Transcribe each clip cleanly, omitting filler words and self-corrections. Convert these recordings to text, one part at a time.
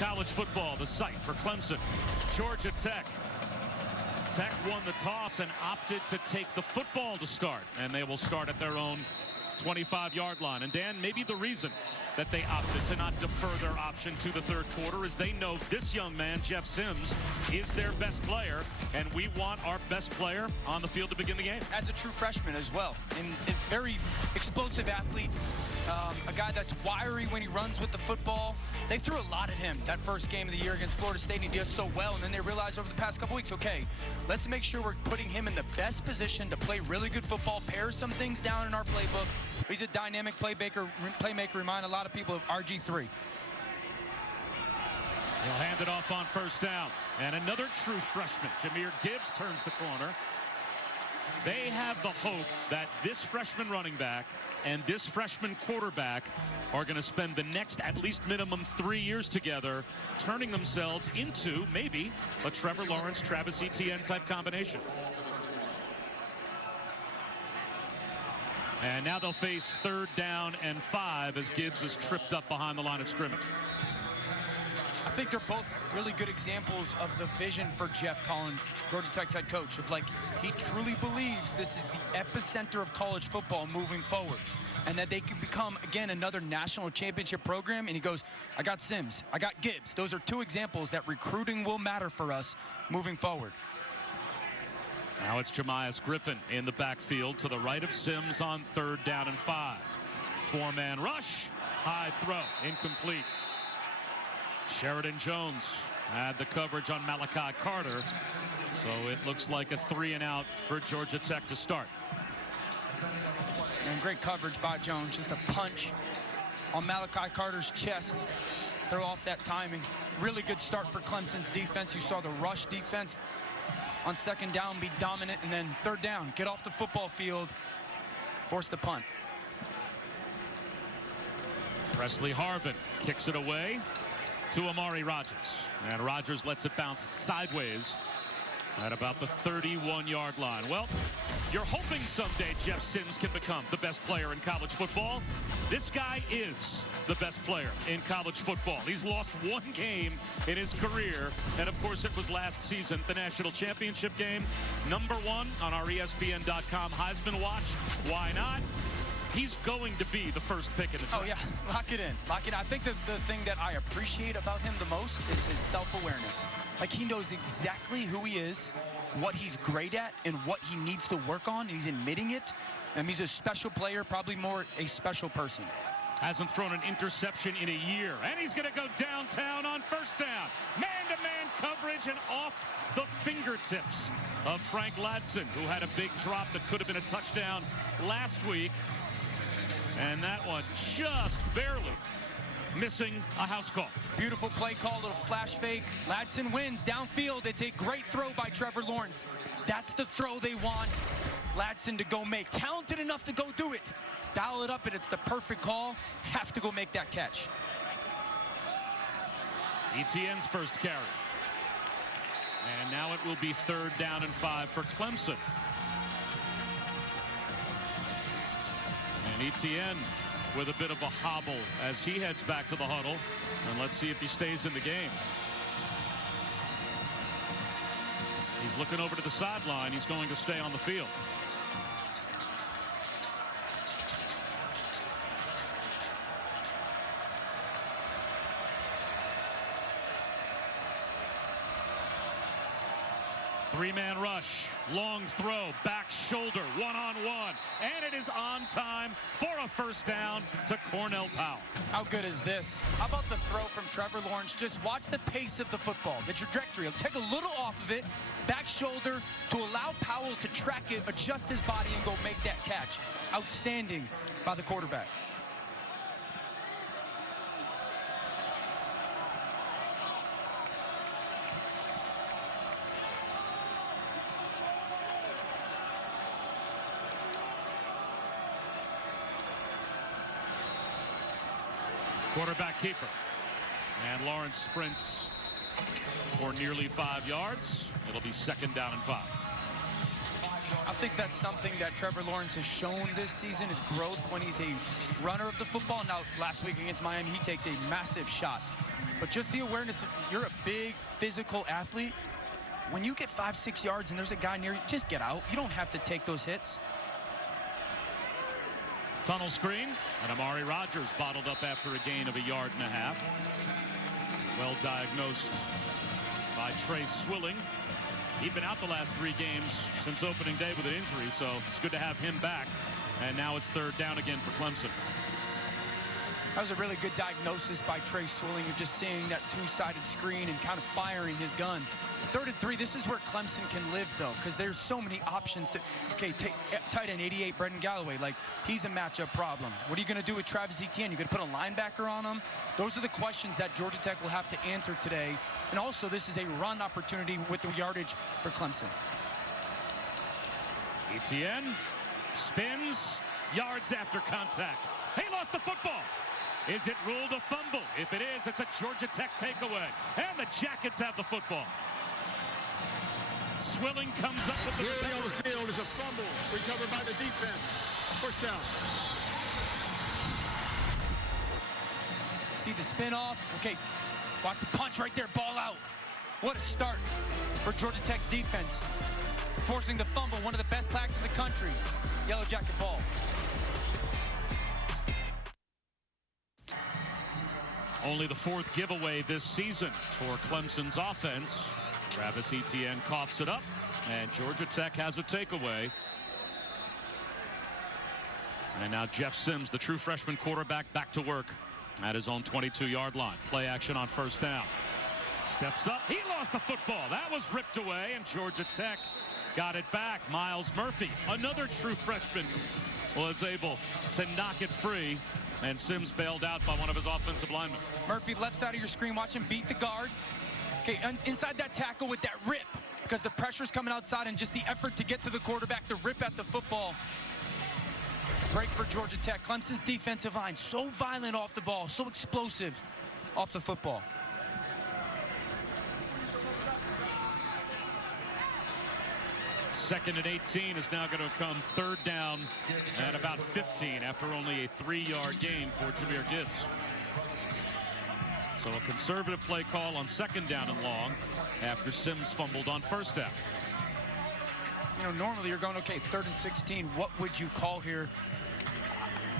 college football, the site for Clemson, Georgia Tech. Tech won the toss and opted to take the football to start, and they will start at their own 25-yard line. And Dan, maybe the reason that they opted to not defer their option to the third quarter is they know this young man, Jeff Sims, is their best player, and we want our best player on the field to begin the game. As a true freshman as well, and very explosive athlete, a guy that's wiry when he runs with the football. They threw a lot at him that first game of the year against Florida State, and he does so well, and then they realized over the past couple weeks, okay, let's make sure we're putting him in the best position to play really good football, pare some things down in our playbook. He's a dynamic playmaker, remind a lot of people of RG3. He'll hand it off on first down. And another true freshman, Jahmyr Gibbs, turns the corner. They have the hope that this freshman running back and this freshman quarterback are going to spend the next at least minimum 3 years together, turning themselves into maybe a Trevor Lawrence, Travis Etienne type combination. And now they'll face 3rd down and 5 as Gibbs is tripped up behind the line of scrimmage. I think they're both really good examples of the vision for Jeff Collins, Georgia Tech's head coach, of like, he truly believes this is the epicenter of college football moving forward, and that they can become, again, another national championship program. And he goes, I got Sims, I got Gibbs. Those are 2 examples that recruiting will matter for us moving forward. Now it's Jemias Griffin in the backfield to the right of Sims on 3rd down and 5. 4-man rush, high throw, incomplete. Sheridan Jones had the coverage on Malachi Carter, so it looks like a 3-and-out for Georgia Tech to start. And great coverage by Jones, just a punch on Malachi Carter's chest. Throw off that timing. Really good start for Clemson's defense. You saw the rush defense on 2nd down be dominant, and then 3rd down, get off the football field, force the punt. Presley Harvin kicks it away to Amari Rodgers, and Rodgers lets it bounce sideways at about the 31-yard line. Well, you're hoping someday Jeff Sims can become the best player in college football. This guy is the best player in college football. He's lost 1 game in his career, and of course it was last season, the national championship game. #1 on our ESPN.com Heisman Watch. Why not? He's going to be the first pick in the draft. Oh, yeah. Lock it in. Lock it in. I think the thing that I appreciate about him the most is his self-awareness. Like, he knows exactly who he is, what he's great at, and what he needs to work on. He's admitting it. And he's a special player, probably more a special person. Hasn't thrown an interception in a year. And he's going to go downtown on 1st down. Man-to-man coverage and off the fingertips of Frank Ladson, who had a big drop that could have been a touchdown last week. And that one just barely missing a house call. Beautiful play call, little flash fake. Ladson wins downfield. It's a great throw by Trevor Lawrence. That's the throw they want Ladson to go make. Talented enough to go do it. Dial it up, and it's the perfect call. Have to go make that catch. Etienne's first carry. And now it will be 3rd down and 5 for Clemson. And Etienne with a bit of a hobble as he heads back to the huddle. And let's see if he stays in the game. He's looking over to the sideline. He's going to stay on the field. Three-man rush, long throw, back shoulder, one-on-one, and it is on time for a 1st down to Cornell Powell. How good is this? How about the throw from Trevor Lawrence? Just watch the pace of the football, the trajectory. He'll take a little off of it, back shoulder, to allow Powell to track it, adjust his body, and go make that catch. Outstanding by the quarterback. Quarterback keeper. And Lawrence sprints for nearly 5 yards. It'll be 2nd down and 5. I think that's something that Trevor Lawrence has shown this season, is growth when he's a runner of the football. Now, last week against Miami, he takes a massive shot but just the awareness of you're a big physical athlete. When you get 5-6 yards and there's a guy near you, just get out. You don't have to take those hits. Tunnel screen, and Amari Rodgers bottled up after a gain of 1.5 yards. Well diagnosed by Trey Swilling. He'd been out the last 3 games since opening day with an injury, so it's good to have him back. And now it's 3rd down again for Clemson. That was a really good diagnosis by Trey Swilling. You're just seeing that 2-sided screen and kind of firing his gun. 3rd and 3, this is where Clemson can live, though, because there's so many options to, okay, tight end 88, Brendan Galloway, like, he's a matchup problem. What are you going to do with Travis Etienne? You're going to put a linebacker on him? Those are the questions that Georgia Tech will have to answer today. And also, this is a run opportunity with the yardage for Clemson. Etienne spins, yards after contact. He lost the football. Is it ruled a fumble? If it is, it's a Georgia Tech takeaway. And the Jackets have the football. Swilling comes up with the clearly on the field is a fumble recovered by the defense. First down. See the spin off. Okay, watch the punch right there, ball out. What a start for Georgia Tech's defense. Forcing the fumble, one of the best backs in the country. Yellow Jacket ball. Only the 4th giveaway this season for Clemson's offense. Travis Etienne coughs it up, and Georgia Tech has a takeaway. And now Jeff Sims, the true freshman quarterback, back to work at his own 22-yard line. Play action on 1st down. Steps up. He lost the football. That was ripped away, and Georgia Tech got it back. Myles Murphy, another true freshman, was able to knock it free. And Sims bailed out by one of his offensive linemen. Murphy, left side of your screen, watch him beat the guard. Okay, inside that tackle with that rip, because the pressure's coming outside and just the effort to get to the quarterback, the rip at the football. Break for Georgia Tech. Clemson's defensive line, so violent off the ball, so explosive off the football. Second and 18 is now going to come 3rd down at about 15 after only a 3-yard gain for Jahmyr Gibbs. So a conservative play call on 2nd down and long after Sims fumbled on 1st down. You know, normally you're going, okay, 3rd and 16, what would you call here?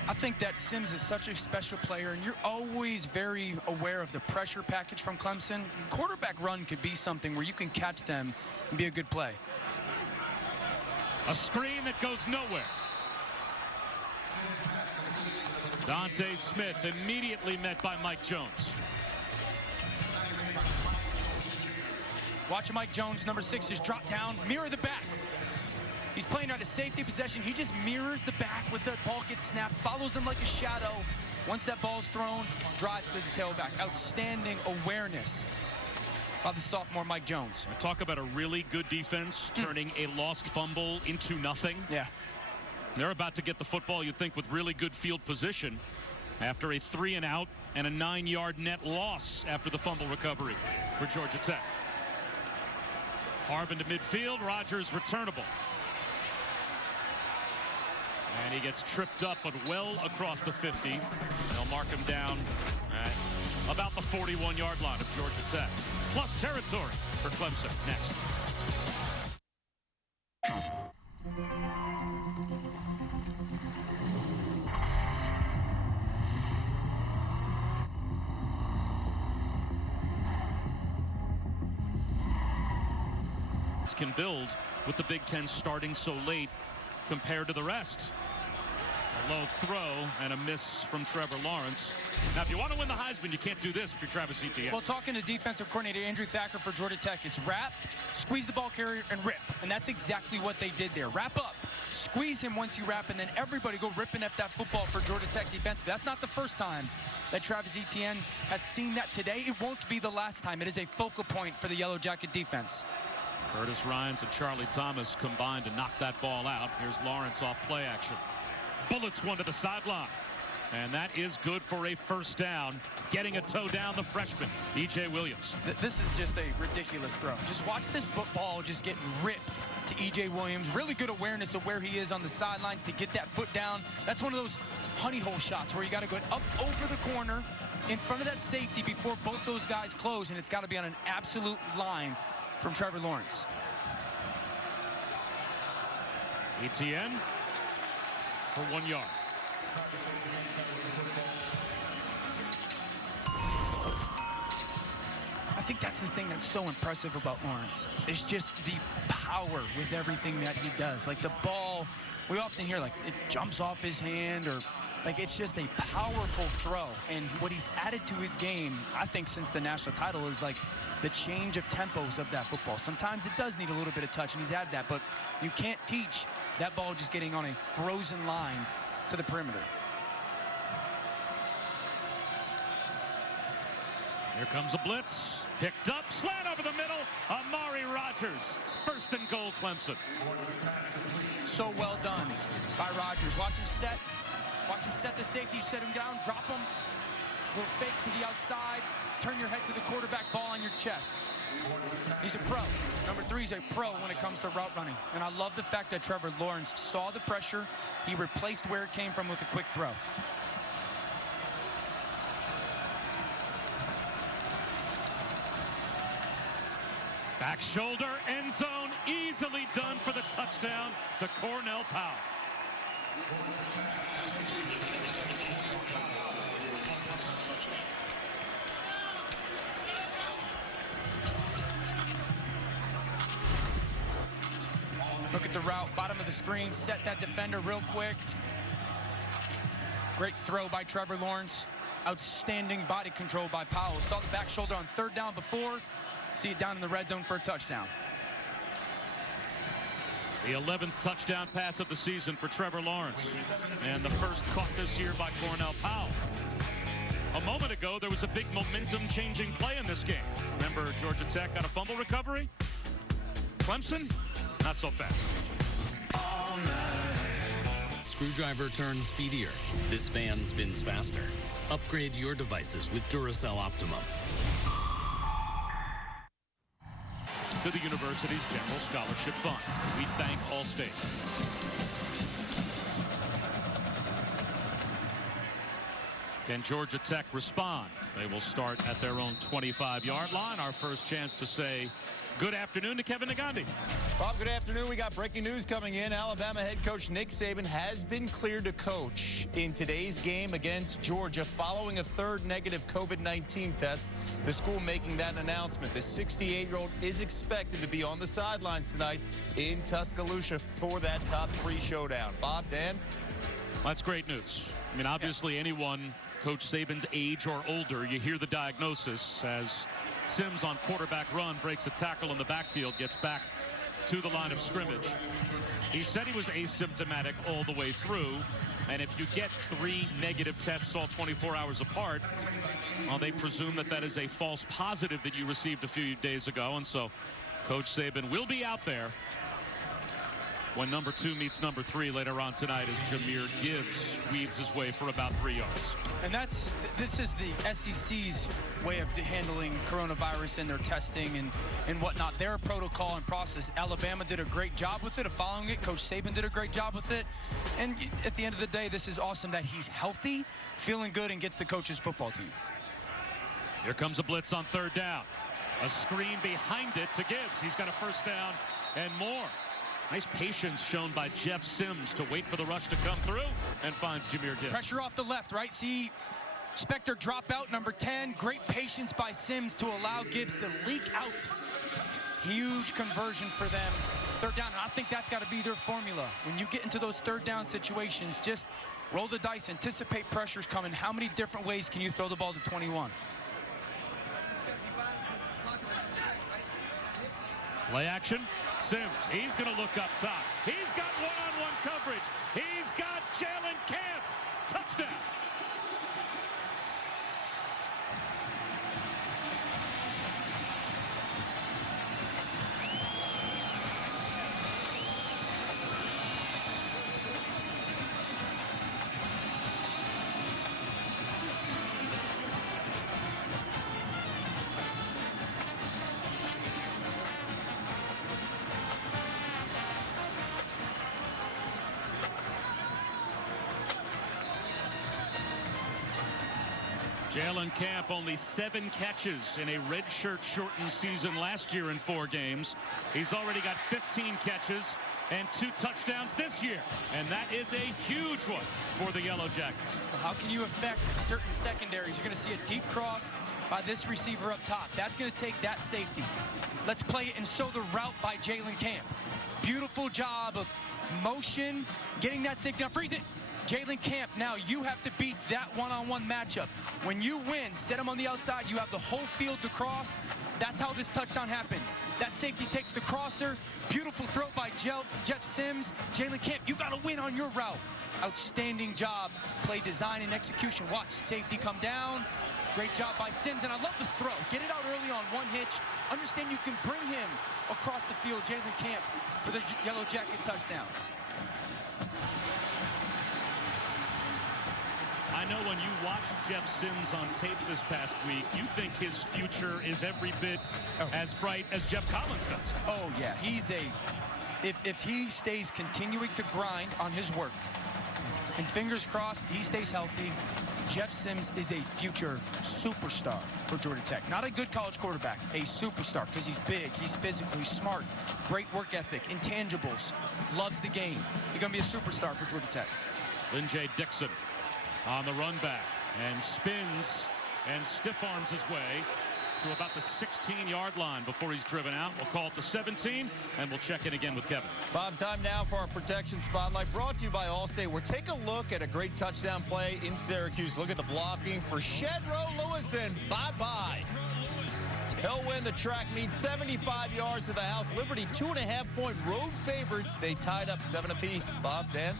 I think that Sims is such a special player, and you're always very aware of the pressure package from Clemson. Quarterback run could be something where you can catch them and be a good play. A screen that goes nowhere. Dante Smith immediately met by Mike Jones. Watch Mike Jones, number 6, just drop down, mirror the back. He's playing out a safety possession. He just mirrors the back with the ball gets snapped, follows him like a shadow. Once that ball's thrown, drives to the tailback. Outstanding awareness by the sophomore Mike Jones. Talk about a really good defense turning a lost fumble into nothing. Yeah. They're about to get the football, you'd think, with really good field position after a 3-and-out and a 9-yard net loss after the fumble recovery for Georgia Tech. Harvin to midfield, Rodgers returnable. And he gets tripped up, but well across the 50. They'll mark him down at about the 41-yard line of Georgia Tech. Plus territory for Clemson next. Can build with the Big Ten starting so late compared to the rest. A low throw and a miss from Trevor Lawrence. Now, if you want to win the Heisman, you can't do this if you're Travis Etienne. Well, talking to defensive coordinator Andrew Thacker for Georgia Tech, it's wrap, squeeze the ball carrier, and rip. And that's exactly what they did there. Wrap up, squeeze him once you wrap, and then everybody go ripping up that football for Georgia Tech defensively. That's not the first time that Travis Etienne has seen that today. It won't be the last time. It is a focal point for the Yellow Jacket defense. Curtis Rhynes and Charlie Thomas combined to knock that ball out. Here's Lawrence off play action. Bullets one to the sideline. And that is good for a first down. Getting a toe down, the freshman, E.J. Williams. This is just a ridiculous throw. Just watch this ball just get ripped to E.J. Williams. Really good awareness of where he is on the sidelines to get that foot down. That's one of those honey hole shots where you got to go up over the corner, in front of that safety before both those guys close, and it's got to be on an absolute line from Trevor Lawrence. ETN for 1 yard. I think that's the thing that's so impressive about Lawrence. It's just the power with everything that he does. Like the ball, we often hear like it jumps off his hand, or like it's just a powerful throw. And what he's added to his game, I think, since the national title is like the change of tempos of that football. Sometimes it does need a little bit of touch, and he's added that, but you can't teach that ball just getting on a frozen line to the perimeter. Here comes a blitz. Picked up, slant over the middle. Amari Rodgers. 1st and goal, Clemson. So well done by Rodgers. Watch him set the safety, set him down, drop him. Little fake to the outside. Turn your head to the quarterback, ball on your chest. He's a pro. Number 3 is a pro when it comes to route running. And I love the fact that Trevor Lawrence saw the pressure. He replaced where it came from with a quick throw. Back shoulder, end zone, easily done for the touchdown to Cornell Powell. Look at the route, bottom of the screen, set that defender real quick. Great throw by Trevor Lawrence. Outstanding body control by Powell. Saw the back shoulder on 3rd down before. See it down in the red zone for a touchdown. The 11th touchdown pass of the season for Trevor Lawrence. And the first caught this year by Cornell Powell. A moment ago, there was a big momentum-changing play in this game. Remember, Georgia Tech got a fumble recovery? Clemson, not so fast. Screwdriver turns speedier. This fan spins faster. Upgrade your devices with Duracell Optimum. To the university's General Scholarship Fund. We thank Allstate. Can Georgia Tech respond? They will start at their own 25-yard line. Our first chance to say good afternoon to Kevin Nagandi. Bob, good afternoon. We got breaking news coming in. Alabama head coach Nick Saban has been cleared to coach in today's game against Georgia following a 3rd negative COVID-19 test. The school making that announcement. The 68-year-old is expected to be on the sidelines tonight in Tuscaloosa for that top 3 showdown. Bob, Dan? That's great news. I mean, obviously anyone Coach Saban's age or older, you hear the diagnosis as Sims on quarterback run breaks a tackle in the backfield, gets back to the line of scrimmage. He said he was asymptomatic all the way through, and if you get 3 negative tests all 24 hours apart, well, they presume that that is a false positive that you received a few days ago, and so Coach Saban will be out there when number 2 meets number 3 later on tonight as Jahmyr Gibbs weaves his way for about 3 yards. And this is the SEC's way of handling coronavirus and their testing and whatnot. Their protocol and process. Alabama did a great job with it, of following it. Coach Saban did a great job with it. And at the end of the day, this is awesome that he's healthy, feeling good, and gets to coach his football team. Here comes a blitz on 3rd down. A screen behind it to Gibbs. He's got a 1st down and more. Nice patience shown by Jeff Sims to wait for the rush to come through and finds Jahmyr Gibbs. Pressure off the left, right? See Spector drop out, number 10. Great patience by Sims to allow Gibbs to leak out. Huge conversion for them. 3rd down, and I think that's got to be their formula. When you get into those 3rd down situations, just roll the dice, anticipate pressures coming. How many different ways can you throw the ball to 21? Play action. Sims, he's going to look up top. He's got one-on-one coverage. He's got Jalen Camp. Touchdown. Jalen Camp only 7 catches in a redshirt shortened season last year in 4 games. He's already got 15 catches and 2 touchdowns this year. And that is a huge one for the Yellow Jackets. How can you affect certain secondaries? You're going to see a deep cross by this receiver up top. That's going to take that safety. Let's play it and show the route by Jalen Camp. Beautiful job of motion, getting that safety. Now freeze it. Jalen Camp, now you have to beat that one-on-one matchup. When you win, set him on the outside, you have the whole field to cross. That's how this touchdown happens. That safety takes the crosser. Beautiful throw by Jeff Sims. Jalen Camp, you got to win on your route. Outstanding job. Play design and execution. Watch safety come down. Great job by Sims, and I love the throw. Get it out early on one hitch. Understand you can bring him across the field, Jalen Camp, for the Yellow Jacket touchdown. I know when you watch Jeff Sims on tape this past week, you think his future is every bit as bright as Jeff Collins does. Oh, yeah. He's if he stays continuing to grind on his work, and fingers crossed he stays healthy, Jeff Sims is a future superstar for Georgia Tech. Not a good college quarterback, a superstar, because he's big, he's physical, he's smart, great work ethic, intangibles, loves the game. He's going to be a superstar for Georgia Tech. Lynn-J Dixon on the run back and spins and stiff arms his way to about the 16-yard line before he's driven out. We'll call it the 17, and we'll check in again with Kevin. Bob, time now for our protection spotlight, brought to you by Allstate. We'll take a look at a great touchdown play in Syracuse. Look at the blocking for Shedro Lewis, and bye-bye. He'll win the track meet, 75 yards to the house. Liberty 2.5-point road favorites. They tied up 7 apiece. Bob, Dan?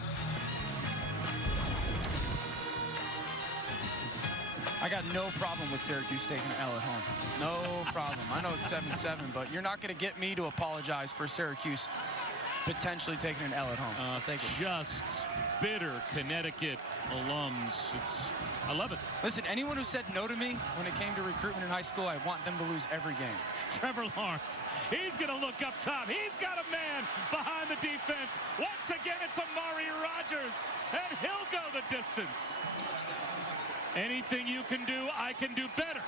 I got no problem with Syracuse taking an L at home. No problem. I know it's 7-7, but you're not going to get me to apologize for Syracuse potentially taking an L at home. Take it. Just bitter Connecticut alums. I love it. Listen, anyone who said no to me when it came to recruitment in high school, I want them to lose every game. Trevor Lawrence, he's going to look up top. He's got a man behind the defense. Once again, it's Amari Rodgers, and he'll go the distance. Anything you can do, I can do better.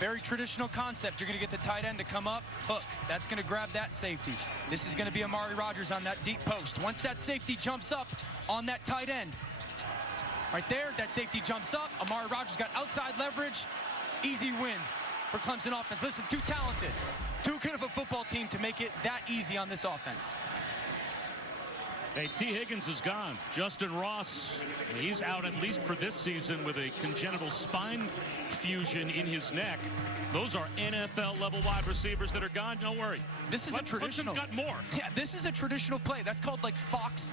Very traditional concept. You're going to get the tight end to come up, hook. That's going to grab that safety. This is going to be Amari Rodgers on that deep post. Once that safety jumps up on that tight end, right there, that safety jumps up. Amari Rodgers got outside leverage. Easy win for Clemson offense. Listen, too talented, too good of a football team to make it that easy on this offense. Hey, T. Higgins is gone. Justin Ross, he's out at least for this season with a congenital spine fusion in his neck. Those are NFL-level wide receivers that are gone. Don't worry. This is a traditional. Clemson's got more. Yeah, this is a traditional play. That's called like Fox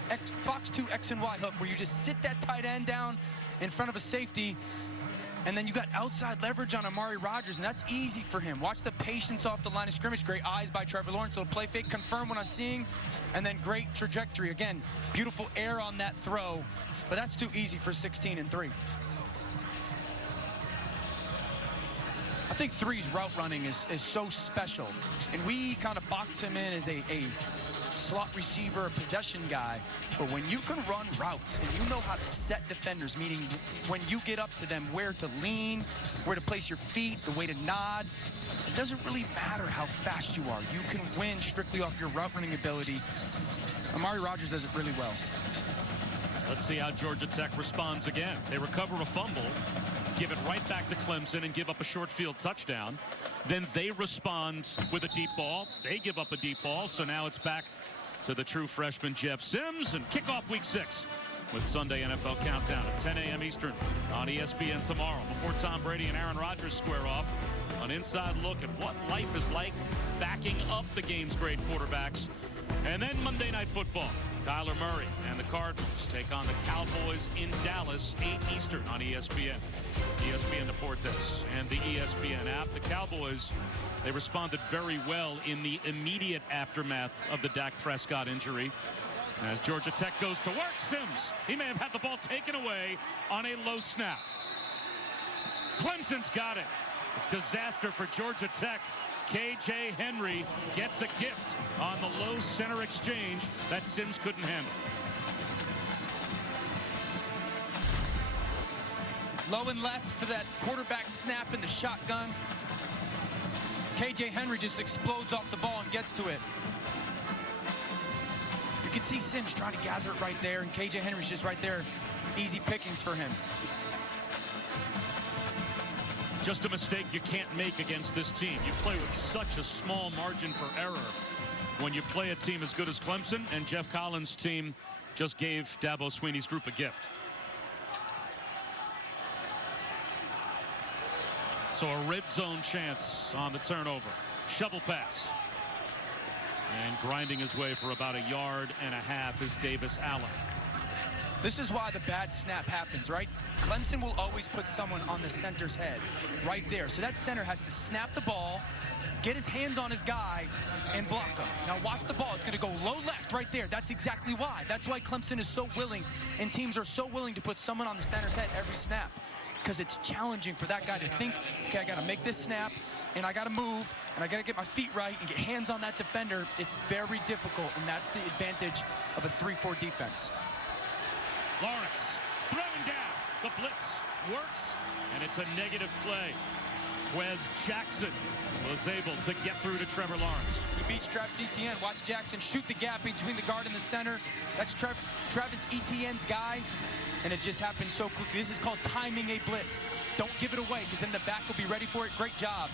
2 X and Y hook, where you just sit that tight end down in front of a safety, and then you got outside leverage on Amari Rodgers, and that's easy for him. Watch the patience off the line of scrimmage. Great eyes by Trevor Lawrence. Little play fake, confirm what I'm seeing, and then great trajectory. Again, beautiful air on that throw, but that's too easy for 16-3. I think 3's route running is so special, and we kind of box him in as a slot receiver, a possession guy, but when you can run routes and you know how to set defenders, meaning when you get up to them, where to lean, where to place your feet, the way to nod, it doesn't really matter how fast you are. You can win strictly off your route running ability. Amari Rodgers does it really well. Let's see how Georgia Tech responds again. They recover a fumble, give it right back to Clemson, and give up a short field touchdown. Then they respond with a deep ball. They give up a deep ball, so now it's back to the true freshman Jeff Sims, and kickoff week 6 with Sunday NFL Countdown at 10 a.m. Eastern on ESPN tomorrow, before Tom Brady and Aaron Rodgers square off. An inside look at what life is like backing up the game's great quarterbacks. And then Monday Night Football. Kyler Murray and the Cardinals take on the Cowboys in Dallas, 8 Eastern on ESPN. ESPN Deportes and the ESPN app. The Cowboys, they responded very well in the immediate aftermath of the Dak Prescott injury. As Georgia Tech goes to work, Sims, he may have had the ball taken away on a low snap. Clemson's got it. Disaster for Georgia Tech K.J. Henry gets a gift on the low center exchange that Sims couldn't handle. Low and left for that quarterback snap in the shotgun. K.J. Henry just explodes off the ball and gets to it. You can see Sims trying to gather it right there, and K.J. Henry's just right there. Easy pickings for him. Just a mistake you can't make against this team. You play with such a small margin for error when you play a team as good as Clemson, and Jeff Collins' team just gave Dabo Swinney's group a gift. So a red zone chance on the turnover. Shovel pass. And grinding his way for about 1.5 yards is Davis Allen. This is why the bad snap happens, right? Clemson will always put someone on the center's head right there. So that center has to snap the ball, get his hands on his guy, and block him. Now watch the ball. It's going to go low left right there. That's exactly why. That's why Clemson is so willing, and teams are so willing to put someone on the center's head every snap. Because it's challenging for that guy to think, okay, I got to make this snap, and I got to move, and I got to get my feet right and get hands on that defender. It's very difficult, and that's the advantage of a 3-4 defense. Lawrence throwing down. The blitz works, and it's a negative play. Quez Jackson was able to get through to Trevor Lawrence. He beats Travis Etienne. Watch Jackson shoot the gap between the guard and the center. That's Travis Etienne's guy, and it just happened so quickly. This is called timing a blitz. Don't give it away, because then the back will be ready for it. Great job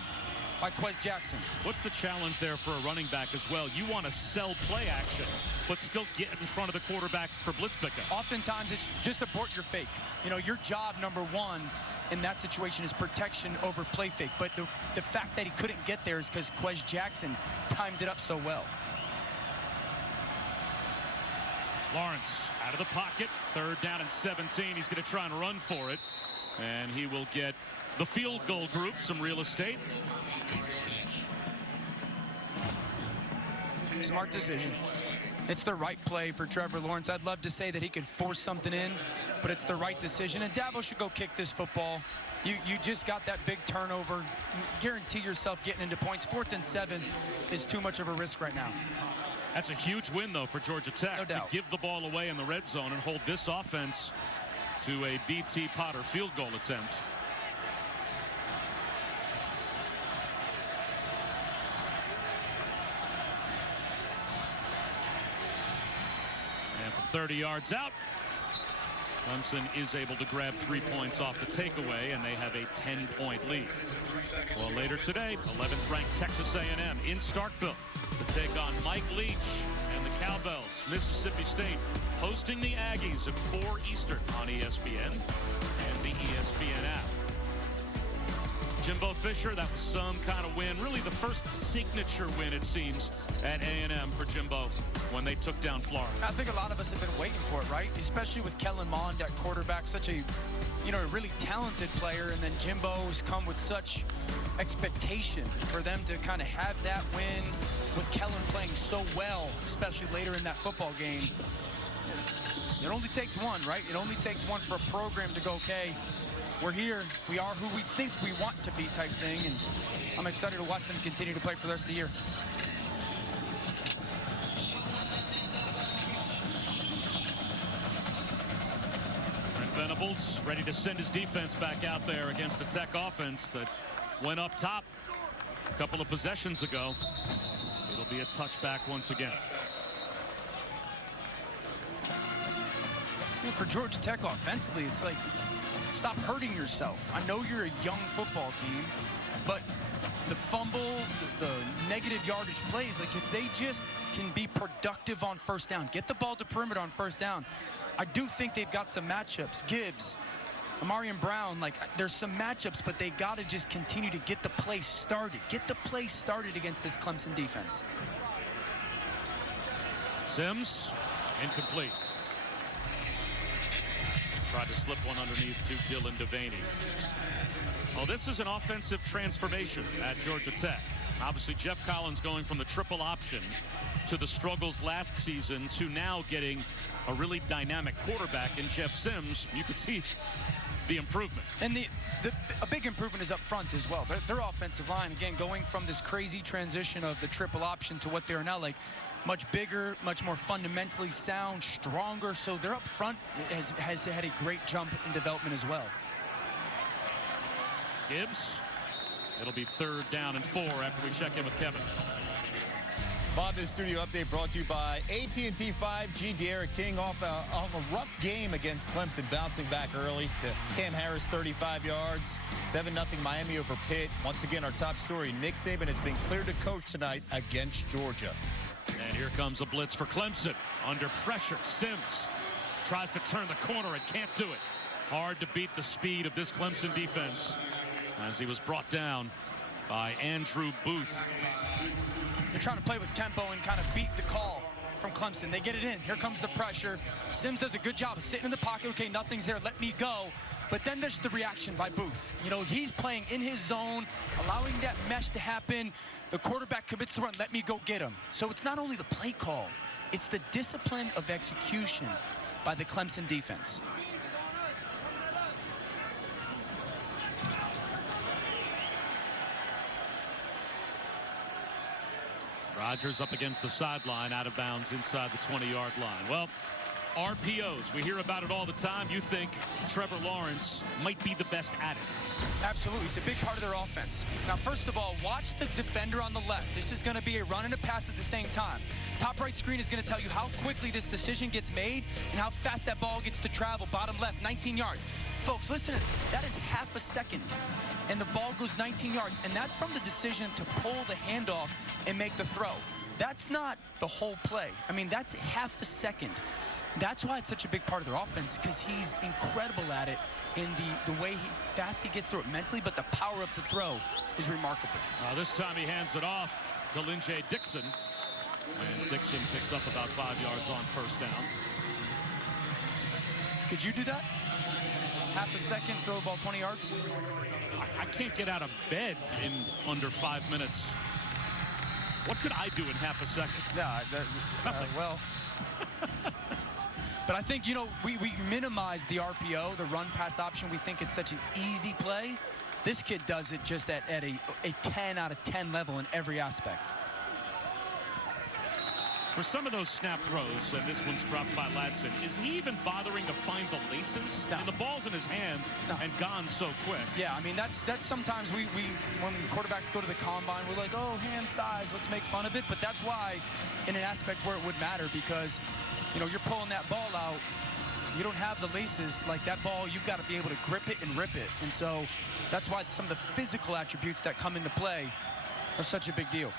by Quez Jackson. What's the challenge there for a running back as well? You want to sell play action, but still get in front of the quarterback for blitz pickup. Oftentimes, it's just abort your fake. You know, your job number one in that situation is protection over play fake. But the fact that he couldn't get there is because Quez Jackson timed it up so well. Lawrence out of the pocket, 3rd down and 17. He's going to try and run for it, and he will get the field goal group some real estate. Smart decision. It's the right play for Trevor Lawrence. I'd love to say that he could force something in, but it's the right decision. And Dabo should go kick this football. You just got that big turnover. Guarantee yourself getting into points. 4th and 7 is too much of a risk right now. That's a huge win, though, for Georgia Tech, no doubt, to give the ball away in the red zone and hold this offense to a B.T. Potter field goal attempt. And from 30 yards out, Clemson is able to grab 3 points off the takeaway, and they have a 10-point lead. Well, later today, 11th-ranked Texas A&M in Starkville to take on Mike Leach and the Cowbells. Mississippi State hosting the Aggies at 4 Eastern on ESPN and the ESPN app. Jimbo Fisher, that was some kind of win. Really the first signature win, it seems, at A&M for Jimbo when they took down Florida. I think a lot of us have been waiting for it, right? Especially with Kellen Mond at quarterback, such a, a really talented player, and then Jimbo has come with such expectation for them to kind of have that win with Kellen playing so well, especially later in that football game. It only takes one, right? It only takes one for a program to go, okay, we're here, we are who we think we want to be type thing, and I'm excited to watch them continue to play for the rest of the year. Brent Venables ready to send his defense back out there against a Tech offense that went up top a couple of possessions ago. It'll be a touchback once again. For Georgia Tech offensively, it's like, stop hurting yourself. I know you're a young football team, but the fumble, the negative yardage plays, like if they just can be productive on 1st down, get the ball to perimeter on 1st down. I do think they've got some matchups. Gibbs, Amari and Brown, like there's some matchups, but they got to just continue to get the play started. Get the play started against this Clemson defense. Sims, incomplete. Tried to slip one underneath to Dylan Devaney. Well, this is an offensive transformation at Georgia Tech. Obviously, Jeff Collins going from the triple option to the struggles last season to now getting a really dynamic quarterback in Jeff Sims. You can see the improvement. And a big improvement is up front as well. Their offensive line, again, going from this crazy transition of the triple option to what they are now, like much bigger, much more fundamentally sound, stronger. So their up front has had a great jump in development as well. Gibbs. It'll be 3rd down and 4 after we check in with Kevin. Bob, this studio update brought to you by AT&T 5G. De'Ara King off a rough game against Clemson, bouncing back early to Cam Harris, 35 yards. 7-0 Miami over Pitt. Once again, our top story, Nick Saban has been cleared to coach tonight against Georgia. And here comes a blitz for Clemson. Under pressure, Sims tries to turn the corner and can't do it. Hard to beat the speed of this Clemson defense as he was brought down by Andrew Booth. They're trying to play with tempo and kind of beat the call from Clemson. They get it in. Here comes the pressure. Sims does a good job of sitting in the pocket. Okay, nothing's there. Let me go. But then there's the reaction by Booth. You know, he's playing in his zone, allowing that mesh to happen. The quarterback commits to run. Let me go get him. So it's not only the play call. It's the discipline of execution by the Clemson defense. Rodgers up against the sideline, out of bounds inside the 20-yard line. Well, RPOs, we hear about it all the time. You think Trevor Lawrence might be the best at it? Absolutely. It's a big part of their offense. Now, first of all, watch the defender on the left. This is going to be a run and a pass at the same time. Top right screen is going to tell you how quickly this decision gets made and how fast that ball gets to travel. Bottom left, 19 yards. Folks, listen, that is half a second, and the ball goes 19 yards, and that's from the decision to pull the handoff and make the throw. That's not the whole play. I mean, that's half a second. That's why it's such a big part of their offense, because he's incredible at it in the way fast he gets through it mentally, but the power of the throw is remarkable. This time he hands it off to Lynjay Dixon, and Dixon picks up about 5 yards on 1st down. Could you do that? Half a second, throw the ball 20 yards? I can't get out of bed in under 5 minutes. What could I do in half a second? Nothing. Well, but I think, you know, we minimize the RPO, the run-pass option. We think it's such an easy play. This kid does it just at a 10 out of 10 level in every aspect. For some of those snap throws, and this one's dropped by Ladson, is he even bothering to find the laces? No. I mean, the ball's in his hand and gone so quick. Yeah, I mean, that's sometimes when quarterbacks go to the combine, we're like, oh, hand size, let's make fun of it. But that's why in an aspect where it would matter, because, you know, you're pulling that ball out, you don't have the laces. Like that ball, you've got to be able to grip it and rip it. And so that's why some of the physical attributes that come into play are such a big deal.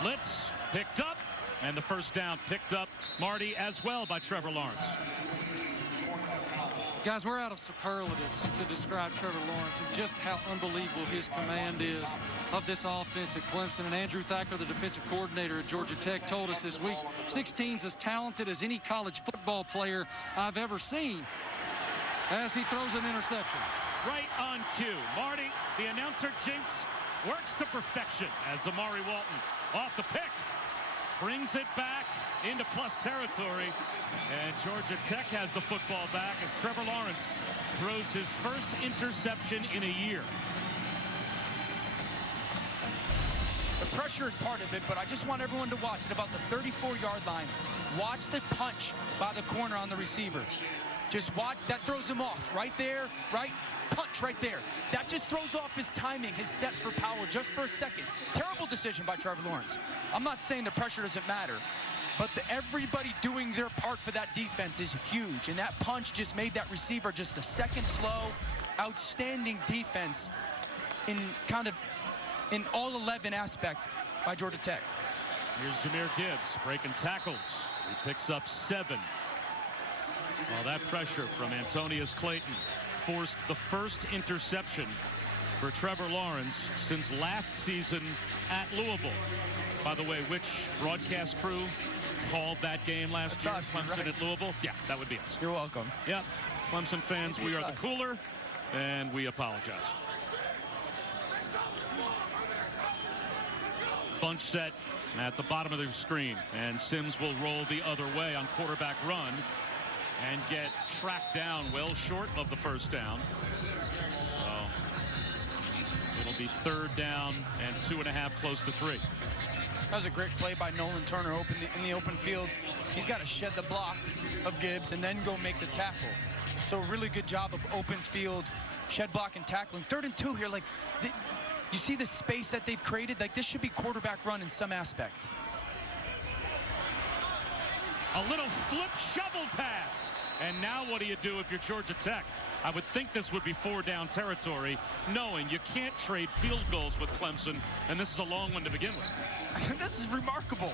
Blitz picked up, and the 1st down picked up, Marty, as well by Trevor Lawrence. Guys, we're out of superlatives to describe Trevor Lawrence and just how unbelievable his command is of this offense at Clemson. And Andrew Thacker, the defensive coordinator at Georgia Tech, told us this week, 16's as talented as any college football player I've ever seen, as he throws an interception. Right on cue. Marty, the announcer jinx, works to perfection as Amari Walton off the pick brings it back into plus territory, and Georgia Tech has the football back as Trevor Lawrence throws his first interception in a year. The pressure is part of it, but I just want everyone to watch at about the 34-yard line. Watch the punch by the corner on the receiver. Just watch. That throws him off right there, right? Punch right there. That just throws off his timing, his steps for power just for a second. Terrible decision by Trevor Lawrence. I'm not saying the pressure doesn't matter, but everybody doing their part for that defense is huge. And that punch just made that receiver just a second slow. Outstanding defense in all 11 aspect by Georgia Tech. Here's Jahmyr Gibbs breaking tackles. He picks up 7. Well, that pressure from Antonius Clayton forced the first interception for Trevor Lawrence since last season at Louisville. By the way, which broadcast crew called that game last year? Clemson right. at Louisville? Yeah, that would be us. You're welcome. Yeah, Clemson fans, we are the cooler, and we apologize. Bunch set at the bottom of the screen, and Sims will roll the other way on quarterback run and get tracked down well short of the first down. So it'll be 3rd down and 2.5, close to 3. That was a great play by Nolan Turner in the open field. He's got to shed the block of Gibbs and then go make the tackle. So a really good job of open field, shed block and tackling. 3rd and 2 here. Like, you see the space that they've created? Like, this should be quarterback run in some aspect. A little flip shovel pass. And now what do you do if you're Georgia Tech? I would think this would be 4-down territory, knowing you can't trade field goals with Clemson, and this is a long one to begin with. This is remarkable.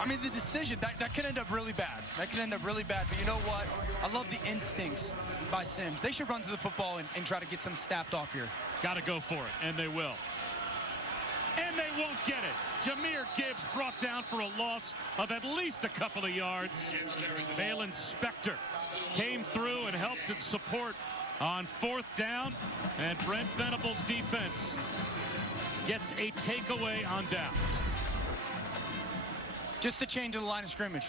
I mean, the decision, that could end up really bad. That could end up really bad. But you know what? I love the instincts by Sims. They should run to the football and try to get some snapped off here. Got to go for it, and they will. And they won't get it. Jahmyr Gibbs brought down for a loss of at least a couple of yards. Valen Spector came through and helped in support on 4th down. And Brent Venables' defense gets a takeaway on downs. Just the change of the line of scrimmage.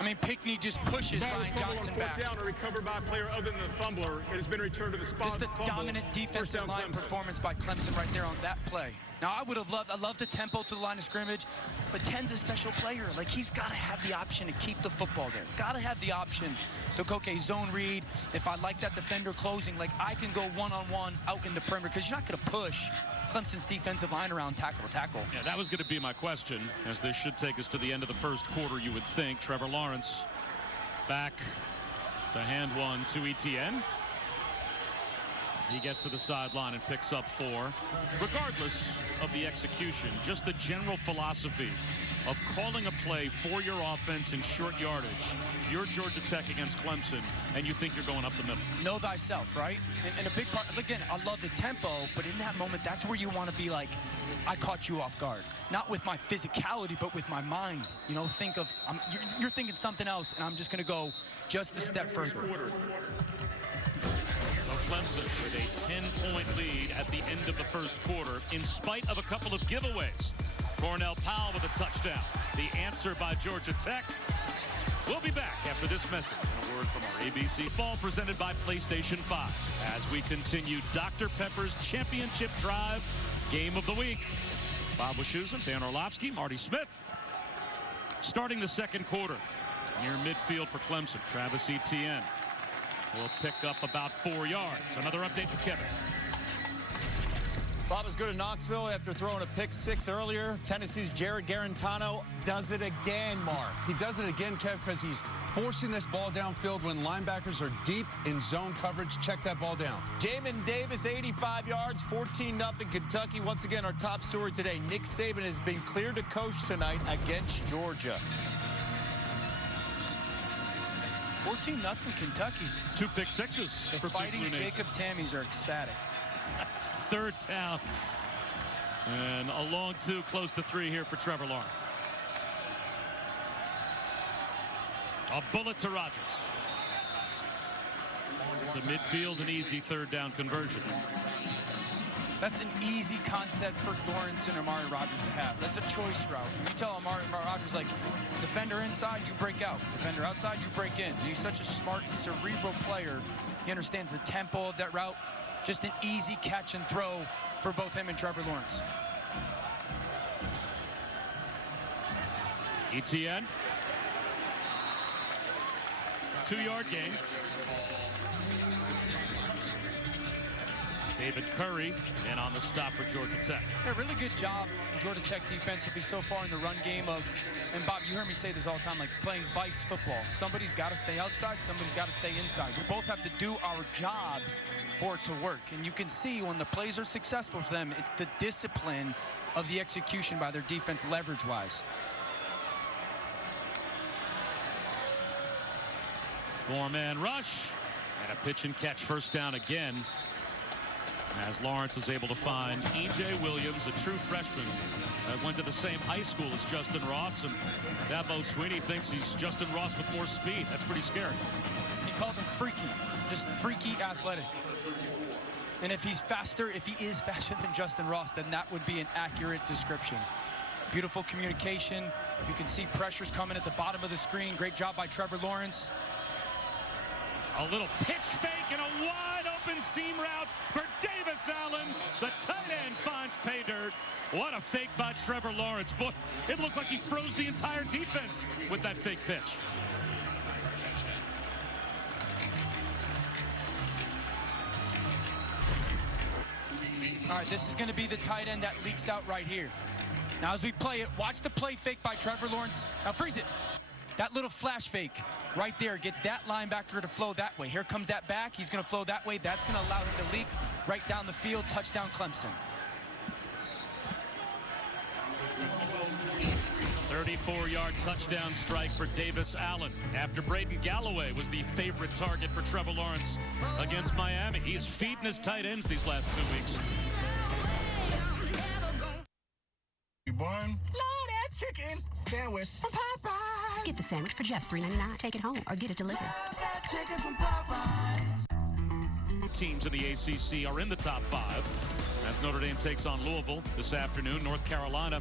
I mean, Pinckney just pushes Ryan Johnson back. Down or recovered by a player other than the fumbler. It has been returned to the spot. Just a dominant defensive line performance by Clemson right there on that play. Now, I loved the tempo to the line of scrimmage, but 10's a special player. Like, he's got to have the option to keep the football there. Got to have the option to go, okay, zone read. If I like that defender closing, like, I can go one-on-one out in the perimeter, because you're not going to push Clemson's defensive line around tackle to tackle. Yeah, that was going to be my question, as this should take us to the end of the first quarter, you would think. Trevor Lawrence back to hand one to Etienne. He gets to the sideline and picks up 4. Regardless of the execution, just the general philosophy of calling a play for your offense in short yardage. You're Georgia Tech against Clemson, and you think you're going up the middle. Know thyself, right? And a big part, again, I love the tempo, but in that moment, that's where you want to be like, I caught you off guard. Not with my physicality, but with my mind. You know, think of, you're thinking something else, and I'm just going to go just a step further. So Clemson with a 10-point lead at the end of the first quarter, in spite of a couple of giveaways. Cornell Powell with a touchdown. The answer by Georgia Tech. We'll be back after this message and a word from our ABC Football presented by PlayStation 5 as we continue Dr. Pepper's Championship Drive Game of the Week. Bob Wischusen, Dan Orlovsky, Marty Smith. Starting the second quarter near midfield for Clemson. Travis Etienne will pick up about 4 yards. Another update with Kevin. Bob is good at Knoxville after throwing a pick 6 earlier. Tennessee's Jared Garantano does it again, Mark. He does it again, Kev, because he's forcing this ball downfield when linebackers are deep in zone coverage. Check that ball down. Jamin Davis, 85 yards, 14-0 Kentucky. Once again, our top story today. Nick Saban has been cleared to coach tonight against Georgia. 14-0 Kentucky. 2 pick sixes. The for Fighting Blue Nation. Jacob Tammies are ecstatic. 3rd down. And a long 2, close to 3 here for Trevor Lawrence. A bullet to Rodgers. To midfield, an easy 3rd down conversion. That's an easy concept for Lawrence and Amari Rodgers to have. That's a choice route. You tell Amari Rodgers, like, defender inside, you break out. Defender outside, you break in. And he's such a smart, cerebral player. He understands the tempo of that route. Just an easy catch and throw for both him and Trevor Lawrence. Etienne. 2-yard gain. David Curry in on the stop for Georgia Tech. Yeah, really good job, Georgia Tech defensively so far in the run game of, and Bob, you hear me say this all the time, like playing vice football. Somebody's got to stay outside, somebody's got to stay inside. We both have to do our jobs for it to work. And you can see when the plays are successful for them, it's the discipline of the execution by their defense leverage-wise. 4-man rush and a pitch and catch, 1st down again, as Lawrence is able to find E.J. Williams, a true freshman that went to the same high school as Justin Ross, and Dabo Swinney thinks he's Justin Ross with more speed. That's pretty scary. He called him freaky, just freaky athletic. And if he is faster than Justin Ross, then that would be an accurate description. Beautiful communication. You can see pressures coming at the bottom of the screen. Great job by Trevor Lawrence. A little pitch fake and a wide open seam route for Davis Allen. The tight end finds pay dirt. What a fake by Trevor Lawrence. Boy, it looked like he froze the entire defense with that fake pitch. All right, this is going to be the tight end that leaks out right here. Now, as we play it, watch the play fake by Trevor Lawrence. Now, freeze it. That little flash fake right there gets that linebacker to flow that way. Here comes that back. He's going to flow that way. That's going to allow him to leak right down the field. Touchdown, Clemson. 34-yard touchdown strike for Davis Allen after Braden Galloway was the favorite target for Trevor Lawrence against Miami. He is feeding his tight ends these last 2 weeks. Loaded chicken sandwich from Popeyes. Get the sandwich for just $3.99. Take it home or get it delivered. Chicken from Popeyes. Teams in the ACC are in the top 5 as Notre Dame takes on Louisville this afternoon. North Carolina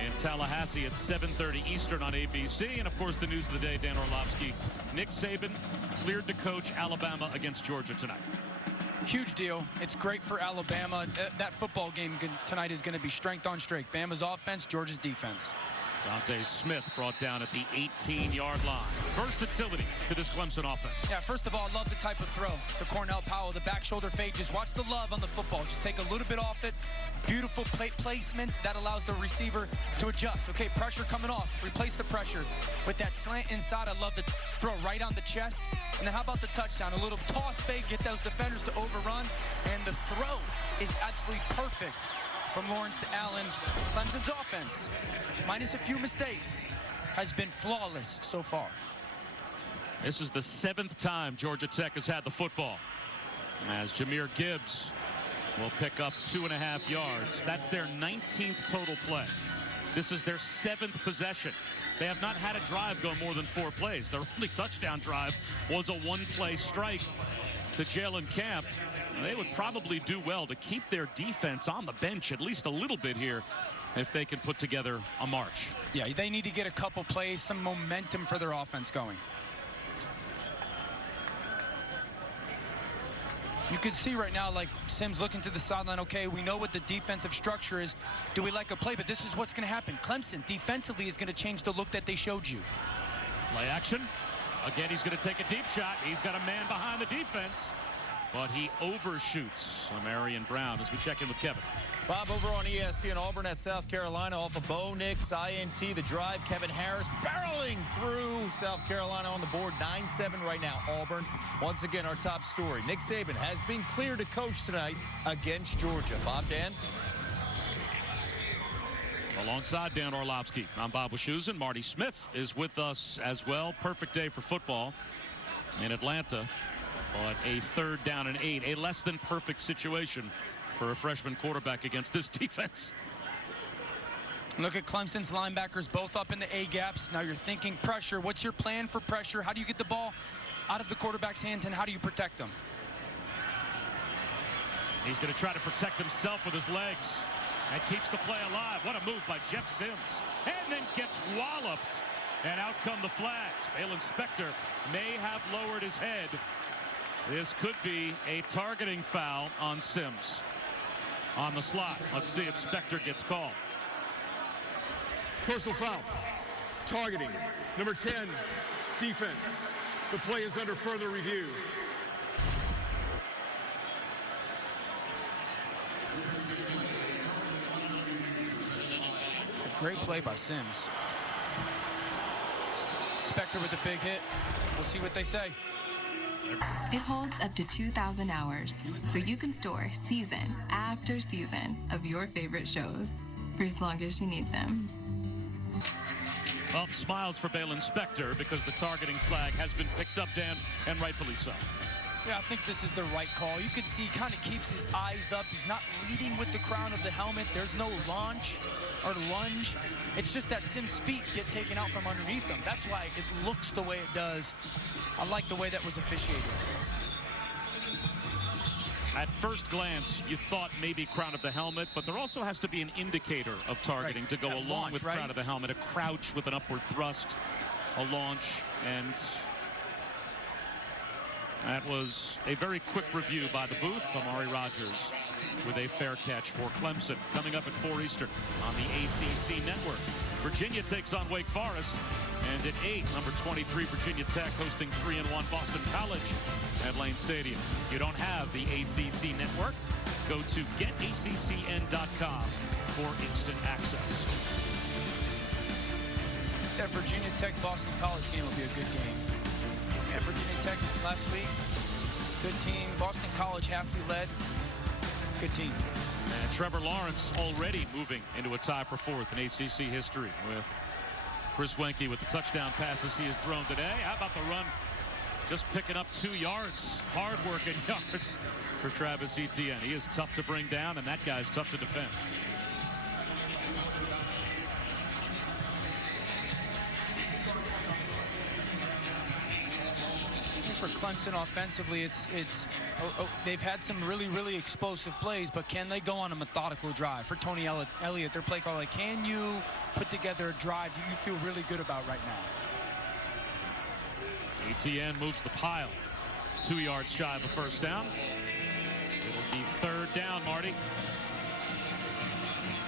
and Tallahassee at 7:30 Eastern on ABC. And of course, the news of the day, Dan Orlovsky. Nick Saban cleared to coach Alabama against Georgia tonight. Huge deal. It's great for Alabama. That football game tonight is going to be strength on strength. Bama's offense, Georgia's defense. Dante Smith brought down at the 18-yard line. Versatility to this Clemson offense. Yeah, first of all, I love the type of throw to Cornell Powell. The back shoulder fade. Just watch the love on the football. Just take a little bit off it. Beautiful placement that allows the receiver to adjust. Okay, pressure coming off. Replace the pressure with that slant inside. I love the throw right on the chest. And then how about the touchdown? A little toss fake, get those defenders to overrun. And the throw is absolutely perfect from Lawrence to Allen. Clemson's offense, minus a few mistakes, has been flawless so far. This is the 7th time Georgia Tech has had the football, as Jahmyr Gibbs will pick up 2.5 yards. That's their 19th total play. This is their 7th possession. They have not had a drive go more than 4 plays. Their only touchdown drive was a 1-play strike to Jalen Camp. They would probably do well to keep their defense on the bench at least a little bit here if they can put together a march. Yeah, they need to get a couple plays, some momentum for their offense going. You can see right now, like, Sims looking to the sideline. Okay, we know what the defensive structure is. Do we like a play? But this is what's going to happen. Clemson defensively is going to change the look that they showed you. Play action. Again, he's going to take a deep shot. He's got a man behind the defense, but he overshoots Amari Brown as we check in with Kevin. Bob, over on ESPN, Auburn at South Carolina off of Bo Nix, INT, the drive. Kevin Harris barreling through South Carolina on the board, 9-7 right now. Auburn, once again, our top story. Nick Saban has been cleared to coach tonight against Georgia. Bob, Dan? Alongside Dan Orlovsky, I'm Bob Wischusen. Marty Smith is with us as well. Perfect day for football in Atlanta, but a 3rd down and 8, a less than perfect situation for a freshman quarterback against this defense. Look at Clemson's linebackers both up in the A gaps. Now you're thinking pressure. What's your plan for pressure? How do you get the ball out of the quarterback's hands, and how do you protect them? He's going to try to protect himself with his legs. And keeps the play alive. What a move by Jeff Sims. And then gets walloped. And out come the flags. Balen Spector may have lowered his head. This could be a targeting foul on Sims on the slot. Let's see if Spector gets called. Personal foul. Targeting. Number 10, defense. The play is under further review. Great play by Sims. Spector with a big hit. We'll see what they say. It holds up to 2,000 hours, so you can store season after season of your favorite shows for as long as you need them. Well, smiles for Balen Spector because the targeting flag has been picked up, Dan, and rightfully so. Yeah, I think this is the right call. You can see he kind of keeps his eyes up. He's not leading with the crown of the helmet. There's no launch or lunge. It's just that Sims' feet get taken out from underneath him. That's why it looks the way it does. I like the way that was officiated. At first glance, you thought maybe crown of the helmet, but there also has to be an indicator of targeting to go along launch, with crown of the helmet. A crouch with an upward thrust, a launch, and that was a very quick review by the booth. Amari Rodgers with a fair catch for Clemson. Coming up at 4 Eastern on the ACC network. Virginia takes on Wake Forest. And at 8, number 23, Virginia Tech hosting 3-1 Boston College at Lane Stadium. If you don't have the ACC network, go to getaccn.com for instant access. That Virginia Tech Boston College game will be a good game. Yeah, Virginia Tech last week, good team. Boston College halfly led, good team. And Trevor Lawrence already moving into a tie for 4th in ACC history with Chris Wenke with the touchdown passes he has thrown today. How about the run? Just picking up 2 yards. Hard working yards for Travis Etienne. He is tough to bring down, and that guy's tough to defend. For Clemson offensively, they've had some really explosive plays, but can they go on a methodical drive? For Tony Elliott, their play call, like, can you put together a drive you feel really good about right now? Etienne moves the pile 2 yards shy of a first down. It'll be 3rd down, Marty.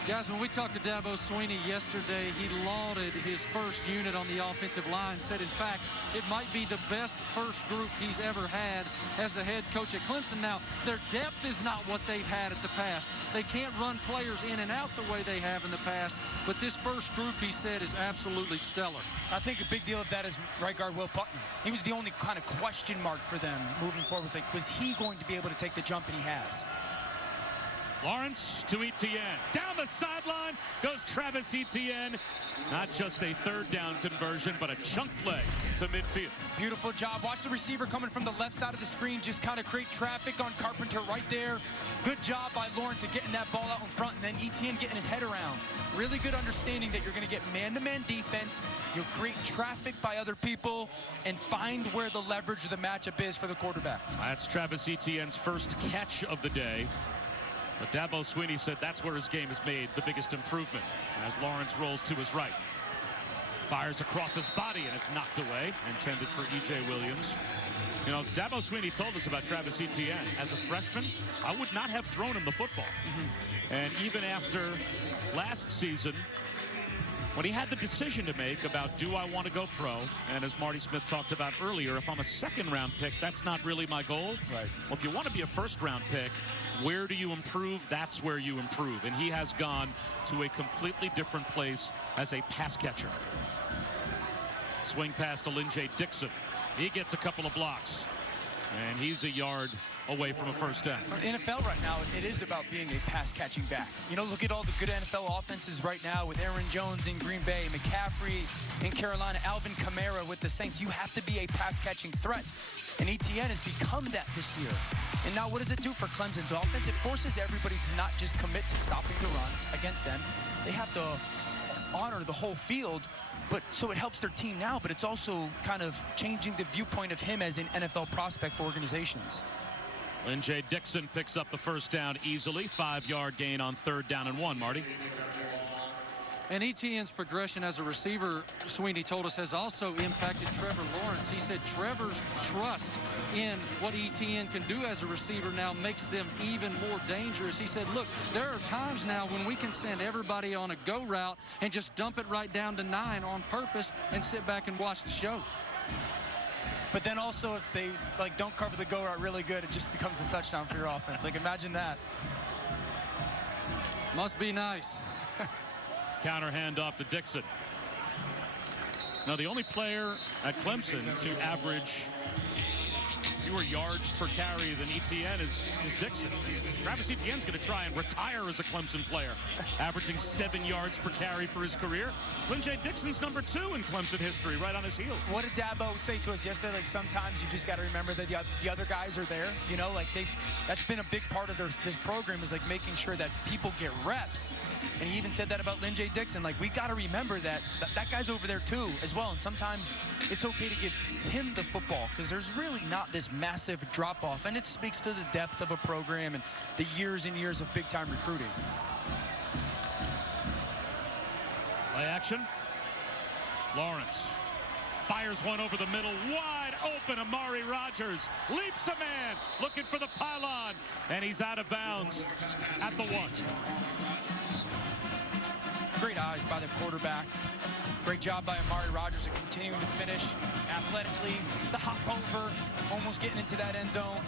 Guys, when we talked to Dabo Swinney yesterday, he lauded his first unit on the offensive line, said, in fact, it might be the best first group he's ever had as the head coach at Clemson. Now, their depth is not what they've had at the past. They can't run players in and out the way they have in the past, but this first group, he said, is absolutely stellar. I think a big deal of that is right guard Will Putnam. He was the only kind of question mark for them moving forward. Was he going to be able to take the jump, and he has. Lawrence to Etienne. Down the sideline goes Travis Etienne. Not just a 3rd down conversion, but a chunk play to midfield. Beautiful job. Watch the receiver coming from the left side of the screen. Just kind of create traffic on Carpenter right there. Good job by Lawrence at getting that ball out in front, and then Etienne getting his head around. Really good understanding that you're going to get man-to-man defense. You'll create traffic by other people and find where the leverage of the matchup is for the quarterback. That's Travis Etienne's first catch of the day. But Dabo Swinney said that's where his game has made the biggest improvement as Lawrence rolls to his right. Fires across his body, and it's knocked away, intended for E.J. Williams. You know, Dabo Swinney told us about Travis Etienne. As a freshman, I would not have thrown him the football. And even after last season, when he had the decision to make about, do I want to go pro? And as Marty Smith talked about earlier, if I'm a 2nd-round pick, that's not really my goal. Right. Well, if you want to be a 1st-round pick, where do you improve? That's where you improve. And he has gone to a completely different place as a pass catcher. Swing pass to Lynjay Dixon. He gets a couple of blocks. And he's a yard away from a first down. NFL right now, it is about being a pass-catching back. You know, look at all the good NFL offenses right now with Aaron Jones in Green Bay, McCaffrey in Carolina, Alvin Kamara with the Saints. You have to be a pass-catching threat. And Etienne has become that this year. And now what does it do for Clemson's offense? It forces everybody to not just commit to stopping the run against them. They have to honor the whole field. But so it helps their team now, but it's also kind of changing the viewpoint of him as an NFL prospect for organizations. Lynjay Dixon picks up the first down easily. 5-yard gain on 3rd down and 1, Marty. And Etienne's progression as a receiver, Swinney told us, has also impacted Trevor Lawrence. He said Trevor's trust in what Etienne can do as a receiver now makes them even more dangerous. He said, look, there are times now when we can send everybody on a go route and just dump it right down to 9 on purpose and sit back and watch the show. But then also if they don't cover the go route really good, it just becomes a touchdown for your offense. Like, imagine that. Must be nice. Counter handoff to Dixon. Now, the only player at Clemson to average fewer yards per carry than Etienne is Dixon. Travis Etienne's going to try and retire as a Clemson player, averaging 7 yards per carry for his career. Lynjay Dixon's number 2 in Clemson history, right on his heels. What did Dabo say to us yesterday? Like, sometimes you just got to remember that the other guys are there. You know, like that's been a big part of this program, is like making sure that people get reps. And he even said that about Lynjay Dixon. Like, we got to remember that guy's over there too as well. And sometimes it's okay to give him the football because there's really not this massive drop-off, and it speaks to the depth of a program and the years and years of big-time recruiting. Play action. Lawrence fires one over the middle, wide open. Amari Rodgers leaps a man, looking for the pylon, and he's out of bounds at the 1. Great eyes by the quarterback. Great job by Amari Rodgers at continuing to finish athletically. The hop over, almost getting into that end zone.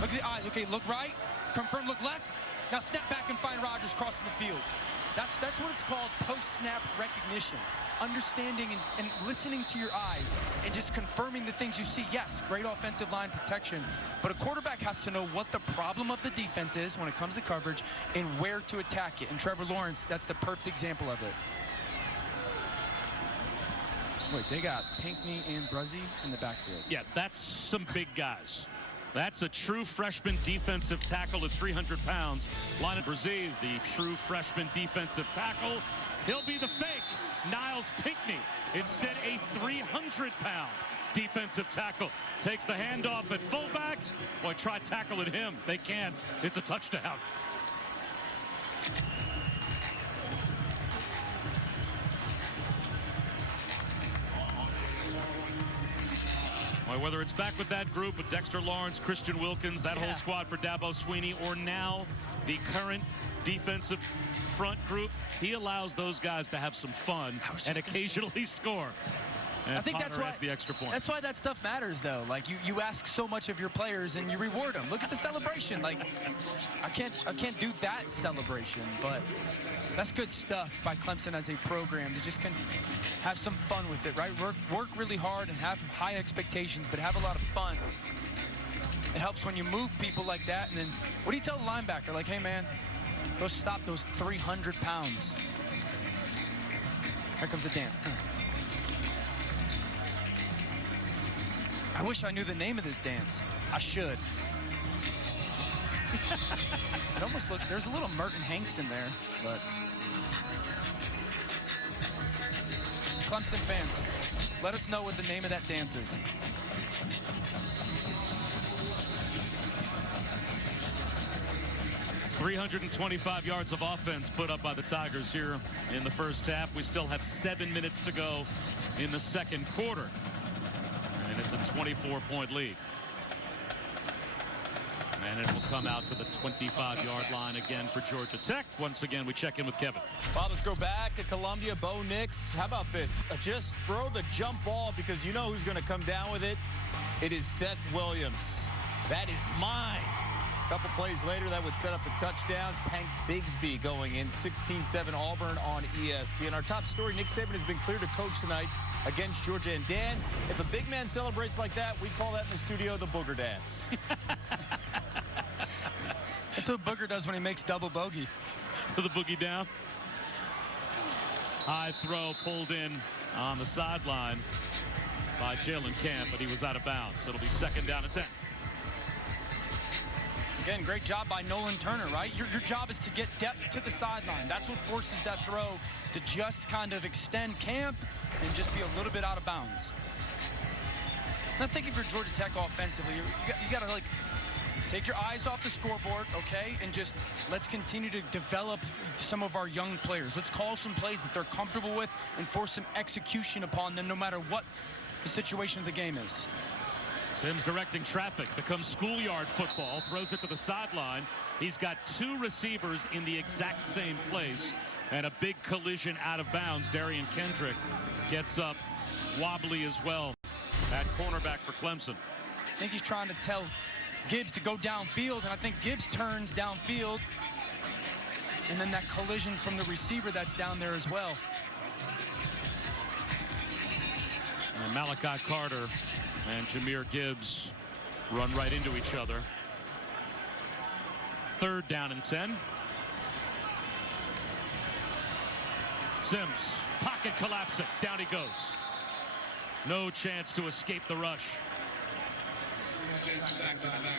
Look at the eyes. Okay, look right, confirm, look left. Now snap back and find Rodgers crossing the field. That's what it's called, post-snap recognition. Understanding and listening to your eyes and just confirming the things you see. Yes, great offensive line protection, but a quarterback has to know what the problem of the defense is when it comes to coverage and where to attack it. And Trevor Lawrence, that's the perfect example of it. Wait, they got Pinckney and Bruzzy in the backfield. Yeah, that's some big guys. That's a true freshman defensive tackle at 300 pounds. Lionel Brazil, the true freshman defensive tackle. He'll be the fake Nyles Pinckney. Instead, a 300-pound defensive tackle. Takes the handoff at fullback. Boy, try tackling him. They can't. It's a touchdown. Well, whether it's back with that group with Dexter Lawrence, Christian Wilkins, that whole squad for Dabo Swinney, or now the current defensive front group, he allows those guys to have some fun and occasionally score. And I think that's why the extra point. That's why that stuff matters, though. Like you ask so much of your players and you reward them. Look at the celebration. Like I can't do that celebration, but that's good stuff by Clemson as a program. They just can have some fun with it, right? Work really hard and have high expectations, but have a lot of fun. It helps when you move people like that. And then what do you tell the linebacker? Like, hey man, go stop those 300 pounds. Here comes the dance. I wish I knew the name of this dance. I should. It almost looked, there's a little Merton Hanks in there, but. Clemson fans, let us know what the name of that dance is. .325 yards of offense put up by the Tigers here in the first half. We still have 7 minutes to go in the second quarter. And it's a 24-point lead. And it will come out to the 25-yard line again for Georgia Tech. Once again, we check in with Kevin. Well, let's go back to Columbia. Bo Nix, how about this? Just throw the jump ball because you know who's going to come down with it. It is Seth Williams. That is mine. A couple plays later, that would set up the touchdown. Tank Bigsby going in, 16-7 Auburn on ESPN. Our top story, Nick Saban has been cleared to coach tonight against Georgia. And Dan, if a big man celebrates like that, we call that in the studio the booger dance. That's what Booger does when he makes double bogey. The boogie down. High throw pulled in on the sideline by Jalen Camp, but he was out of bounds. It'll be 2nd down and 10. Again, great job by Nolan Turner, right? Your job is to get depth to the sideline. That's what forces that throw to just kind of extend Camp and just be a little bit out of bounds. Now thinking for Georgia Tech offensively, you got to like take your eyes off the scoreboard, okay, and just let's continue to develop some of our young players. Let's call some plays that they're comfortable with and force some execution upon them no matter what the situation of the game is. Sims directing traffic, becomes schoolyard football, throws it to the sideline. He's got 2 receivers in the exact same place, and a big collision out of bounds. Darian Kendrick gets up wobbly as well at cornerback for Clemson. I think he's trying to tell Gibbs to go downfield, and I think Gibbs turns downfield, and then that collision from the receiver that's down there as well. And Malachi Carter and Jahmyr Gibbs run right into each other. 3rd down and 10. Sims, pocket collapsing, down he goes. No chance to escape the rush.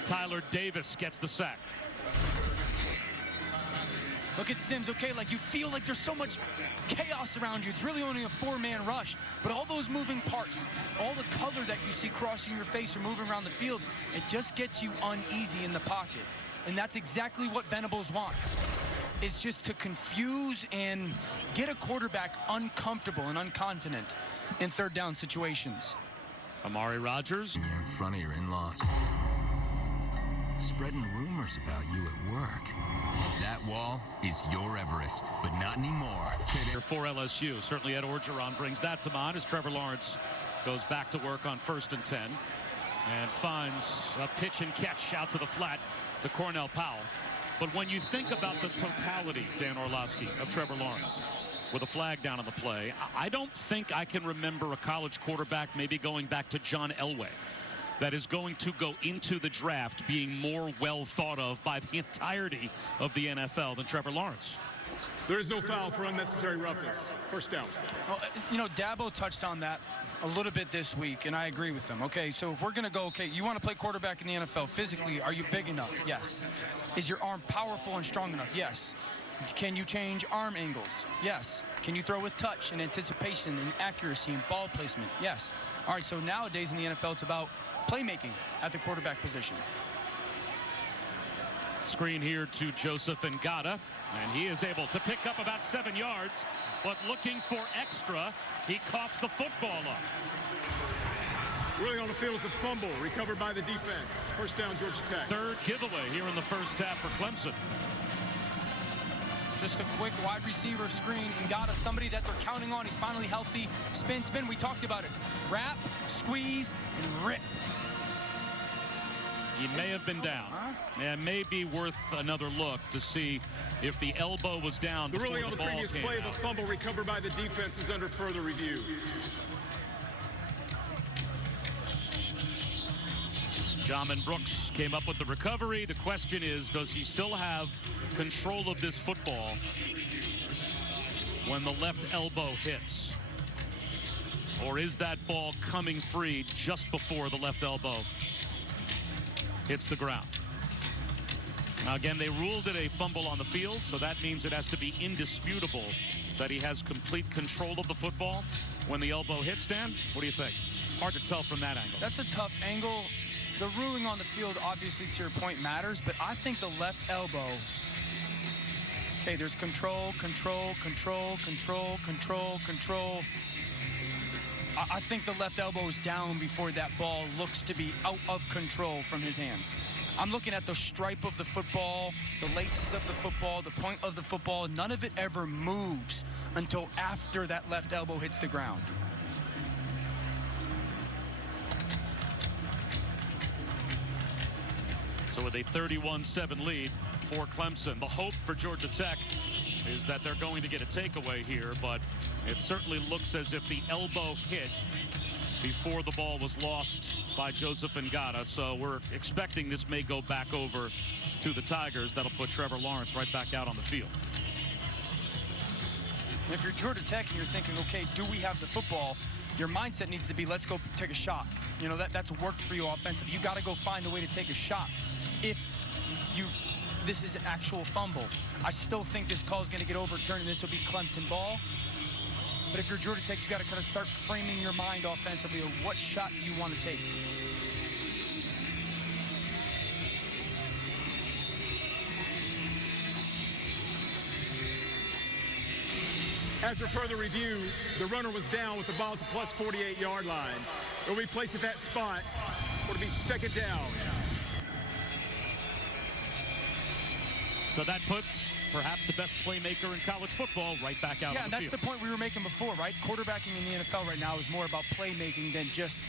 Tyler Davis gets the sack. Look at Sims, okay, like you feel like there's so much chaos around you. It's really only a 4-man rush, but all those moving parts, all the color that you see crossing your face or moving around the field, it just gets you uneasy in the pocket. And that's exactly what Venables wants, is just to confuse and get a quarterback uncomfortable and unconfident in third down situations. Amari Rodgers. You're in front of your in-laws, spreading rumors about you at work. That wall is your Everest, but not anymore. For LSU, certainly Ed Orgeron brings that to mind as Trevor Lawrence goes back to work on 1st and 10 and finds a pitch and catch out to the flat to Cornell Powell. But when you think about the totality, Dan Orlovsky, of Trevor Lawrence, with a flag down on the play, I don't think I can remember a college quarterback, maybe going back to John Elway, that is going to go into the draft being more well thought of by the entirety of the NFL than Trevor Lawrence. There is no foul for unnecessary roughness. First down. Well, you know, Dabo touched on that a little bit this week, and I agree with him. Okay, so if we're going to go, okay, you want to play quarterback in the NFL physically, are you big enough? Yes. Is your arm powerful and strong enough? Yes. Can you change arm angles? Yes. Can you throw with touch and anticipation and accuracy and ball placement? Yes. All right, so nowadays in the NFL, it's about playmaking at the quarterback position. Screen here to Joseph Ngata, and he is able to pick up about 7 yards, but looking for extra, he coughs the football up. Really on the field is a fumble recovered by the defense. First down, Georgia Tech. Third giveaway here in the first half for Clemson. Just a quick wide receiver screen. Ngata, somebody that they're counting on. He's finally healthy. Spin, spin. We talked about it. Wrap, squeeze, and rip. He may have been down. And may be worth another look to see if the elbow was down before really on the the ball previous came play, out. the fumble recovered by the defense is under further review. Jamin Brooks came up with the recovery. The question is, does he still have control of this football when the left elbow hits? Or is that ball coming free just before the left elbow hits the ground? Now again, they ruled it a fumble on the field, so that means it has to be indisputable that he has complete control of the football when the elbow hits. Dan, what do you think? Hard to tell from that angle. That's a tough angle. The ruling on the field, obviously, to your point, matters, but I think the left elbow, okay, there's control, control, control, control, control, control. I think the left elbow is down before that ball looks to be out of control from his hands. I'm looking at the stripe of the football, the laces of the football, the point of the football. None of it ever moves until after that left elbow hits the ground. So with a 31-7 lead for Clemson, the hope for Georgia Tech is that they're going to get a takeaway here, but it certainly looks as if the elbow hit before the ball was lost by Joseph Ngata. So we're expecting this may go back over to the Tigers. That'll put Trevor Lawrence right back out on the field. If you're Georgia Tech and you're thinking, okay, do we have the football? Your mindset needs to be, let's go take a shot. You know, that's worked for you offensively. You got to go find a way to take a shot. If this is an actual fumble, I still think this call is going to get overturned and this will be Clemson ball. But if you're Georgia Tech, you got to kind of start framing your mind offensively of what shot you want to take. After further review, the runner was down with the ball at the plus 48-yard line. It will be placed at that spot. It will be second down. So that puts perhaps the best playmaker in college football right back out on the field. Yeah, and that's the point we were making before, right? Quarterbacking in the NFL right now is more about playmaking than just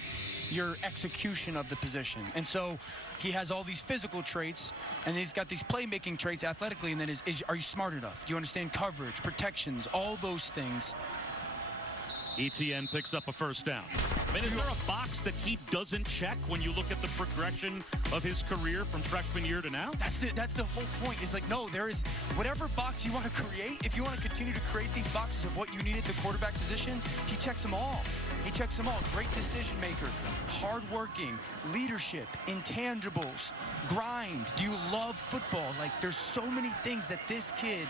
your execution of the position. And so he has all these physical traits, and he's got these playmaking traits athletically, and then are you smart enough? Do you understand coverage, protections, all those things? ETN picks up a first down. I mean, is there a box that he doesn't check when you look at the progression of his career from freshman year to now? That's the whole point. Is like, no, there is whatever box you want to create. If you want to continue to create these boxes of what you need at the quarterback position, he checks them all. He checks them all. Great decision maker, hardworking, leadership, intangibles, grind. Do you love football? Like, there's so many things that this kid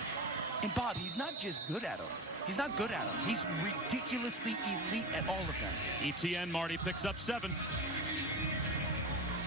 And Bob, he's not just good at them. He's not good at them. He's ridiculously elite at all of them. ETN, Marty picks up 7.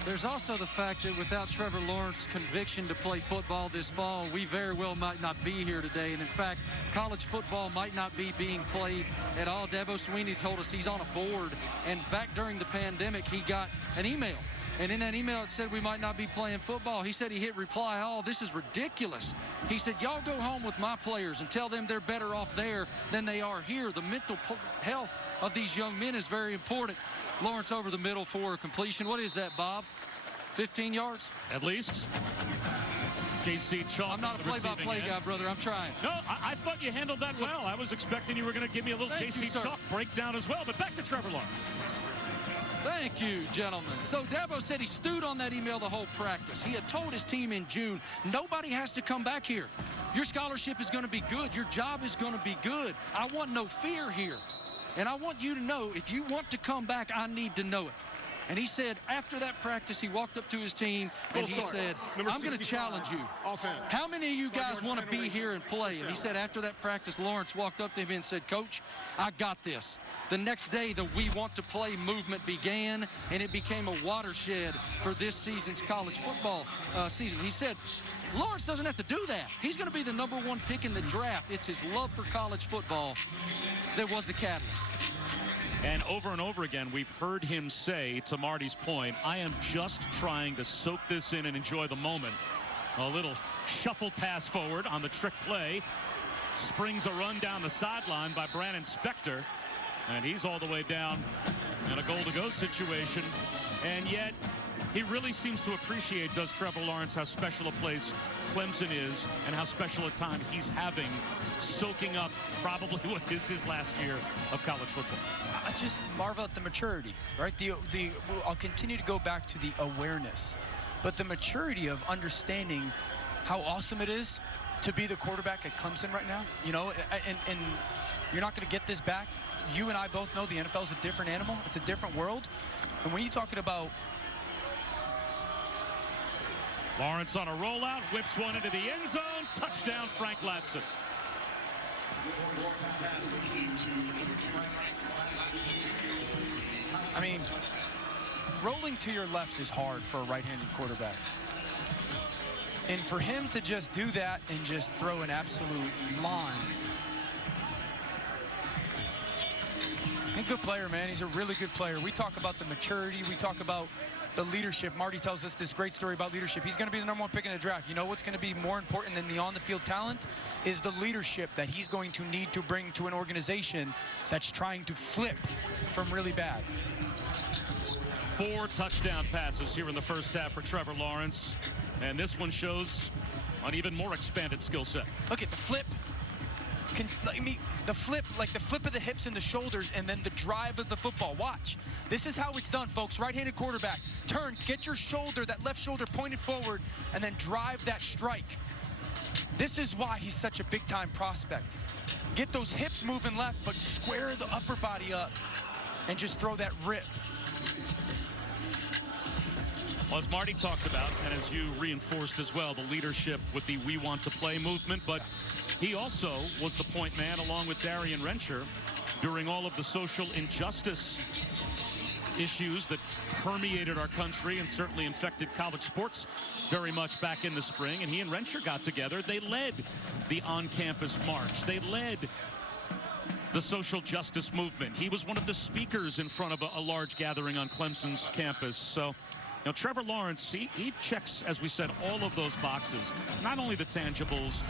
There's also the fact that without Trevor Lawrence's conviction to play football this fall, we very well might not be here today. And in fact, college football might not be being played at all. Dabo Swinney told us he's on a board. And back during the pandemic, he got an email. And in that email, it said we might not be playing football. He said he hit reply all. This is ridiculous. He said, y'all go home with my players and tell them they're better off there than they are here. The mental health of these young men is very important. Lawrence over the middle for a completion. What is that, Bob? 15 yards? At least. J.C. Chalk. I'm not a play-by-play guy, brother. I'm trying. No, I thought you handled that well. I was expecting you were going to give me a little J.C. Chalk breakdown as well. But back to Trevor Lawrence. Thank you, gentlemen. So Dabo said he stewed on that email the whole practice. He had told his team in June, nobody has to come back here. Your scholarship is going to be good. Your job is going to be good. I want no fear here. And I want you to know, if you want to come back, I need to know it. And he said after that practice, he walked up to his team and he said, I'm going to challenge you. How many of you guys want to be here and play? And he said after that practice, Lawrence walked up to him and said, Coach, I got this. The next day, the We Want to Play movement began, and it became a watershed for this season's college football season. He said, Lawrence doesn't have to do that. He's going to be the #1 pick in the draft. It's his love for college football that was the catalyst. And over again, we've heard him say, to Marty's point, I am just trying to soak this in and enjoy the moment. A little shuffle pass forward on the trick play. Springs a run down the sideline by Brandon Spector. And he's all the way down in a goal-to-go situation. And yet, he really seems to appreciate, does Trevor Lawrence, how special a place Clemson is and how special a time he's having soaking up probably what is his last year of college football. I just marvel at the maturity, right? I'll continue to go back to the awareness, but the maturity of understanding how awesome it is to be the quarterback at Clemson right now, you know, and you're not going to get this back. You and I both know the NFL is a different animal. It's a different world. And when you're talking about Lawrence on a rollout, whips one into the end zone. Touchdown, Frank Latson. I mean, rolling to your left is hard for a right-handed quarterback. And for him to just do that and just throw an absolute line. He's a good player, man. He's a really good player. We talk about the maturity. We talk about the leadership. Marty tells us this great story about leadership. He's going to be the #1 pick in the draft. You know what's going to be more important than the on-the-field talent is the leadership that he's going to need to bring to an organization that's trying to flip from really bad. 4 touchdown passes here in the first half for Trevor Lawrence. And this one shows an even more expanded skill set. Look at the flip. The flip, like the flip of the hips and the shoulders, and then the drive of the football. Watch. This is how it's done, folks. Right-handed quarterback. Turn, get your shoulder, that left shoulder pointed forward, and then drive that strike. This is why he's such a big-time prospect. Get those hips moving left, but square the upper body up and just throw that rip. Well, as Marty talked about, and as you reinforced as well, the leadership with the We Want to Play movement, but he also was the point man along with Darian Rencher during all of the social injustice issues that permeated our country and certainly infected college sports very much back in the spring. And he and Rencher got together. They led the on-campus march. They led the social justice movement. He was one of the speakers in front of a large gathering on Clemson's campus. So, you know, Trevor Lawrence, he checks, as we said, all of those boxes. Not only the tangibles,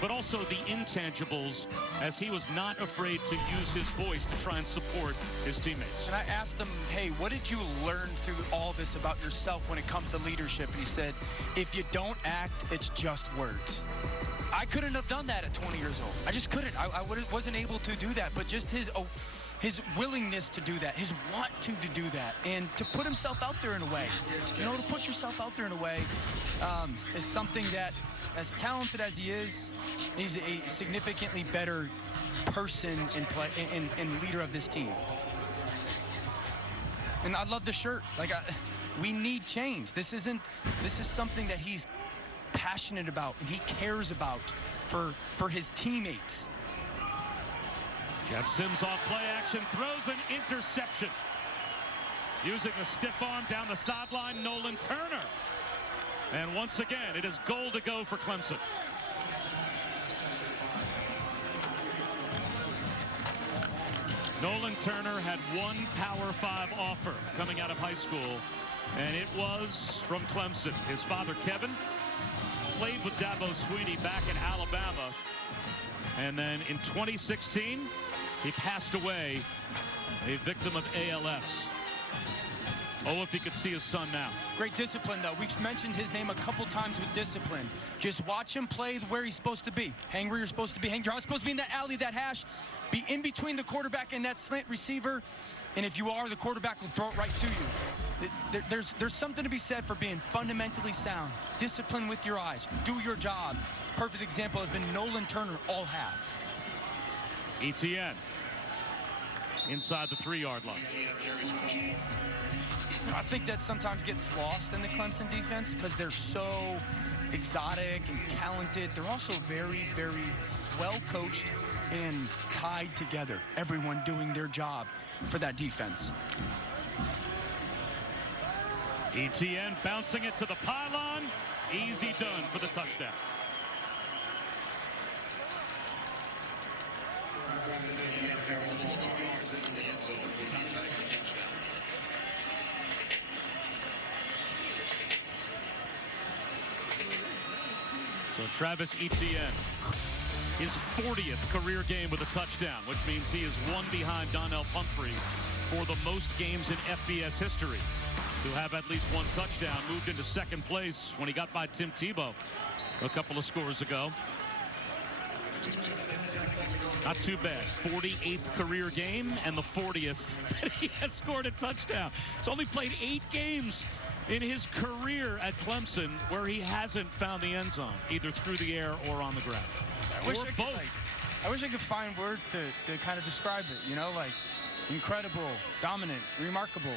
but also the intangibles, as he was not afraid to use his voice to try and support his teammates. And I asked him, hey, what did you learn through all this about yourself when it comes to leadership? And he said, if you don't act, it's just words. I couldn't have done that at 20 years old. I just couldn't. I wasn't able to do that. But just his willingness to do that, his want to do that, and to put himself out there in a way, you know, to put yourself out there in a way is something that, as talented as he is, he's a significantly better person and leader of this team. And I love the shirt. Like, we need change. This is something that he's passionate about and he cares about. for his teammates. Jeff Sims off play action, throws an interception. Using the stiff arm down the sideline, Nolan Turner. And once again, it is goal to go for Clemson. Nolan Turner had one Power 5 offer coming out of high school, and it was from Clemson. His father, Kevin, played with Dabo Swinney back in Alabama. And then in 2016, he passed away, a victim of ALS. Oh, if he could see his son now. Great discipline, though. We've mentioned his name a couple times with discipline. Just watch him play where he's supposed to be. Hang where you're supposed to be. Hang. You're not supposed to be in that alley, that hash. Be in between the quarterback and that slant receiver. And if you are, the quarterback will throw it right to you. There's something to be said for being fundamentally sound. Discipline with your eyes. Do your job. Perfect example has been Nolan Turner all half. Etienne inside the 3-yard line. I think that sometimes gets lost in the Clemson defense because they're so exotic and talented. They're also very, very well coached and tied together. Everyone doing their job for that defense. Etienne bouncing it to the pylon. Easy done for the touchdown. So Travis Etienne, his 40th career game with a touchdown, which means he is one behind Donnell Pumphrey for the most games in FBS history to have at least one touchdown. Moved into second place when he got by Tim Tebow a couple of scores ago. Not too bad. 48th career game and the 40th that he has scored a touchdown. He's only played 8 games in his career at Clemson where he hasn't found the end zone, either through the air or on the ground. I wish I could find words to kind of describe it, you know, like incredible, dominant, remarkable.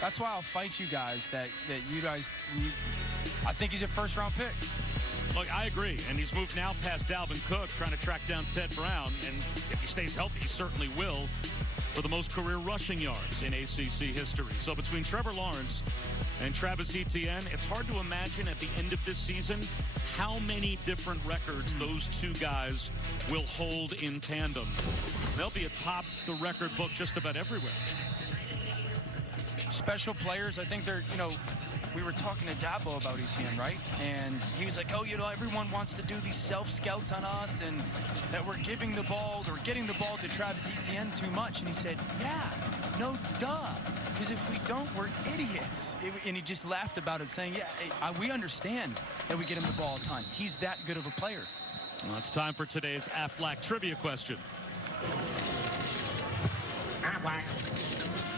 That's why I'll fight you guys that you guys, I think he's a first-round pick. Look, I agree, and he's moved now past Dalvin Cook, trying to track down Ted Brown, and if he stays healthy, he certainly will, for the most career rushing yards in ACC history. So between Trevor Lawrence and Travis Etienne, it's hard to imagine at the end of this season how many different records those two guys will hold in tandem. They'll be atop the record book just about everywhere. Special players, I think they're, you know, we were talking to Dabo about Etienne, right? And he was like, oh, you know, everyone wants to do these self-scouts on us and that we're giving the ball, or getting the ball to Travis Etienne too much. And he said, yeah, no duh. Because if we don't, we're idiots. And he just laughed about it, saying, yeah, we understand that we get him the ball a ton. He's that good of a player. Well, it's time for today's Aflac trivia question. Aflac.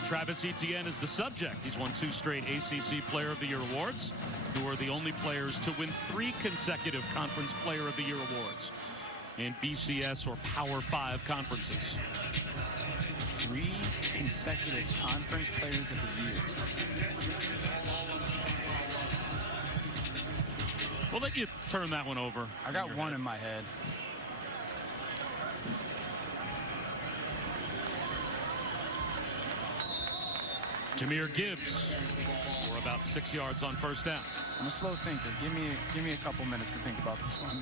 Travis Etienne is the subject. He's won 2 straight ACC Player of the Year awards, who are the only players to win 3 consecutive Conference Player of the Year awards in BCS or Power 5 conferences. 3 consecutive Conference Players of the Year. We'll let you turn that one over. I got one in my head. Jahmyr Gibbs for about 6 yards on first down. I'm a slow thinker. Give me a couple minutes to think about this one.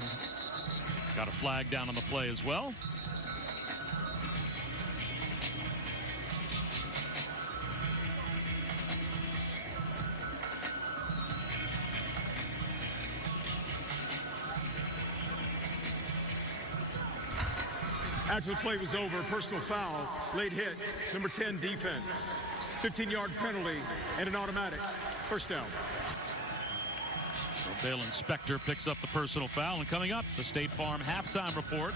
Got a flag down on the play as well. After the play was over, personal foul, late hit, number 10 defense. 15-yard penalty and an automatic first down. So Bill Inspector picks up the personal foul, and coming up, the State Farm halftime report.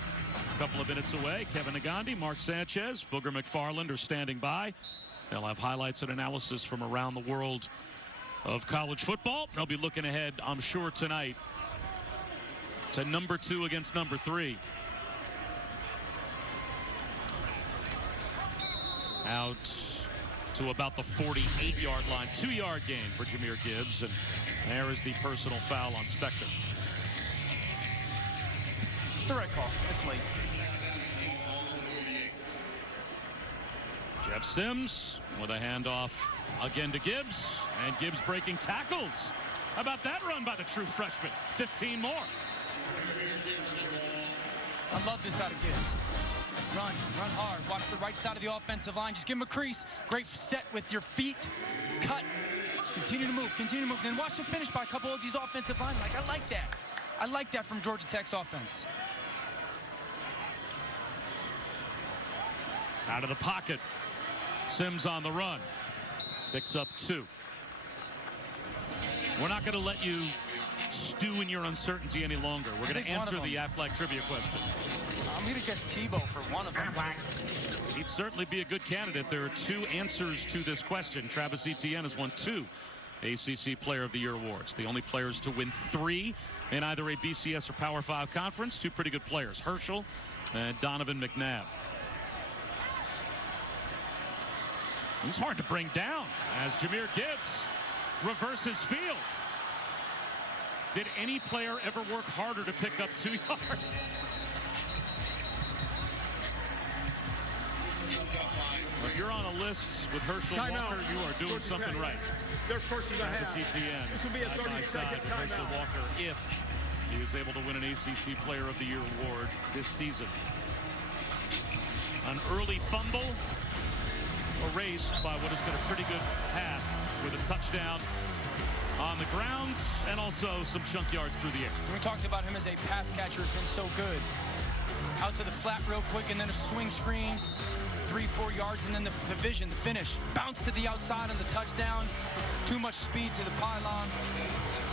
A couple of minutes away, Kevin Nagandi, Mark Sanchez, Booger McFarland are standing by. They'll have highlights and analysis from around the world of college football. They'll be looking ahead, I'm sure, tonight to number 2 against number 3. Out to about the 48-yard line. 2-yard gain for Jahmyr Gibbs, and there is the personal foul on Spector. the right call. It's late. Jeff Sims with a handoff again to Gibbs, and Gibbs breaking tackles. How about that run by the true freshman? 15 more. I love this out of Gibbs. Run hard. Watch the right side of the offensive line. Just give him a crease. Great set with your feet. Cut. Continue to move. Then watch the finish by a couple of these offensive linemen. I like that. I like that from Georgia Tech's offense. Out of the pocket. Sims on the run. Picks up 2. We're not going to let you stew in your uncertainty any longer. We're going to answer the Aflac trivia question. I'm going to guess Tebow for one of them. He'd certainly be a good candidate. There are 2 answers to this question. Travis Etienne has won 2 ACC Player of the Year awards. The only players to win 3 in either a BCS or Power 5 conference. 2 pretty good players, Herschel and Donovan McNabb. He's hard to bring down as Jahmyr Gibbs reverses field. Did any player ever work harder to pick up 2 yards? If you're on a list with Herschel Walker, you are doing something right. Their first of the half. This will be a 30-second timeout. Herschel Walker, if he is able to win an ACC Player of the Year award this season. An early fumble erased by what has been a pretty good half with a touchdown on the ground and also some chunk yards through the air. We talked about him as a pass catcher, has been so good. Out to the flat real quick, and then a swing screen, 3-4 yards, and then the vision, the finish. Bounce to the outside on the touchdown. Too much speed to the pylon.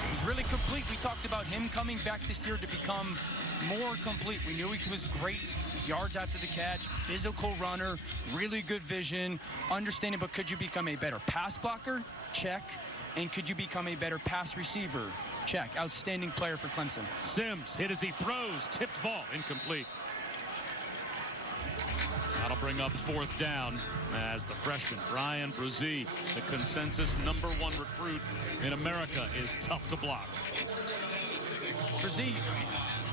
He's really complete. We talked about him coming back this year to become more complete. We knew he was great yards after the catch, physical runner, really good vision, understanding, but could you become a better pass blocker? Check. And could you become a better pass receiver? Check. Outstanding player for Clemson. Sims hit as he throws, tipped ball, incomplete. That'll bring up 4th down as the freshman Brian Brzee, the consensus #1 recruit in America, is tough to block. Brzee,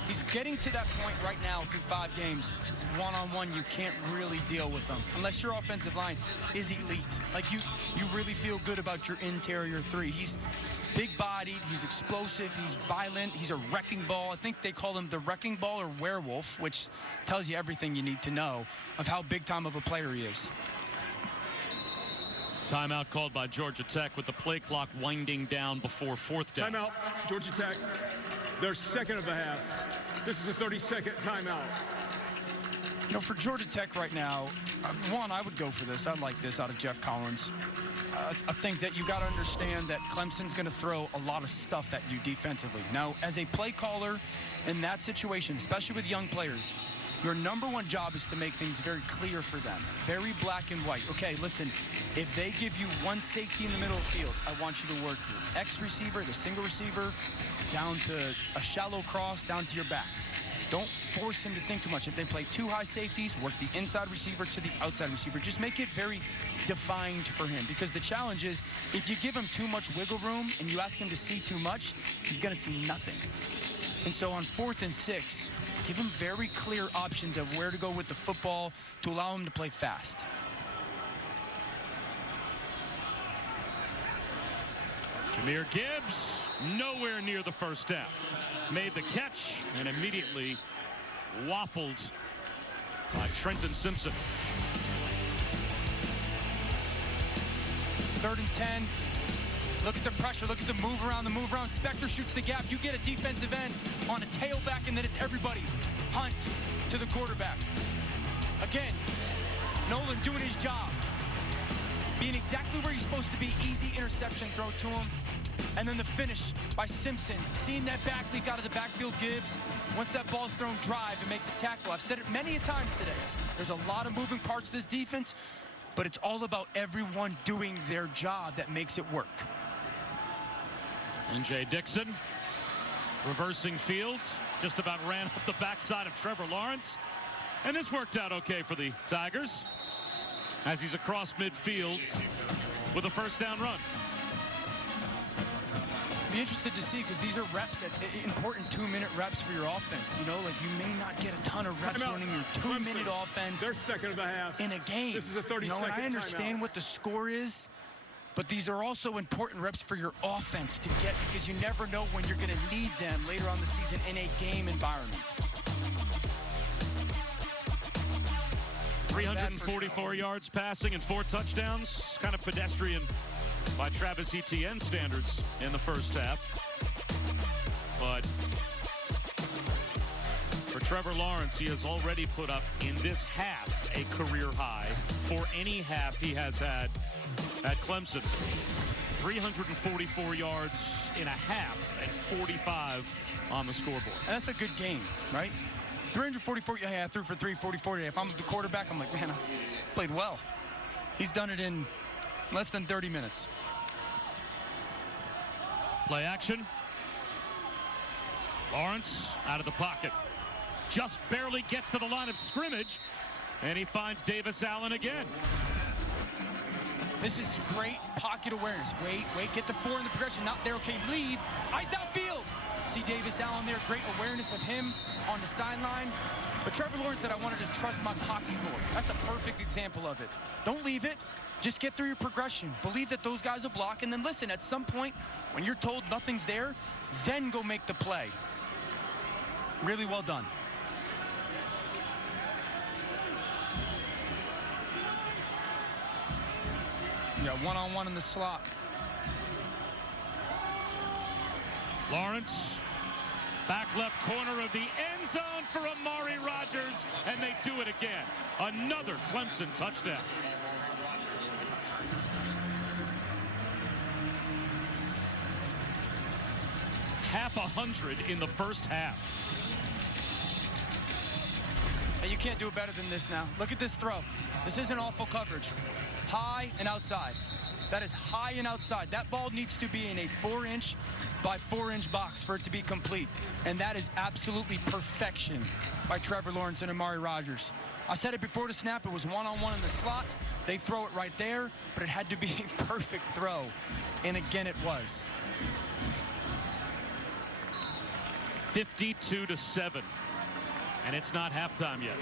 he's getting to that point right now through 5 games. One-on-one, you can't really deal with him unless your offensive line is elite. Like you really feel good about your interior 3. He's big-bodied, he's explosive, he's violent, he's a wrecking ball. I think they call him the wrecking ball or werewolf, which tells you everything you need to know of how big time of a player he is. Timeout called by Georgia Tech with the play clock winding down before 4th down. Timeout, Georgia Tech. Their second of the half. This is a 30-second timeout. You know, for Georgia Tech right now, one, I would go for this. I like this out of Jeff Collins. I think that you got to understand that Clemson's going to throw a lot of stuff at you defensively. Now, as a play caller in that situation, especially with young players, your #1 job is to make things very clear for them, very black and white. Okay, listen, if they give you 1 safety in the middle of the field, I want you to work your X receiver, the single receiver, down to a shallow cross, down to your back. Don't force him to think too much. If they play 2 high safeties, work the inside receiver to the outside receiver. Just make it very defined for him, because the challenge is if you give him too much wiggle room and you ask him to see too much, he's going to see nothing. And so on 4th and 6, give him very clear options of where to go with the football to allow him to play fast. Jahmyr Gibbs nowhere near the 1st down. Made the catch and immediately waffled by Trenton Simpson. 3rd and 10. Look at the pressure. Look at the move around. Spector shoots the gap. You get a defensive end on a tailback, and then it's everybody. Hunt to the quarterback. Again, Nolan doing his job. Being exactly where he's supposed to be. Easy interception throw to him. And then the finish by Simpson. Seeing that back leak out of the backfield, Gibbs. Once that ball's thrown, drive and make the tackle. I've said it many a times today. There's a lot of moving parts to this defense, but it's all about everyone doing their job that makes it work. N.J. Dixon reversing field. Just about ran up the backside of Trevor Lawrence. And this worked out okay for the Tigers as he's across midfield with a 1st down run. Be interested to see, because these are reps, at important 2-minute reps for your offense. You know, like you may not get a ton of reps running your 2-minute offense. Their second of the half. In a game. This is a 30-second You know, and I understand timeout. what the score is, but these are also important reps for your offense to get, because you never know when you're going to need them later on the season in a game environment. 344 yards passing and 4 touchdowns. Kind of pedestrian by Travis Etienne standards in the first half. But for Trevor Lawrence, he has already put up in this half a career high for any half he has had at Clemson. 344 yards in a half and 45 on the scoreboard. And that's a good game, right? 344, yeah, I threw for 344 today. If I'm the quarterback, I'm like, man, I played well. He's done it in less than 30 minutes. Play action. Lawrence out of the pocket. Just barely gets to the line of scrimmage, and he finds Davis Allen again. This is great pocket awareness. Wait, get to 4 in the progression. Not there, okay, leave. Eyes downfield. See Davis Allen there, great awareness of him on the sideline. But Trevor Lawrence said, I wanted to trust my pocket more. That's a perfect example of it. Don't leave it. Just get through your progression. Believe that those guys will block, and then listen, at some point, when you're told nothing's there, then go make the play. Really well done. You got one-on-one in the slot. Lawrence, back left corner of the end zone for Amari Rodgers, and they do it again. Another Clemson touchdown. Half 100 in the first half. And you can't do it better than this now. Look at this throw. This isn't awful coverage. High and outside. That is high and outside. That ball needs to be in a 4-inch by 4-inch box for it to be complete. And that is absolutely perfection by Trevor Lawrence and Amari Rodgers. I said it before the snap, it was one-on-one in the slot. They throw it right there, but it had to be a perfect throw. And again, it was. 52-7. And it's not halftime yet.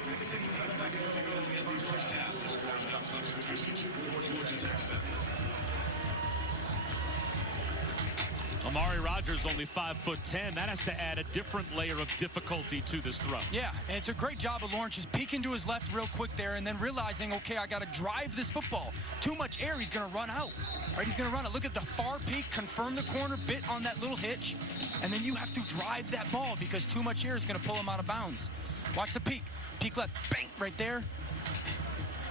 Amari Rodgers only 5'10". That has to add a different layer of difficulty to this throw. Yeah, and it's a great job of Lawrence just peeking to his left real quick there and then realizing, okay, I got to drive this football. Too much air, he's going to run out. Right, he's going to run it. Look at the far peak, confirm the corner, bit on that little hitch, and then you have to drive that ball because too much air is going to pull him out of bounds. Watch the peak. Peak left, bang, right there.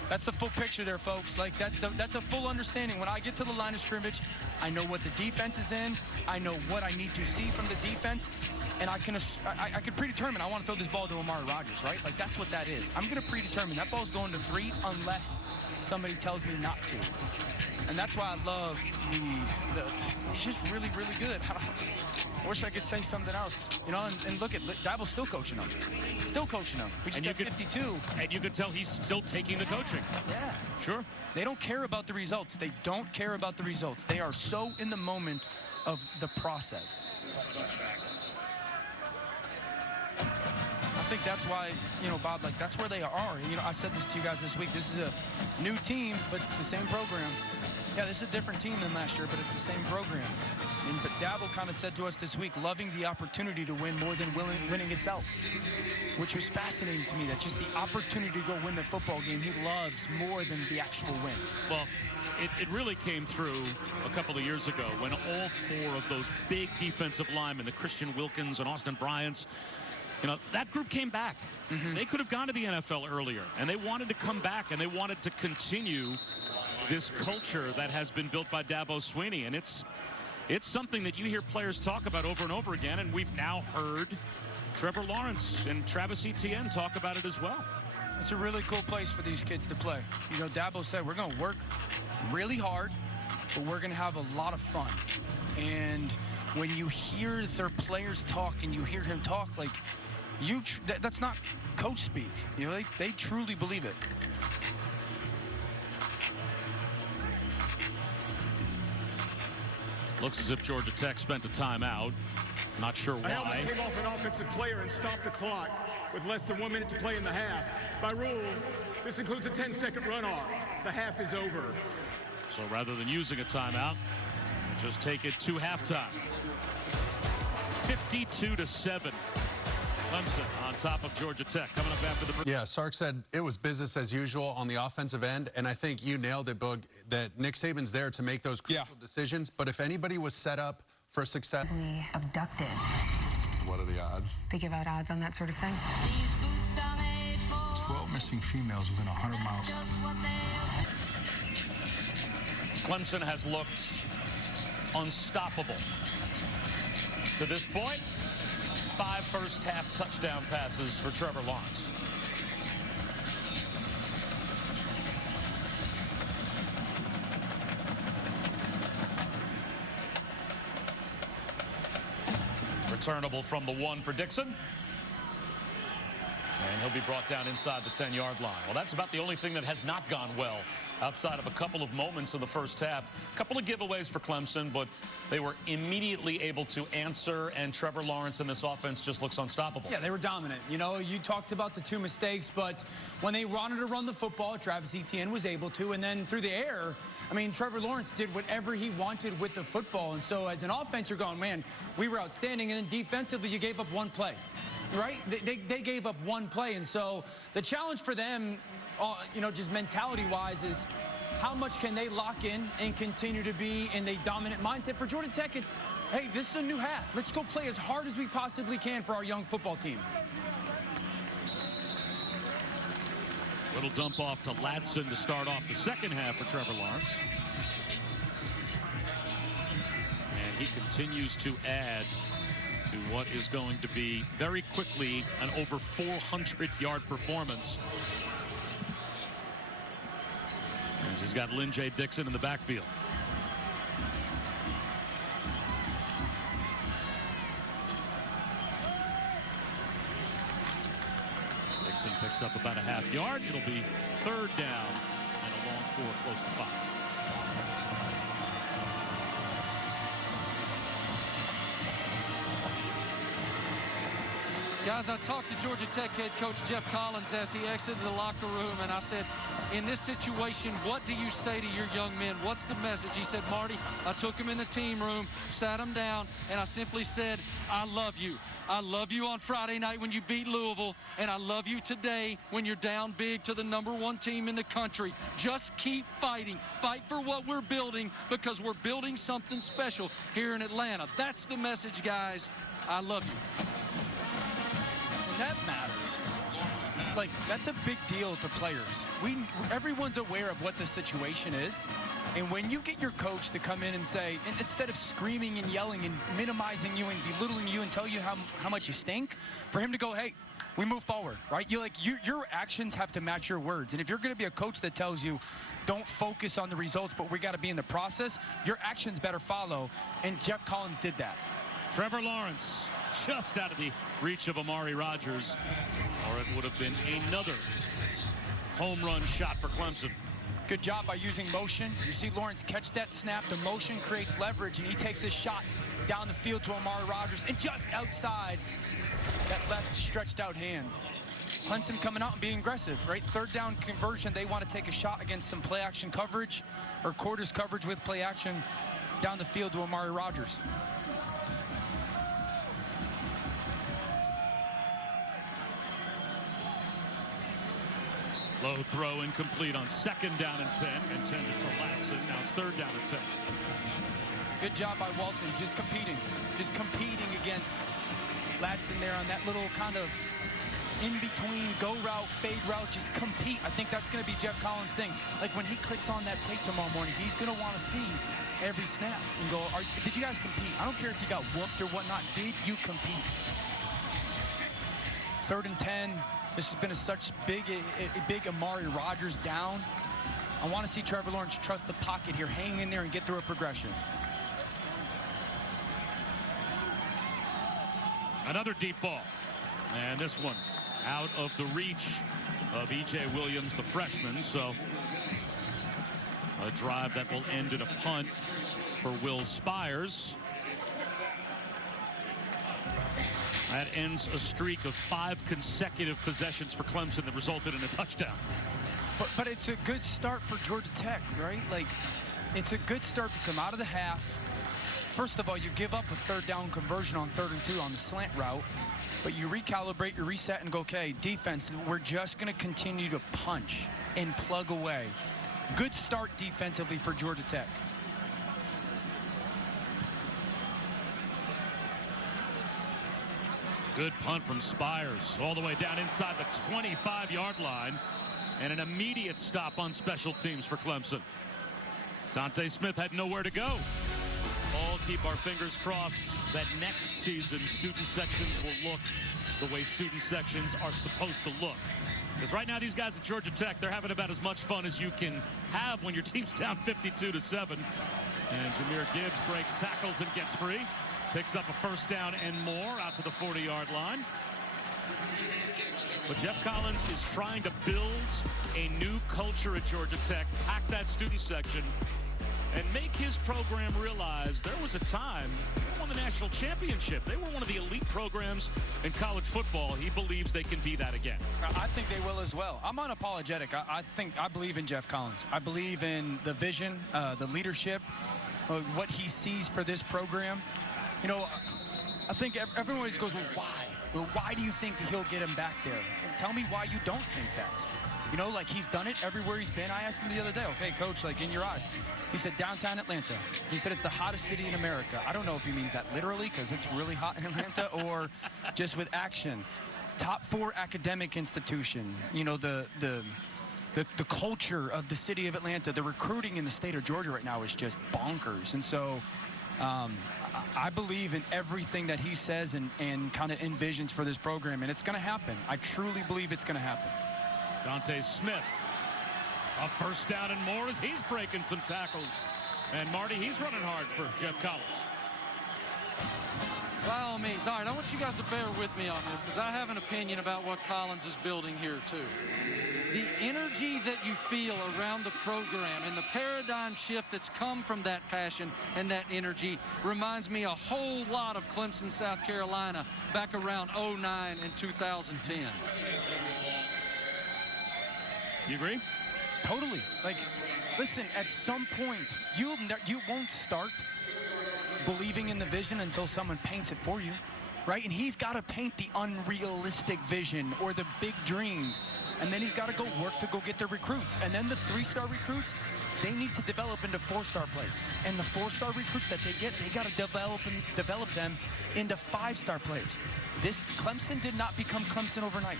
That's the full picture there, folks. Like, that's a full understanding. When I get to the line of scrimmage, I know what the defense is in. I know what I need to see from the defense. And I can predetermine I want to throw this ball to Amari Rodgers, right? Like, that's what that is. I'm going to predetermine that ball's going to 3 unless somebody tells me not to. And that's why I love he's just really, really good. I wish I could say something else, you know, and look at Dabo's still coaching him. Still coaching him. We just got 52. And you can tell he's still taking the coaching. Yeah. Sure. They don't care about the results. They don't care about the results. They are so in the moment of the process. I think that's why, you know, Bob, like, that's where they are. You know, I said this to you guys this week. This is a new team, but it's the same program. Yeah, this is a different team than last year, but it's the same program. But Dabo kind of said to us this week, loving the opportunity to win more than winning itself, which was fascinating to me, that just the opportunity to go win the football game, he loves more than the actual win. Well, it really came through a couple of years ago when all 4 of those big defensive linemen, the Christian Wilkins and Austin Bryants, you know, that group came back. They could have gone to the NFL earlier, and they wanted to come back, and they wanted to continue this culture that has been built by Dabo Swinney. And it's something that you hear players talk about over and over again, and we've now heard Trevor Lawrence and Travis Etienne talk about it as well. It's a really cool place for these kids to play. You know, Dabo said we're going to work really hard, but we're going to have a lot of fun. And when you hear their players talk and you hear him talk, like, that's not coach speak. You know, they truly believe it. Looks as if Georgia Tech spent a timeout. Not sure A helmet why. came off an offensive player and stopped the clock with less than 1 minute to play in the half. By rule, this includes a 10-second runoff. The half is over. So rather than using a timeout, just take it to halftime. 52-7. Clemson on top of Georgia Tech. Coming up after the break. Yeah, Sark said it was business as usual on the offensive end, and I think you nailed it, Boog, that Nick Saban's there to make those crucial decisions. But if anybody was set up for success... Abducted. What are the odds? They give out odds on that sort of thing. 12 missing females within 100 miles. Clemson has looked unstoppable. To this point, 5 first-half touchdown passes for Trevor Lawrence. Returnable from the 1 for Dixon. And he'll be brought down inside the 10-yard line. Well, that's about the only thing that has not gone well outside of a couple of moments in the first half. A couple of giveaways for Clemson, but they were immediately able to answer, and Trevor Lawrence in this offense just looks unstoppable. Yeah, they were dominant. You know, you talked about the 2 mistakes, but when they wanted to run the football, Travis Etienne was able to, and then through the air, I mean, Trevor Lawrence did whatever he wanted with the football. And so as an offense, you're going, man, we were outstanding, and then defensively, you gave up 1 play. Right? They gave up 1 play, and so the challenge for them, you know, just mentality-wise, is how much can they lock in and continue to be in a dominant mindset? For Georgia Tech, it's, hey, this is a new half. Let's go play as hard as we possibly can for our young football team. Little dump off to Ladson to start off the second half for Trevor Lawrence. And he continues to add to what is going to be very quickly an over 400-yard performance, as he's got Lynn J. Dixon in the backfield. Dixon picks up about a half yard. It'll be 3rd down and a long 4 close to 5. Guys, I talked to Georgia Tech head coach Jeff Collins as he exited the locker room, and I said, in this situation, what do you say to your young men? What's the message? He said, Marty, I took him in the team room, sat him down, and I simply said, I love you. I love you on Friday night when you beat Louisville, and I love you today when you're down big to the #1 team in the country. Just keep fighting. Fight for what we're building, because we're building something special here in Atlanta. That's the message, guys. I love you. That matters. Like, that's a big deal to players. Everyone's aware of what the situation is, and when you get your coach to come in and say, and instead of screaming and yelling and minimizing you and belittling you and tell you how much you stink, for him to go, hey, we move forward, right? Your actions have to match your words. And if you're going to be a coach that tells you, don't focus on the results, but we got to be in the process, your actions better follow. And Jeff Collins did that. Trevor Lawrence just out of the reach of Amari Rodgers, or it would have been another home run shot for Clemson. Good job by using motion. You see Lawrence catch that snap. The motion creates leverage, and he takes his shot down the field to Amari Rodgers, and just outside that left stretched out hand. Clemson coming out and being aggressive, right? 3rd down conversion. They want to take a shot against some play action coverage, or quarters coverage with play action down the field to Amari Rodgers. Low throw incomplete on 2nd down and 10, intended for Ladson. Now it's 3rd down and 10. Good job by Walton, just competing against Ladson there on that little kind of in-between go route, fade route, just compete. I think that's going to be Jeff Collins' thing. Like, when he clicks on that tape tomorrow morning, he's going to want to see every snap and go, did you guys compete? I don't care if you got whooped or whatnot. Did you compete? 3rd and 10. This has been such a big Amari Rodgers down. I want to see Trevor Lawrence trust the pocket here, hang in there and get through a progression. Another deep ball. And this one out of the reach of E.J. Williams, the freshman. So a drive that will end in a punt for Will Spires. That ends a streak of 5 consecutive possessions for Clemson that resulted in a touchdown. But it's a good start for Georgia Tech, right? Like, it's a good start to come out of the half. First of all, you give up a 3rd down conversion on 3rd and 2 on the slant route, but you recalibrate, you reset, and go, okay, defense, we're just going to continue to punch and plug away. Good start defensively for Georgia Tech. Good punt from Spires all the way down inside the 25-yard line, and an immediate stop on special teams for Clemson. Dante Smith had nowhere to go. All keep our fingers crossed that next season student sections will look the way student sections are supposed to look. Because right now these guys at Georgia Tech, they're having about as much fun as you can have when your team's down 52-7. And Jahmyr Gibbs breaks tackles and gets free. Picks up a 1st down and more out to the 40-yard line. But Jeff Collins is trying to build a new culture at Georgia Tech, pack that student section, and make his program realize there was a time they won the national championship. They were one of the elite programs in college football. He believes they can be that again. I think they will as well. I'm unapologetic. I believe in Jeff Collins. I believe in the vision, the leadership, what he sees for this program. You know, I think everyone always goes, well, why? Well, why do you think that he'll get him back there? Tell me why you don't think that. You know, like, he's done it everywhere he's been. I asked him the other day, okay, coach, like, in your eyes. He said downtown Atlanta. He said it's the hottest city in America. I don't know if he means that literally, because it's really hot in Atlanta, or just with action. Top 4 academic institution. You know, the culture of the city of Atlanta, the recruiting in the state of Georgia right now is just bonkers. And so I believe in everything that he says and kind of envisions for this program, and it's going to happen. I truly believe it's going to happen. Dante Smith, a 1st down and more as he's breaking some tackles. And Marty, he's running hard for Jeff Collins. By all means. All right, I want you guys to bear with me on this, because I have an opinion about what Collins is building here, too. The energy that you feel around the program and the paradigm shift that's come from that passion and that energy reminds me a whole lot of Clemson, South Carolina back around 2009 and 2010. You agree? Totally. Like, listen, at some point, you won't start believing in the vision until someone paints it for you, right? And he's got to paint the unrealistic vision or the big dreams, and then he's got to go work to go get the recruits. And then the 3-star recruits, they need to develop into 4-star players. And the 4-star recruits that they get, they got to develop them into 5-star players. Clemson did not become Clemson overnight,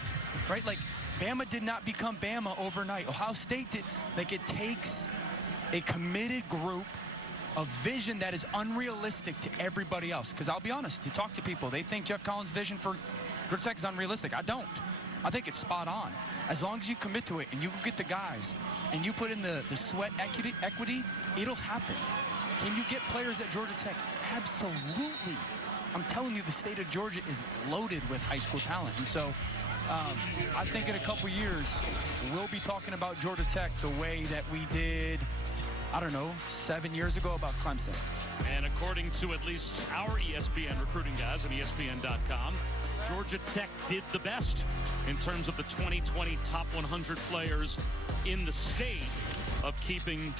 right? Like, Bama did not become Bama overnight. Ohio State did. Like, it takes a committed group of vision that is unrealistic to everybody else. Because I'll be honest, you talk to people, they think Jeff Collins' vision for Georgia Tech is unrealistic. I don't. I think it's spot on. As long as you commit to it and you go get the guys and you put in the sweat equity, it'll happen. Can you get players at Georgia Tech? Absolutely. I'm telling you, the state of Georgia is loaded with high school talent. And so I think in a couple years, we'll be talking about Georgia Tech the way that we did, I don't know, 7 years ago about Clemson. And according to at least our ESPN recruiting guys on ESPN.com, Georgia Tech did the best in terms of the 2020 top 100 players in the state, of keeping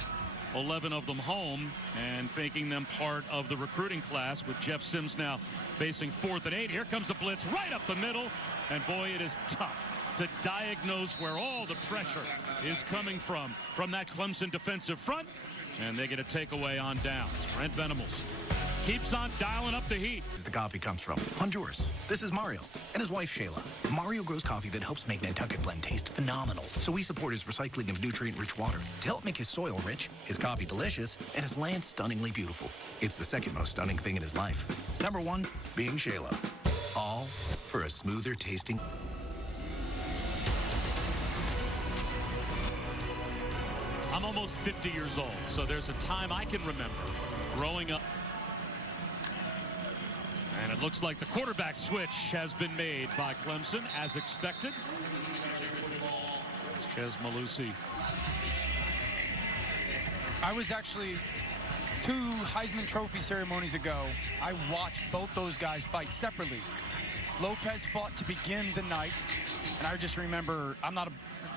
11 of them home and making them part of the recruiting class, with Jeff Sims now facing 4th and 8. Here comes a blitz right up the middle, and boy, it is tough to diagnose where all the pressure is coming from that Clemson defensive front, and they get a takeaway on downs. Brent Venables keeps on dialing up the heat. The coffee comes from Honduras. This is Mario and his wife Shayla. Mario grows coffee that helps make Nantucket Blend taste phenomenal, so we support his recycling of nutrient-rich water to help make his soil rich, his coffee delicious, and his land stunningly beautiful. It's the second most stunning thing in his life. Number 1 being Shayla. All for a smoother tasting. I'm almost 50 years old, so there's a time I can remember growing up. And it looks like the quarterback switch has been made by Clemson, as expected. It's Chez Malusi. I was actually 2 Heisman Trophy ceremonies ago, I watched both those guys fight separately. Lopez fought to begin the night, and I just remember, I'm not a,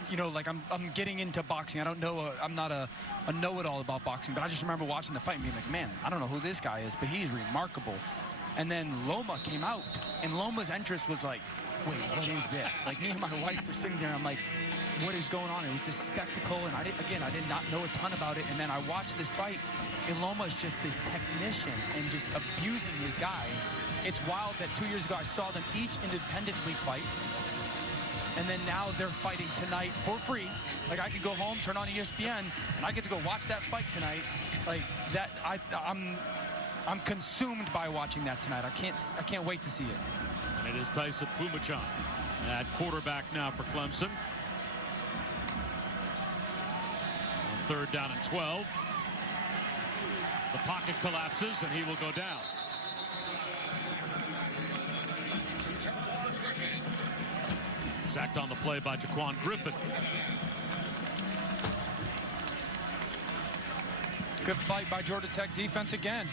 you know, like I'm getting into boxing. I don't know, I'm not a know-it-all about boxing, but I just remember watching the fight and being like, man, I don't know who this guy is, but he's remarkable. And then Loma came out, and Loma's entrance was like, wait, what is this? Like, me and my wife were sitting there, and I'm like, what is going on? It was this spectacle, and I did not know a ton about it. And then I watched this fight, and Loma is just this technician and just abusing his guy. It's wild that 2 years ago I saw them each independently fight, and then now they're fighting tonight for free. Like, I could go home, turn on ESPN, and I get to go watch that fight tonight. Like that, I'm consumed by watching that tonight. I can't wait to see it. And it is Tyson Pumachan at quarterback now for Clemson. On 3rd down and 12. The pocket collapses, and he will go down. Sacked on the play by Jaquan Griffin. Good fight by Georgia Tech defense again.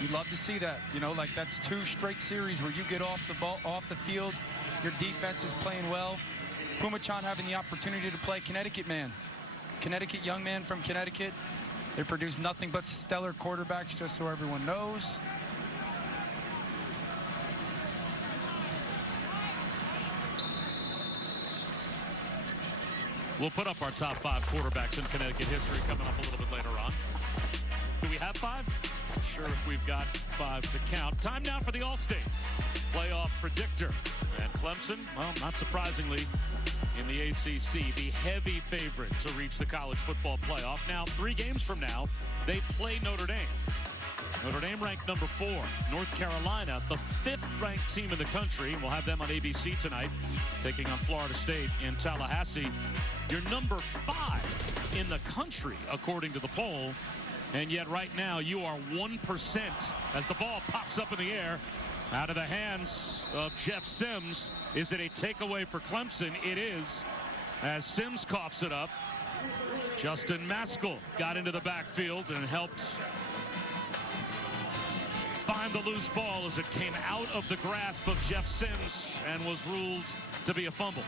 You love to see that. You know, like, that's 2 straight series where you get off the field, your defense is playing well. Pumachan having the opportunity to play Connecticut man. Connecticut young man from Connecticut. They produce nothing but stellar quarterbacks, just so everyone knows. We'll put up our top 5 quarterbacks in Connecticut history coming up a little bit later on. Do we have 5? Not sure if we've got 5 to count. Time now for the All-State playoff predictor. And Clemson, well, not surprisingly, in the ACC, the heavy favorite to reach the college football playoff. Now, 3 games from now, they play Notre Dame. Notre Dame ranked number 4. North Carolina, the 5th ranked team in the country. We'll have them on ABC tonight, taking on Florida State in Tallahassee. You're number 5 in the country, according to the poll. And yet right now you are 1% as the ball pops up in the air out of the hands of Jeff Sims. Is it a takeaway for Clemson? It is, as Sims coughs it up. Justin Maskell got into the backfield and helped find the loose ball as it came out of the grasp of Jeff Sims and was ruled to be a fumble.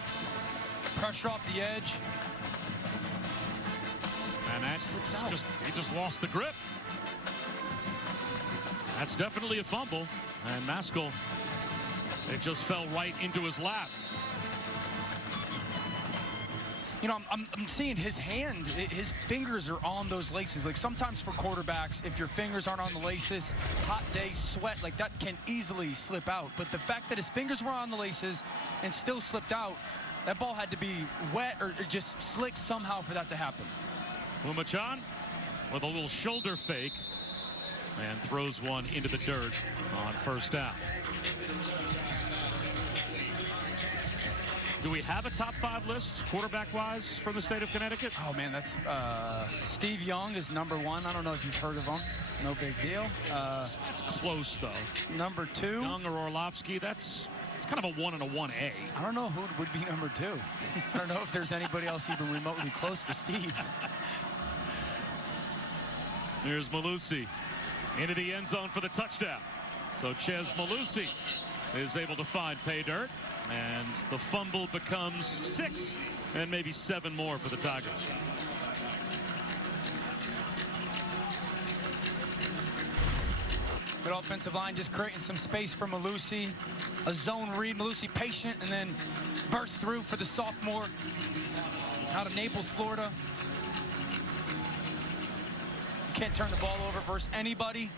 Pressure off the edge. And that's just, he just lost the grip. That's definitely a fumble. And Maskell, it just fell right into his lap. You know, I'm seeing his hand, his fingers are on those laces. Like, sometimes for quarterbacks, if your fingers aren't on the laces, hot day, sweat, like, that can easily slip out. But the fact that his fingers were on the laces and still slipped out, that ball had to be wet or just slick somehow for that to happen. Pumachan with a little shoulder fake and throws one into the dirt on 1st down. Do we have a top 5 list, quarterback-wise, from the state of Connecticut? Oh, man, that's Steve Young is number 1. I don't know if you've heard of him. No big deal. It's close, though. Number 2. Young or Orlovsky, it's kind of a 1 and a 1A. I don't know who would be number 2. I don't know if there's anybody else even remotely close to Steve. Here's Malusi into the end zone for the touchdown. So Ches Malusi is able to find pay dirt, and the fumble becomes 6 and maybe 7 more for the Tigers. Good offensive line, just creating some space for Malusi. A zone read, Malusi patient, and then bursts through for the sophomore out of Naples, Florida. You can't turn the ball over versus anybody.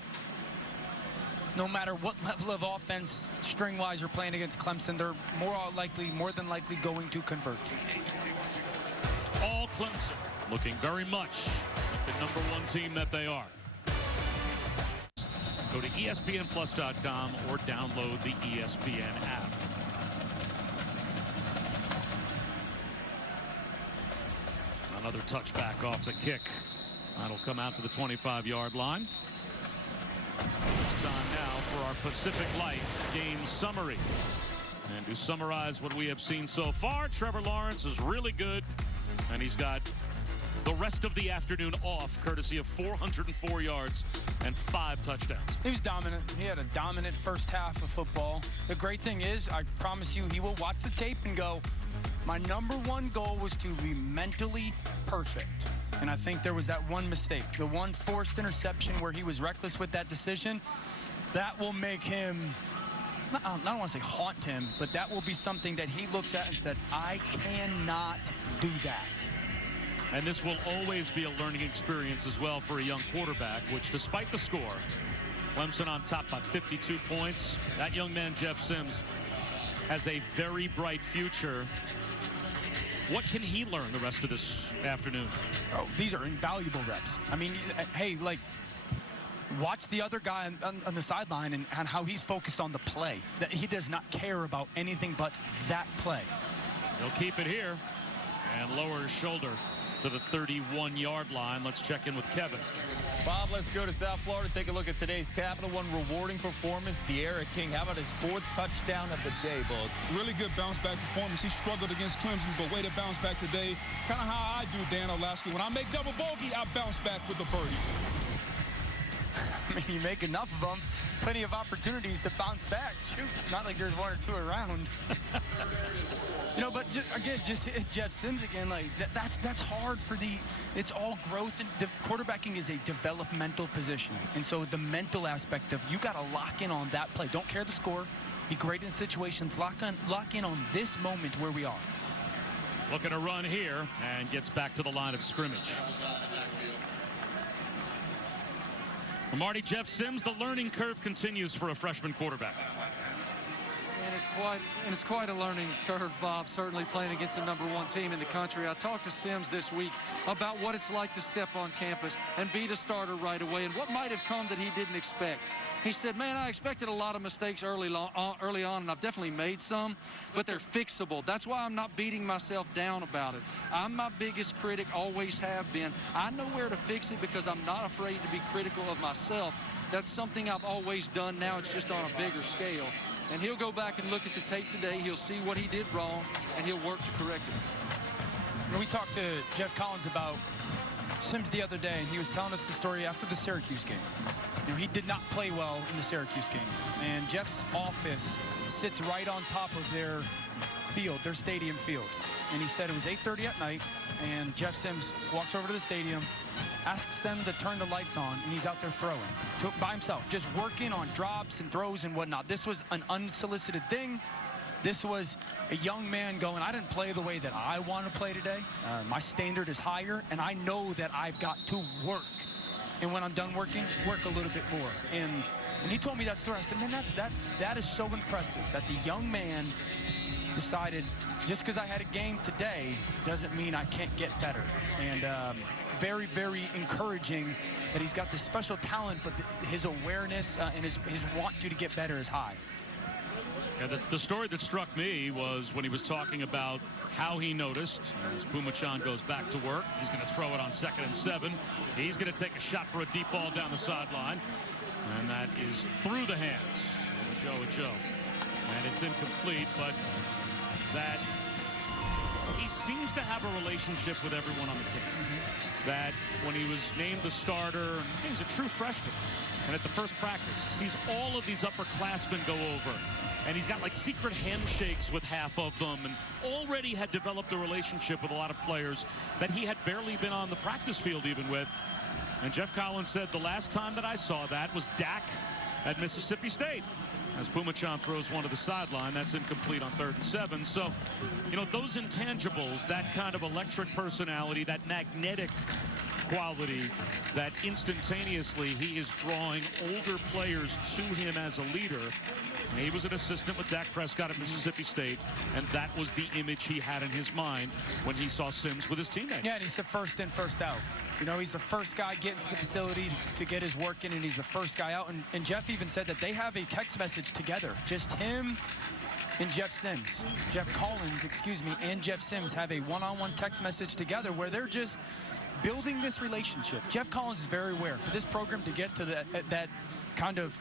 No matter what level of offense, string-wise, you're playing against Clemson, they're more than likely going to convert. All Clemson looking very much like the number 1 team that they are. Go to ESPNplus.com or download the ESPN app. Another touchback off the kick. That'll come out to the 25-yard line. It's time now for our Pacific Life game summary. And to summarize what we have seen so far, Trevor Lawrence is really good, and he's got the rest of the afternoon off, courtesy of 404 yards and 5 touchdowns. He was dominant. He had a dominant first half of football. The great thing is, I promise you, he will watch the tape and go, my #1 goal was to be mentally perfect. And I think there was that one mistake, the one forced interception where he was reckless with that decision. That will make him, I don't want to say haunt him, but that will be something that he looks at and said, I cannot do that. And this will always be a learning experience as well for a young quarterback, which despite the score, Clemson on top by 52 points. That young man, Jeff Sims, has a very bright future. What can he learn the rest of this afternoon? Oh, these are invaluable reps. I mean, hey, like, watch the other guy on the sideline and how he's focused on the play. That he does not care about anything but that play. He'll keep it here and lower his shoulder to the 31-yard line. Let's check in with Kevin. Bob, let's go to South Florida. Take a look at today's Capital One rewarding performance. De'Ara King, how about his 4th touchdown of the day, Bug? Really good bounce-back performance. He struggled against Clemson, but way to bounce back today. Kind of how I do, Dan Orlovsky. When I make double bogey, I bounce back with a birdie. I mean, you make enough of them, plenty of opportunities to bounce back. Shoot, it's not like there's 1 or 2 around. You know, but just hit Jeff Sims again. Like that's hard for it's all growth, and quarterbacking is a developmental position. And so the mental aspect of, you got to lock in on that play. Don't care the score. Be great in situations. Lock in on this moment where we are. Looking to run here and gets back to the line of scrimmage. Marty, Jeff Sims, the learning curve continues for a freshman quarterback. And it's quite a learning curve, Bob, certainly playing against the #1 team in the country. I talked to Sims this week about what it's like to step on campus and be the starter right away and what might have come that he didn't expect. He said, man, I expected a lot of mistakes early on, and I've definitely made some, but they're fixable. That's why I'm not beating myself down about it. I'm my biggest critic, always have been. I know where to fix it because I'm not afraid to be critical of myself. That's something I've always done. Now it's just on a bigger scale. And he'll go back and look at the tape today. He'll see what he did wrong, and he'll work to correct it. We talked to Jeff Collins about Sims the other day, and he was telling us the story after the Syracuse game. You know, he did not play well in the Syracuse game. And Jeff's office sits right on top of their field, their stadium field. And he said it was 8:30 at night, and Jeff Sims walks over to the stadium, asks them to turn the lights on, and he's out there throwing by himself, just working on drops and throws and whatnot. This was an unsolicited thing. This was a young man going, I didn't play the way that I want to play today. My standard is higher, and I know that I've got to work. And when I'm done working, work a little bit more. And he told me that story. I said, man, that is so impressive that the young man decided, just because I had a game today doesn't mean I can't get better. And very, very encouraging that he's got this special talent, but his awareness and his want to get better is high. Yeah, the story that struck me was when he was talking about how he noticed as Pumachan goes back to work. He's going to throw it on 2nd and 7. He's going to take a shot for a deep ball down the sideline, and that is through the hands of Joe. And it's incomplete, but that he seems to have a relationship with everyone on the team. That when he was named the starter, I think he's a true freshman, and at the first practice sees all of these upperclassmen go over, and he's got like secret handshakes with half of them, and already had developed a relationship with a lot of players that he had barely been on the practice field even with. And Jeff Collins said the last time that I saw that was Dak at Mississippi State. As Pumachan throws one to the sideline, that's incomplete on 3rd and 7. So, you know, those intangibles, that kind of electric personality, that magnetic quality, that instantaneously he is drawing older players to him as a leader. He was an assistant with Dak Prescott at Mississippi State, and that was the image he had in his mind when he saw Sims with his teammates. Yeah, and he's the first in, first out. You know, he's the first guy getting to the facility to get his work in, and he's the first guy out. And Jeff even said that they have a text message together, just him and Jeff Sims. Jeff Collins, excuse me, and Jeff Sims have a one-on-one text message together where they're just building this relationship. Jeff Collins is very aware for this program to get to that kind of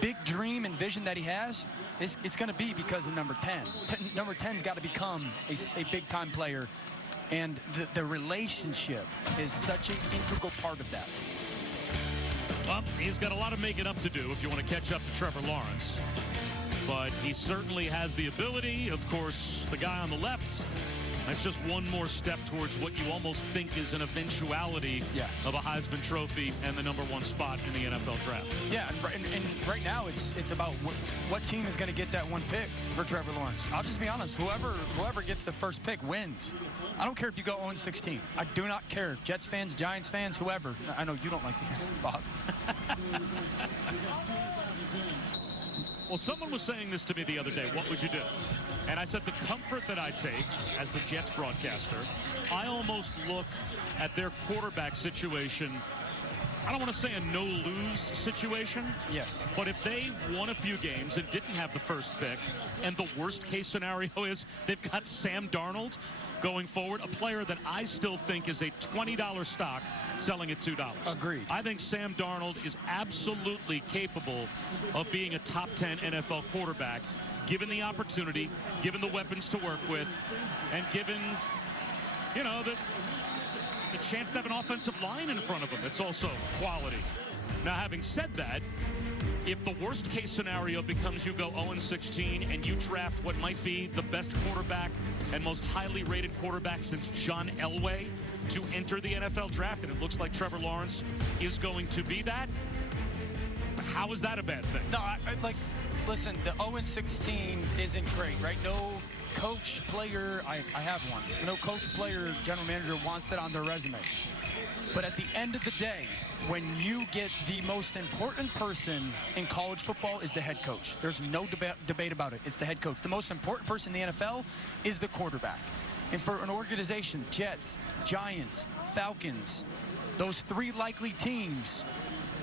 big dream and vision that he has. it's going to be because of number 10. Number 10's got to become a big-time player, and the relationship is such an integral part of that. Well, he's got a lot of making up to do if you want to catch up to Trevor Lawrence. But he certainly has the ability. Of course, the guy on the left, that's just one more step towards what you almost think is an eventuality of a Heisman Trophy and the #1 spot in the NFL draft. Yeah, and right now it's about what team is going to get that one pick for Trevor Lawrence. I'll just be honest, whoever gets the first pick wins. I don't care if you go 0-16. I do not care. Jets fans, Giants fans, whoever. I know you don't like to hear it, Bob. Well, someone was saying this to me the other day. What would you do? And I said the comfort that I take as the Jets broadcaster, I almost look at their quarterback situation. I don't want to say a no-lose situation. Yes. But if they won a few games and didn't have the first pick, and the worst-case scenario is they've got Sam Darnold going forward, a player that I still think is a $20 stock, selling at $2. Agreed. I think Sam Darnold is absolutely capable of being a top 10 NFL quarterback, given the opportunity, given the weapons to work with, and given, you know, the chance to have an offensive line in front of him. It's also quality. Now, having said that, if the worst case scenario becomes you go 0-16 and you draft what might be the best quarterback and most highly rated quarterback since John Elway to enter the NFL draft, and it looks like Trevor Lawrence is going to be that, how is that a bad thing? No, listen, the 0-16 isn't great, right? No coach, player, I have one. No coach, player, general manager wants that on their resume. But at the end of the day, when you get the most important person in college football is the head coach. There's no debate about it. It's the head coach. The most important person in the NFL is the quarterback. And for an organization, Jets, Giants, Falcons, those three likely teams,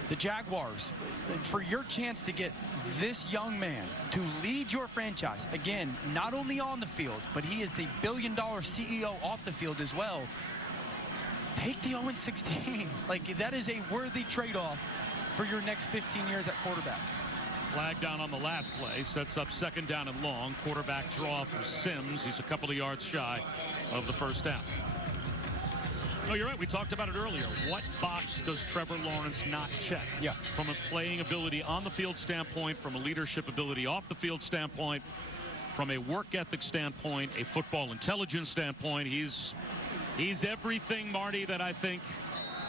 the Jaguars, for your chance to get this young man to lead your franchise, again, not only on the field, but he is the billion-dollar CEO off the field as well. Take the 0-16. Like, that is a worthy trade-off for your next 15 years at quarterback. Flag down on the last play, sets up 2nd down and long. Quarterback draw for Sims. He's a couple of yards shy of the first down. No, you're right. We talked about it earlier. What box does Trevor Lawrence not check? Yeah. From a playing ability on the field standpoint, from a leadership ability off the field standpoint, from a work ethic standpoint, a football intelligence standpoint, he's everything, Marty, that I think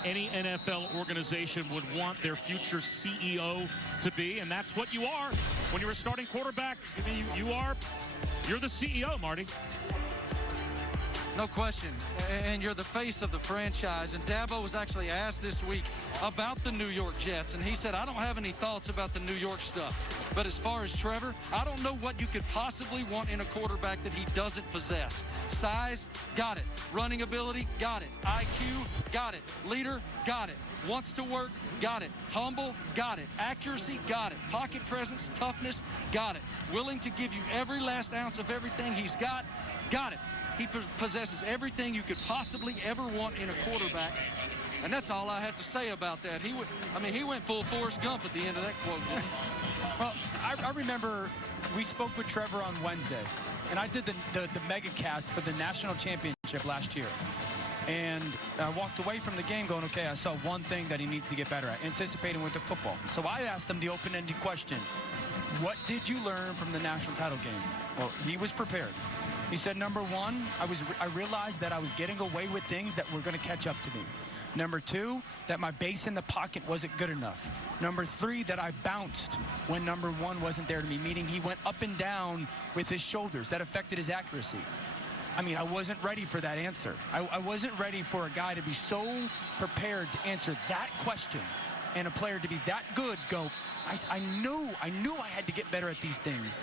any NFL organization would want their future CEO to be, and that's what you are when you're a starting quarterback. I mean, you're the CEO, Marty. No question. And you're the face of the franchise. And Dabo was actually asked this week about the New York Jets, and he said, I don't have any thoughts about the New York stuff. But as far as Trevor, I don't know what you could possibly want in a quarterback that he doesn't possess. Size, got it. Running ability, got it. IQ, got it. Leader, got it. Wants to work, got it. Humble, got it. Accuracy, got it. Pocket presence, toughness, got it. Willing to give you every last ounce of everything he's got it. He possesses everything you could possibly ever want in a quarterback, and that's all I have to say about that. He went full Forrest Gump at the end of that quote. Well, I remember we spoke with Trevor on Wednesday, and I did the mega cast for the national championship last year. And I walked away from the game going, okay, I saw one thing that he needs to get better at, anticipating with the football. So I asked him the open-ended question, what did you learn from the national title game? Well, he was prepared. He said, number one, I realized that I was getting away with things that were going to catch up to me. Number two, that my base in the pocket wasn't good enough. Number three, that I bounced when number one wasn't there to me, meaning he went up and down with his shoulders. That affected his accuracy. I mean, I wasn't ready for that answer. I wasn't ready for a guy to be so prepared to answer that question and a player to be that good go, I knew I had to get better at these things.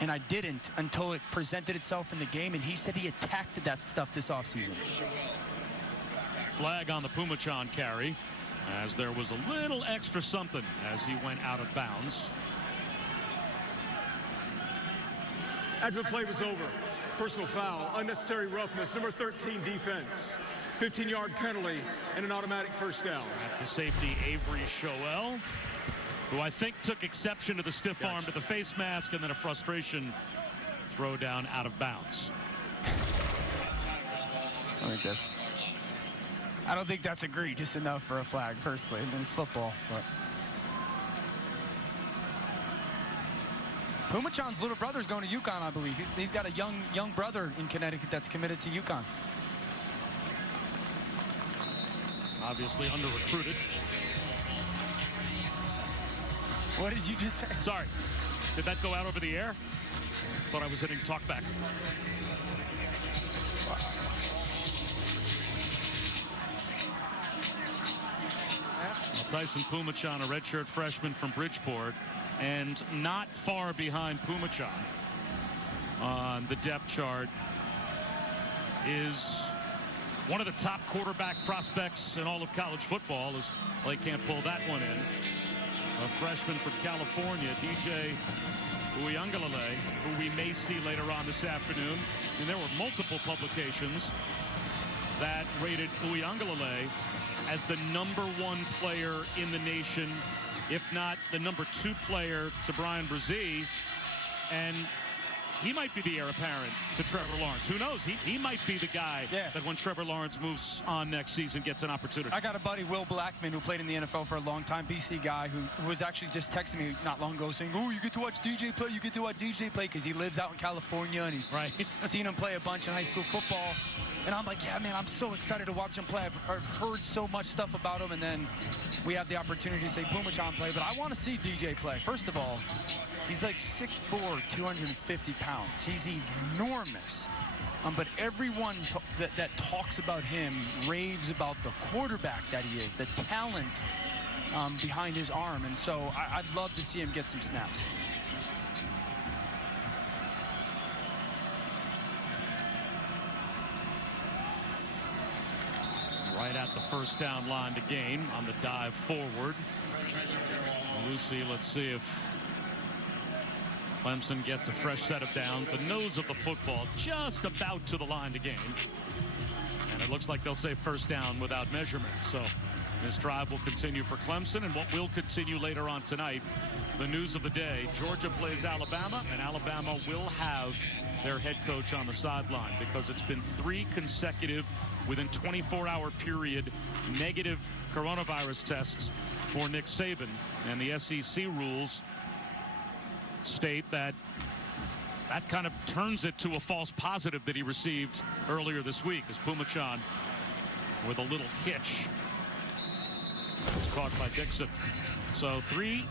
And I didn't until it presented itself in the game, and he said he attacked that stuff this offseason. Flag on the Pumachan carry, as there was a little extra something as he went out of bounds. After the play was over, personal foul, unnecessary roughness, number 13 defense, 15-yard penalty, and an automatic first down. That's the safety, Avery Shoel. who I think took exception to the stiff arm to the face mask, and then a frustration throw down out of bounds. I don't think that's egregious enough for a flag, personally. I mean, it's football, but. Pumachan's little brother's going to UConn, I believe. He's got a young brother in Connecticut that's committed to UConn. Obviously under-recruited. What did you just say? Sorry. Did that go out over the air? Thought I was hitting talkback. Wow. Well, Tyson Pumachan, a redshirt freshman from Bridgeport, and not far behind Pumachan on the depth chart is one of the top quarterback prospects in all of college football, as Blake can't pull that one in. A freshman from California, DJ Uiagalelei, who we may see later on this afternoon. And there were multiple publications that rated Uiagalelei as the #1 player in the nation, if not the #2 player to Brian Brzee. And he might be the heir apparent to Trevor Lawrence. Who knows? He might be the guy that when Trevor Lawrence moves on next season gets an opportunity. I got a buddy, Will Blackman, who played in the NFL for a long time, BC guy, who was actually just texting me not long ago saying, oh, you get to watch DJ play, you get to watch DJ play, because he lives out in California and he's seen him play a bunch in high school football. And I'm like, yeah, man, I'm so excited to watch him play. I've heard so much stuff about him, and then we have the opportunity to say Pumachan play. But I want to see DJ play. First of all, he's like 6'4", 250 pounds. He's enormous. But everyone that talks about him raves about the quarterback that he is, the talent behind his arm. And so I'd love to see him get some snaps. Right at the first down line to gain on the dive forward. Lucy, let's see if Clemson gets a fresh set of downs. The nose of the football just about to the line to gain. And it looks like they'll say first down without measurement. So this drive will continue for Clemson, and what will continue later on tonight. The news of the day, Georgia plays Alabama, and Alabama will have their head coach on the sideline because it's been 3 consecutive within 24-hour period negative coronavirus tests for Nick Saban. And the SEC rules state that kind of turns it to a false positive that he received earlier this week, as Pumachan with a little hitch. It's caught by Dixon. So 3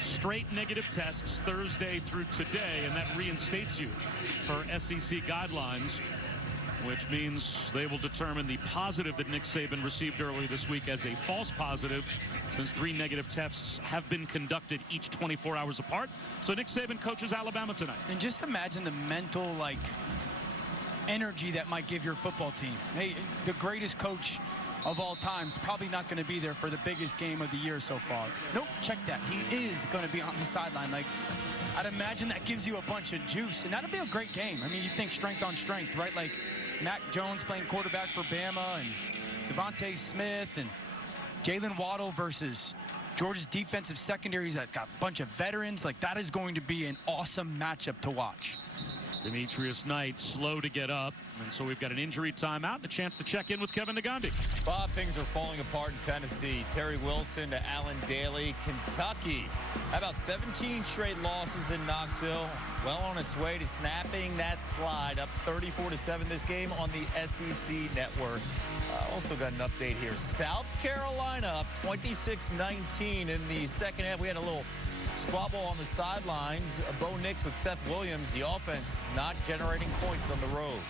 straight negative tests Thursday through today, and that reinstates you per SEC guidelines, which means they will determine the positive that Nick Saban received earlier this week as a false positive, since 3 negative tests have been conducted each 24 hours apart. So Nick Saban coaches Alabama tonight. And just imagine the mental energy that might give your football team. Hey, the greatest coach of all time is probably not going to be there for the biggest game of the year so far. Nope, check that. He is going to be on the sideline. I'd imagine that gives you a bunch of juice, and that'll be a great game. I mean, you think strength on strength, right? Like Mac Jones playing quarterback for Bama, and Devontae Smith and Jalen Waddle versus Georgia's defensive secondaries that's got a bunch of veterans. That is going to be an awesome matchup to watch. Demetrius Knight slow to get up, and so we've got an injury timeout and a chance to check in with Kevin Nagandi. Bob, things are falling apart in Tennessee. Terry Wilson to Allen Daly. Kentucky, how about 17 straight losses in Knoxville? Well on its way to snapping that slide, up 34-7 this game on the SEC network. Also got an update here. South Carolina up 26-19 in the second half. We had a little squabble on the sidelines. Bo Nix with Seth Williams. The offense not generating points on the road.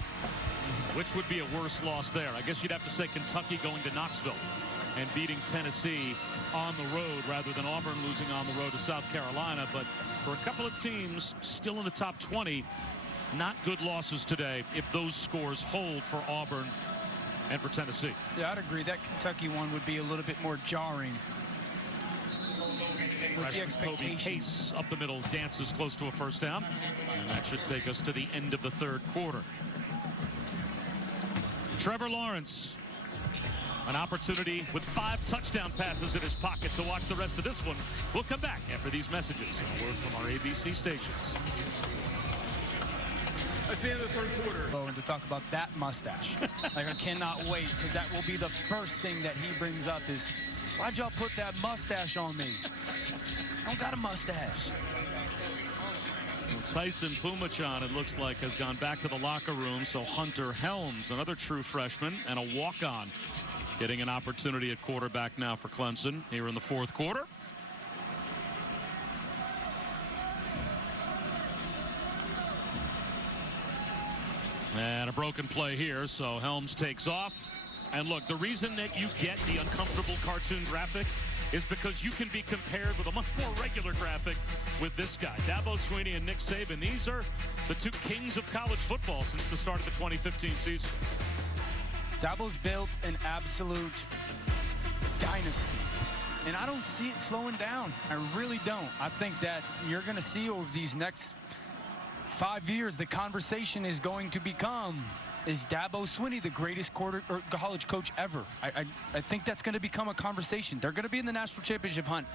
Which would be a worse loss there? I guess you'd have to say Kentucky going to Knoxville and beating Tennessee on the road rather than Auburn losing on the road to South Carolina. But for a couple of teams still in the top 20, not good losses today if those scores hold for Auburn and for Tennessee. Yeah, I'd agree. That Kentucky one would be a little bit more jarring. With the expectation. Case up the middle dances close to a first down, and that should take us to the end of the third quarter. Trevor Lawrence An opportunity with 5 touchdown passes in his pocket to watch the rest of this one. We'll come back after these messages and a word from our ABC stations. That's the end of the third quarter. Oh, and to talk about that mustache. Like, I cannot wait, because that will be the first thing that he brings up is, why'd y'all put that mustache on me? I don't got a mustache. Well, Tyson Pumachan, it looks like, has gone back to the locker room. So Hunter Helms, another true freshman and a walk-on, getting an opportunity at quarterback now for Clemson here in the fourth quarter. And a broken play here, so Helms takes off. And look, the reason that you get the uncomfortable cartoon graphic is because you can be compared with a much more regular graphic with this guy, Dabo Swinney and Nick Saban. These are the 2 kings of college football since the start of the 2015 season. Dabo's built an absolute dynasty, and I don't see it slowing down. I really don't. I think that you're going to see over these next 5 years, the conversation is going to become, is Dabo Swinney the greatest college coach ever? I think that's going to become a conversation. They're going to be in the national championship hunt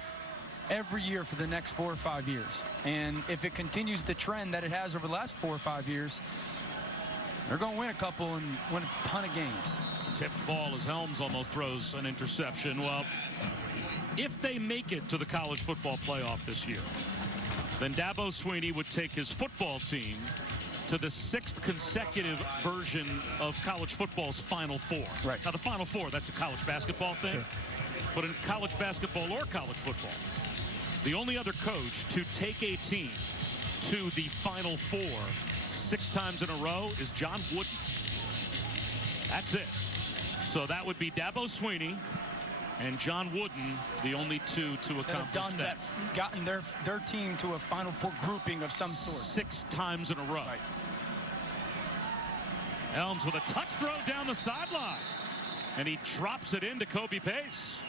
every year for the next 4 or 5 years. And if it continues the trend that it has over the last 4 or 5 years, they're going to win a couple and win a ton of games. Tipped ball as Helms almost throws an interception. Well, if they make it to the college football playoff this year, then Dabo Swinney would take his football team to the 6th consecutive version of college football's Final Four. Right. Now, the Final Four, that's a college basketball thing. Sure. But in college basketball or college football, the only other coach to take a team to the Final Four 6 times in a row is John Wooden. That's it. So that would be Dabo Swinney and John Wooden, the only 2 to accomplish that. Gotten their team to a Final Four grouping of some sort. 6 times in a row. Right. Helms with a touch throw down the sideline. And he drops it into Kobe Pace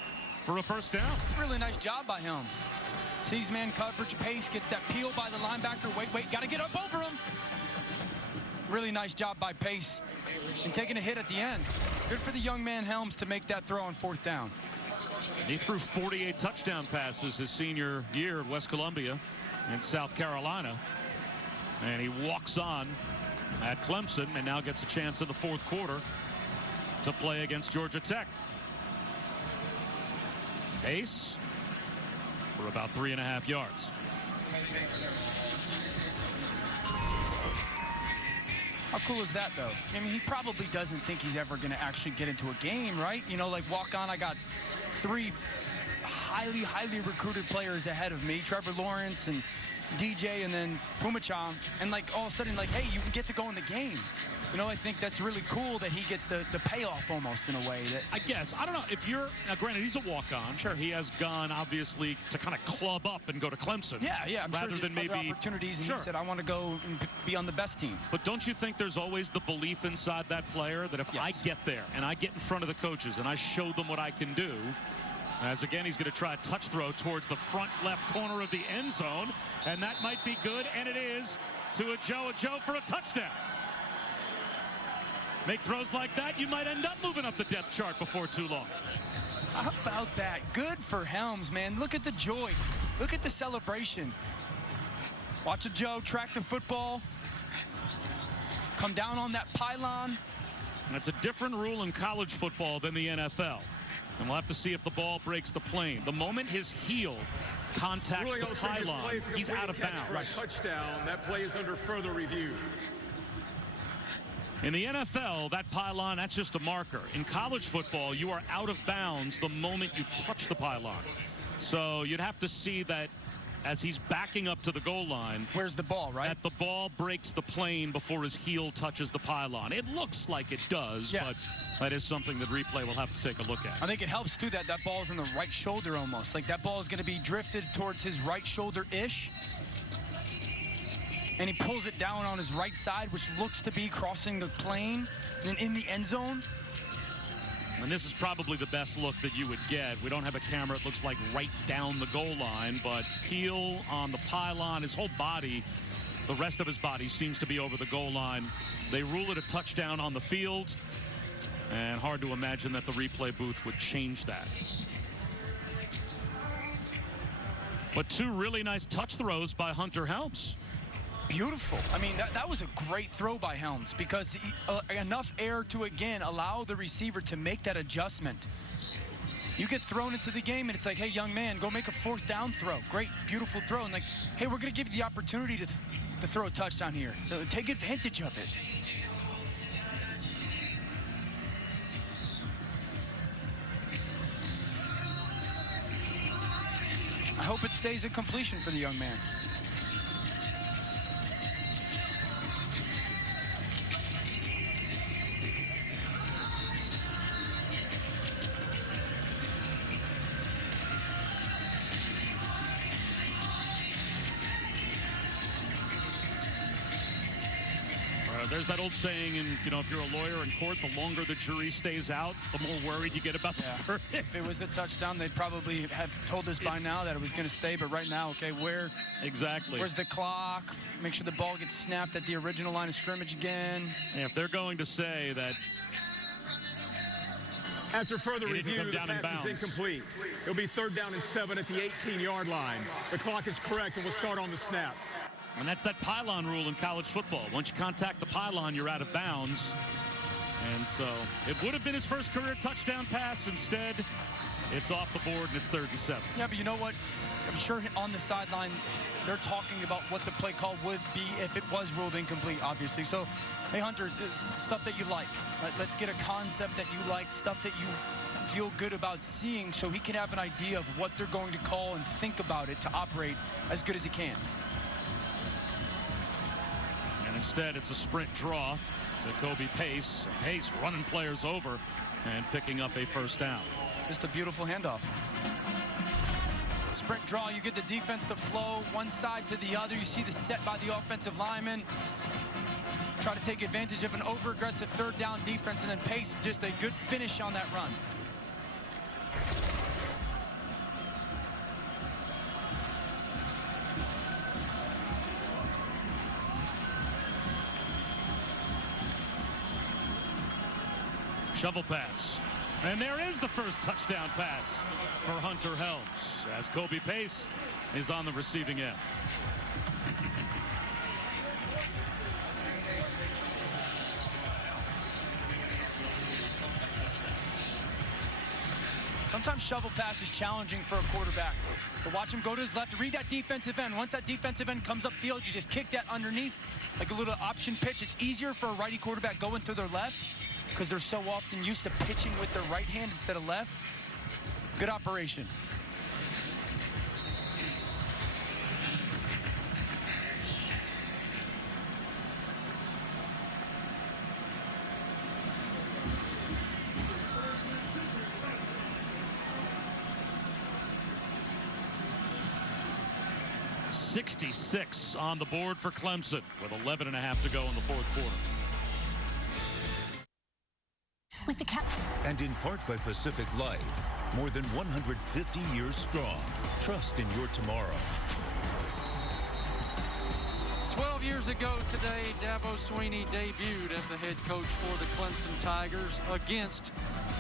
for a first down. It's a really nice job by Helms. Sees man coverage, Pace gets that peel by the linebacker. Wait, got to get up over him. Really nice job by Pace and taking a hit at the end. Good for the young man Helms to make that throw on 4th down. He threw 48 touchdown passes his senior year at West Columbia in South Carolina. And he walks on at Clemson and now gets a chance in the 4th quarter to play against Georgia Tech. Pace for about 3.5 yards. How cool is that, though? I mean, he probably doesn't think he's ever going to actually get into a game, right? You know, like, walk on, I got 3 highly recruited players ahead of me, Trevor Lawrence and DJ and then Pumachan, and, like, all of a sudden, like, hey, you can get to go in the game. You know, I think that's really cool that he gets the payoff almost in a way. That I guess. I don't know if you're, now granted, he's a walk-on. Sure. He has gone, obviously, to kind of club up and go to Clemson. Yeah, I'm rather sure than maybe opportunities, and sure. he said, I want to go and be on the best team. But don't you think there's always the belief inside that player that if Yes. I get there and I get in front of the coaches and I show them what I can do, as again he's going to try a touch throw towards the front left corner of the end zone, and that might be good, and it is, to a Joe for a touchdown. Make throws like that, you might end up moving up the depth chart before too long. How about that? Good for Helms, man. Look at the joy. Look at the celebration. Watch a Joe track the football. Come down on that pylon. That's a different rule in college football than the NFL. And we'll have to see if the ball breaks the plane. The moment his heel contacts the pylon, he's out of bounds. Touchdown. That play is under further review. In the NFL, that pylon, that's just a marker. In college football, you are out of bounds the moment you touch the pylon. So you'd have to see that as he's backing up to the goal line. Where's the ball, right? That the ball breaks the plane before his heel touches the pylon. It looks like it does, yeah. But that is something that replay will have to take a look at. I think it helps, too, that ball's in the right shoulder almost. Like, that ball is going to be drifted towards his right shoulder-ish. And he pulls it down on his right side, which looks to be crossing the plane and in the end zone. And this is probably the best look that you would get. We don't have a camera, it looks like right down the goal line, but heel on the pylon, his whole body, the rest of his body seems to be over the goal line. They rule it a touchdown on the field. And hard to imagine that the replay booth would change that. But two really nice touch throws by Hunter Helms. Beautiful. I mean, that was a great throw by Helms because enough air to, again, allow the receiver to make that adjustment. You get thrown into the game, and it's like, hey, young man, go make a 4th down throw. Great, beautiful throw. And like, hey, we're going to give you the opportunity to throw a touchdown here. Take advantage of it. I hope it stays a completion for the young man. There's that old saying, and you know, if you're a lawyer in court, the longer the jury stays out, the more worried you get about the verdict. If it was a touchdown, they'd probably have told us by now that it was going to stay. But right now, okay, where's the clock? Make sure the ball gets snapped at the original line of scrimmage again. Yeah, if they're going to say that. After further review, the pass is incomplete. It'll be 3rd down and 7 at the 18-yard line. The clock is correct, and we'll start on the snap. And that's that pylon rule in college football. Once you contact the pylon, you're out of bounds. And so it would have been his first career touchdown pass. Instead, it's off the board, and it's 3rd and 7. Yeah, but you know what? I'm sure on the sideline, they're talking about what the play call would be if it was ruled incomplete, obviously. So, hey, Hunter, stuff that you like. Let's get a concept that you like, stuff that you feel good about seeing so he can have an idea of what they're going to call and think about it to operate as good as he can. And instead, it's a sprint draw to Kobe Pace. Pace running players over and picking up a 1st down. Just a beautiful handoff. Sprint draw, you get the defense to flow one side to the other. You see the set by the offensive lineman. Try to take advantage of an over-aggressive 3rd down defense, and then Pace, just a good finish on that run. Shovel pass. And there is the first touchdown pass for Hunter Helms as Kobe Pace is on the receiving end. Sometimes shovel pass is challenging for a quarterback. But watch him go to his left, read that defensive end. Once that defensive end comes upfield, you just kick that underneath like a little option pitch. It's easier for a righty quarterback going to their left because they're so often used to pitching with their right hand instead of left. Good operation. .66 on the board for Clemson with 11.5 to go in the 4th quarter. With the and in part by Pacific Life, more than 150 years strong. Trust in your tomorrow. 12 years ago today, Dabo Swinney debuted as the head coach for the Clemson Tigers against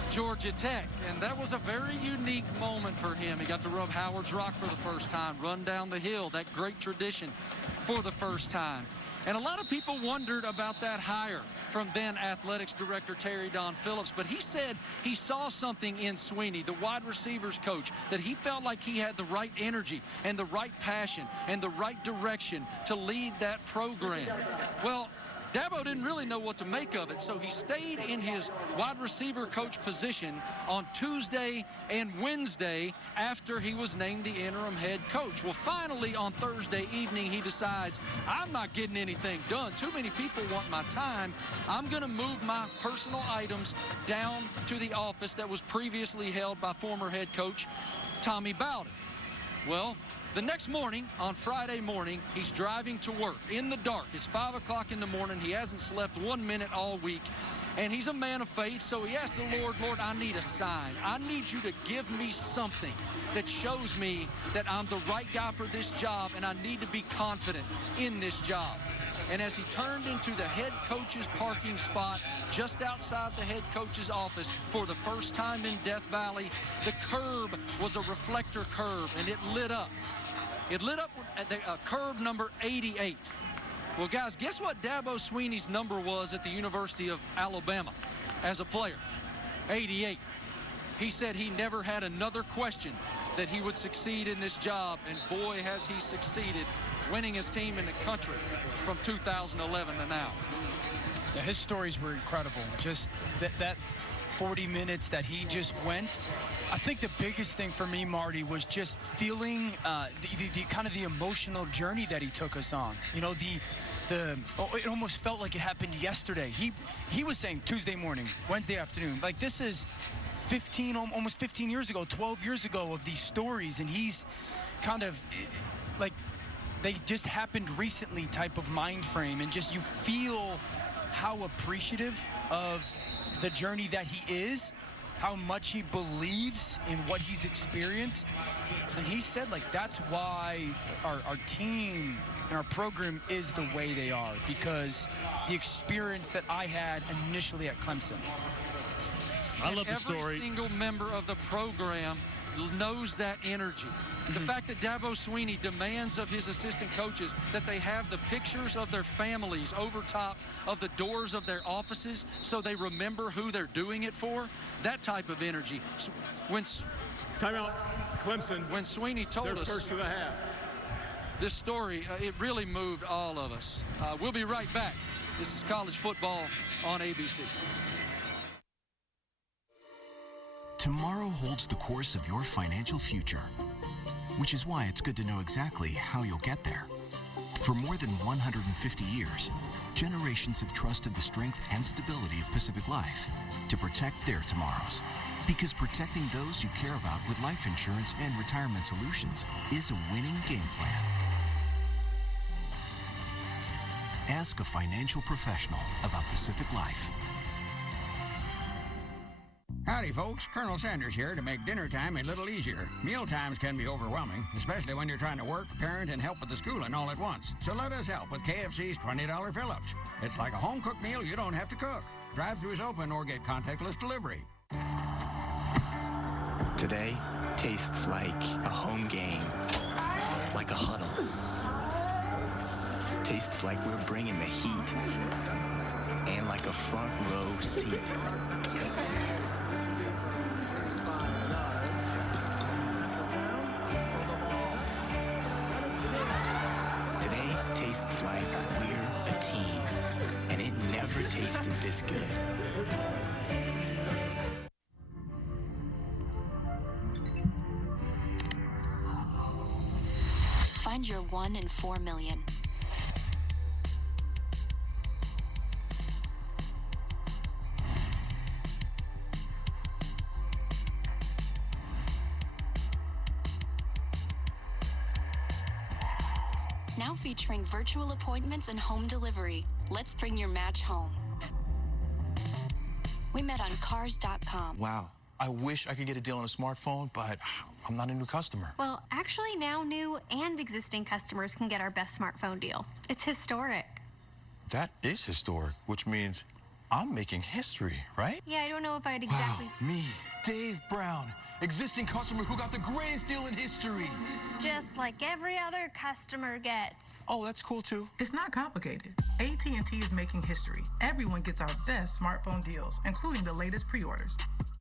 Georgia Tech, and that was a very unique moment for him. He got to rub Howard's Rock for the first time, run down the hill, that great tradition for the first time. And a lot of people wondered about that hire from then athletics director Terry Don Phillips, but he said he saw something in Swinney, the wide receivers coach, that he felt like he had the right energy and the right passion and the right direction to lead that program. Well, Dabo didn't really know what to make of it, so he stayed in his wide receiver coach position on Tuesday and Wednesday after he was named the interim head coach. Well, finally, on Thursday evening, he decides, I'm not getting anything done. Too many people want my time. I'm going to move my personal items down to the office that was previously held by former head coach Tommy Bowden. Well, the next morning, on Friday morning, he's driving to work in the dark. It's 5 o'clock in the morning. He hasn't slept 1 minute all week. And he's a man of faith, so he asked the Lord, Lord, I need a sign. I need you to give me something that shows me that I'm the right guy for this job, and I need to be confident in this job. And as he turned into the head coach's parking spot just outside the head coach's office for the first time in Death Valley, the curb was a reflector curb, and it lit up. It lit up at the curb number 88. Well, guys, guess what Dabo Swinney's number was at the University of Alabama as a player? 88. He said he never had another question that he would succeed in this job, and boy, has he succeeded, winning his team in the country from 2011 to now. Yeah, his stories were incredible. Just that 40 minutes that he just went. I think the biggest thing for me, Marty, was just feeling the kind of the emotional journey that he took us on. You know, it almost felt like it happened yesterday. He was saying Tuesday morning, Wednesday afternoon. Like, this is almost 15 years ago, 12 years ago of these stories, and he's kind of like they just happened recently type of mind frame, and just you feel how appreciative of the journey that he is, how much he believes in what he's experienced. And he said, like, that's why our team and our program is the way they are, because the experience that I had initially at Clemson. I love the story. Every single member of the program knows that energy. The fact that Dabo Swinney demands of his assistant coaches that they have the pictures of their families over top of the doors of their offices so they remember who they're doing it for, that type of energy. Timeout, Clemson. When Swinney told us first of the half. This story, it really moved all of us. We'll be right back. This is college football on ABC. Tomorrow holds the course of your financial future, which is why it's good to know exactly how you'll get there. For more than 150 years, generations have trusted the strength and stability of Pacific Life to protect their tomorrows. Because protecting those you care about with life insurance and retirement solutions is a winning game plan. Ask a financial professional about Pacific Life. Howdy, folks. Colonel Sanders here to make dinner time a little easier. Meal times can be overwhelming, especially when you're trying to work, parent, and help with the schooling all at once. So let us help with KFC's $20 fill-ups. It's like a home-cooked meal you don't have to cook. Drive-thrus open or get contactless delivery. Today tastes like a home game, like a huddle. Tastes like we're bringing the heat, and like a front row seat. Today tastes like we're a team, and it never tasted this good. Find your 1 in 4 million. Now featuring virtual appointments and home delivery. Let's bring your match home. We met on cars.com. Wow. I wish I could get a deal on a smartphone, but I'm not a new customer. Well, actually now new and existing customers can get our best smartphone deal. It's historic. That is historic, which means I'm making history, right? Yeah, I don't know if I'd exactly... Wow, me, Dave Brown, existing customer who got the greatest deal in history. Just like every other customer gets. Oh, that's cool too. It's not complicated. AT&T is making history. Everyone gets our best smartphone deals, including the latest pre-orders.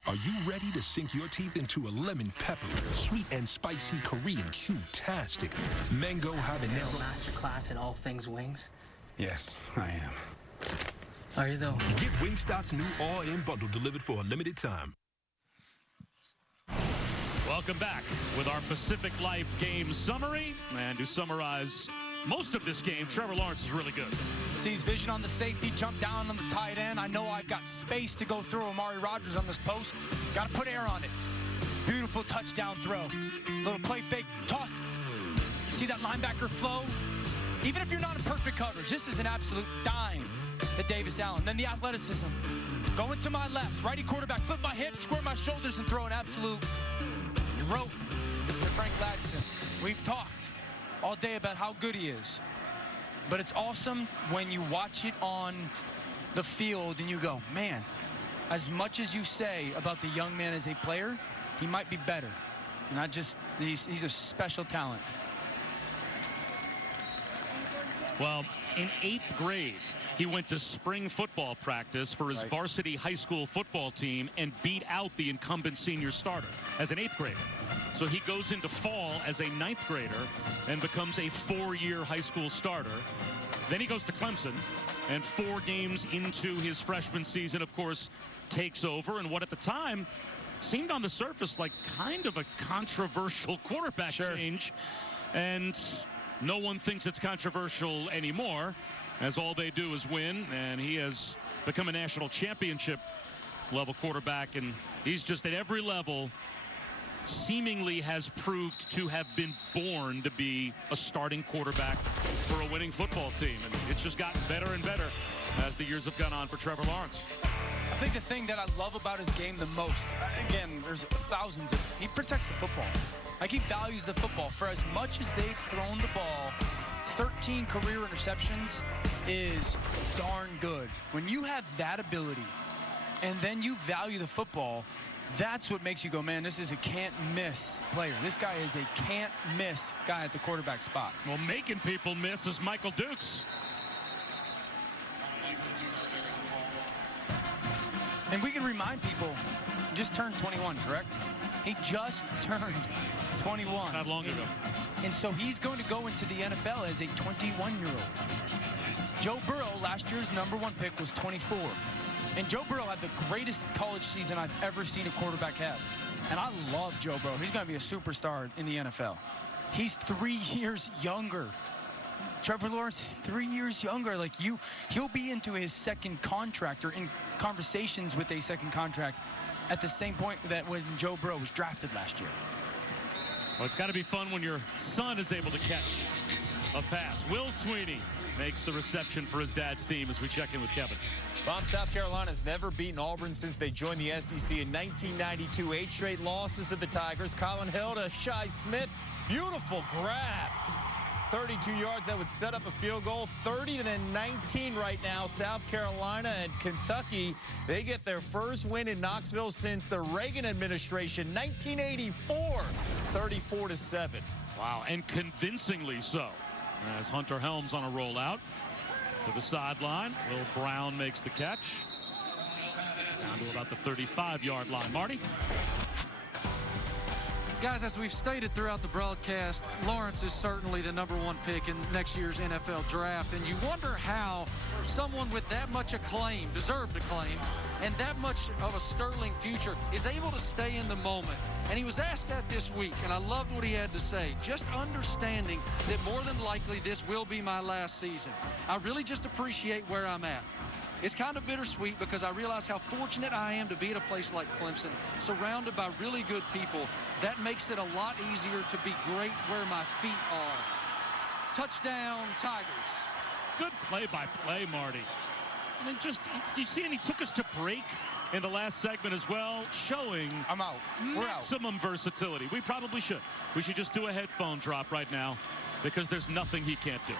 Are you ready to sink your teeth into a lemon pepper, sweet and spicy Korean cute-tastic mango habanero masterclass in all things wings? Yes, I am. Are you though? Get Wingstop's new all-in bundle delivered for a limited time. Welcome back with our Pacific Life game summary. And to summarize most of this game, Trevor Lawrence is really good. Sees vision on the safety, jump down on the tight end. I know I've got space to go through Amari Rodgers on this post. Got to put air on it. Beautiful touchdown throw. Little play fake, toss. See that linebacker flow? Even if you're not in perfect coverage, this is an absolute dime to Davis Allen. Then the athleticism. Going to my left, righty quarterback, flip my hips, square my shoulders, and throw an absolute rope to Frank Ladson. We've talked all day about how good he is. but it's awesome when you watch it on the field and you go, man, as much as you say about the young man as a player, he might be better. Not just, he's a special talent. Well, in 8th grade, he went to spring football practice for his varsity high school football team and beat out the incumbent senior starter as an 8th grader. So he goes into fall as a 9th grader and becomes a 4-year high school starter. Then he goes to Clemson, and 4 games into his freshman season, of course, takes over. And what at the time seemed on the surface like kind of a controversial quarterback change. And no one thinks it's controversial anymore, as all they do is win, and he has become a national championship level quarterback, and he's just at every level seemingly has proved to have been born to be a starting quarterback for a winning football team, and it's just gotten better and better as the years have gone on for Trevor Lawrence. I think the thing that I love about his game the most, again, there's thousands of, he protects the football. Like, he values the football. For as much as they've thrown the ball, 13 career interceptions is darn good. When you have that ability and then you value the football, that's what makes you go, man, this is a can't-miss player. This guy is a can't-miss guy at the quarterback spot. Well, making people miss is Michael Dukes. And we can remind people, just turned 21, correct? He just turned 21. Not long ago. And so he's going to go into the NFL as a 21-year-old. Joe Burrow, last year's #1 pick, was 24. And Joe Burrow had the greatest college season I've ever seen a quarterback have. And I love Joe Burrow. He's going to be a superstar in the NFL. He's 3 years younger. Trevor Lawrence is 3 years younger. Like, he'll be into his second contract or in conversations with a second contract at the same point that when Joe Burrow was drafted last year. Well, it's got to be fun when your son is able to catch a pass. Will Sweeney makes the reception for his dad's team as we check in with Kevin. Bob, South Carolina's never beaten Auburn since they joined the SEC in 1992. 8 straight losses to the Tigers. Colin Hill to Shi Smith. Beautiful grab. 32 yards that would set up a field goal. 30-19 right now. South Carolina and Kentucky, they get their first win in Knoxville since the Reagan administration, 1984. 34-7. Wow, and convincingly so. As Hunter Helms on a rollout to the sideline. Will Brown makes the catch. Down to about the 35-yard line. Marty? Guys, as we've stated throughout the broadcast, Lawrence is certainly the #1 pick in next year's NFL draft. And you wonder how someone with that much acclaim, deserved acclaim, and that much of a sterling future is able to stay in the moment. And he was asked that this week, and I loved what he had to say. Just understanding that more than likely this will be my last season. I really just appreciate where I'm at. It's kind of bittersweet because I realize how fortunate I am to be at a place like Clemson, surrounded by really good people. That makes it a lot easier to be great where my feet are. Touchdown, Tigers. Good play-by-play, Marty. I mean, just, do you see, and he took us to break in the last segment as well, showing I'm out. We're maximum versatility. We probably should. We should just do a headphone drop right now because there's nothing he can't do.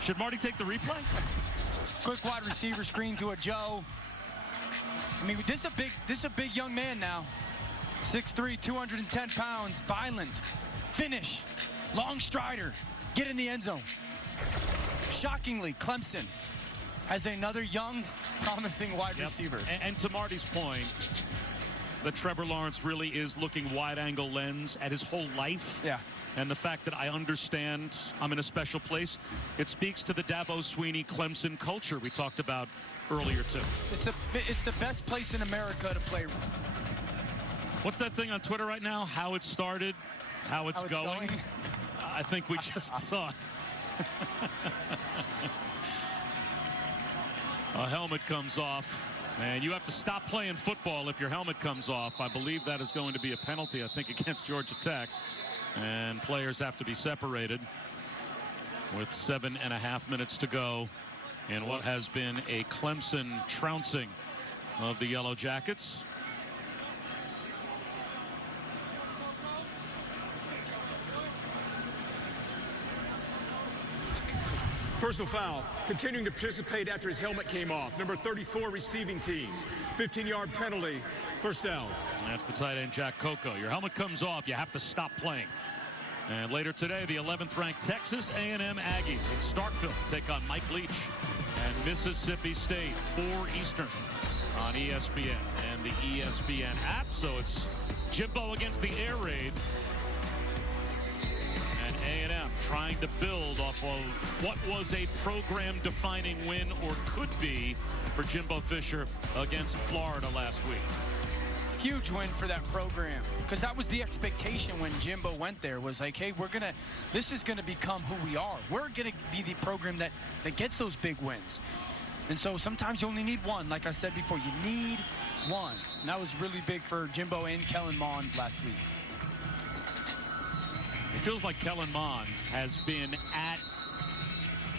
Should Marty take the replay? Quick wide receiver screen to a Joe. I mean, this is a big young man now. 6'3", 210 pounds, violent, finish, long strider, get in the end zone. Shockingly, Clemson has another young, promising wide receiver. And to Marty's point, that Trevor Lawrence really is looking wide-angle lens at his whole life. Yeah. And the fact that I understand I'm in a special place, it speaks to the Dabo Sweeney Clemson culture we talked about earlier too. It's the best place in America to play. What's that thing on Twitter right now? How it started, how it's going. I think we just saw it. A helmet comes off. And you have to stop playing football if your helmet comes off. I believe that is going to be a penalty, I think, against Georgia Tech. And players have to be separated with 7.5 minutes to go in what has been a Clemson trouncing of the Yellow Jackets. Personal foul, continuing to participate after his helmet came off. Number 34 receiving team. 15-yard penalty, first down. That's the tight end, Jack Coco. Your helmet comes off, you have to stop playing. And later today, the 11th ranked Texas A&M Aggies in Starkville take on Mike Leach and Mississippi State, 4 Eastern on ESPN and the ESPN app. So it's Jimbo against the air raid. And A&M trying to build off of what was a program-defining win, or could be, for Jimbo Fisher against Florida last week. Huge win for that program, because that was the expectation when Jimbo went there, was like, hey, this is gonna become who we are. We're gonna be the program that gets those big wins. And so sometimes you only need one. Like I said before, you need one. And that was really big for Jimbo and Kellen Mond last week. It feels like Kellen Mond has been at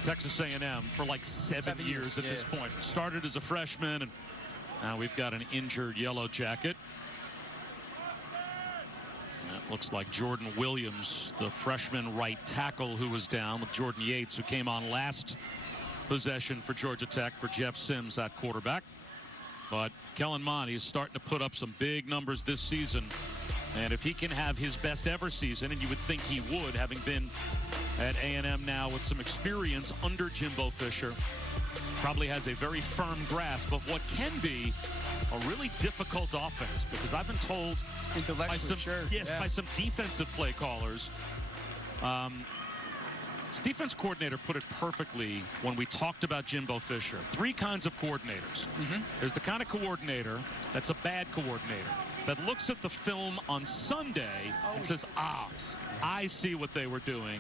Texas A&M for like 7 years at this point. Started as a freshman, and now we've got an injured Yellow Jacket. That looks like Jordan Williams, the freshman right tackle, who was down, with Jordan Yates, who came on last possession for Georgia Tech for Jeff Sims at quarterback. But Kellen Mond is starting to put up some big numbers this season. And if he can have his best ever season, and you would think he would, having been at A&M now with some experience under Jimbo Fisher, probably has a very firm grasp of what can be a really difficult offense, because I've been told by some, by some defensive play callers. Defense coordinator put it perfectly when we talked about Jimbo Fisher. 3 kinds of coordinators. There's the kind of coordinator that's a bad coordinator, that looks at the film on Sunday and says, I see what they were doing.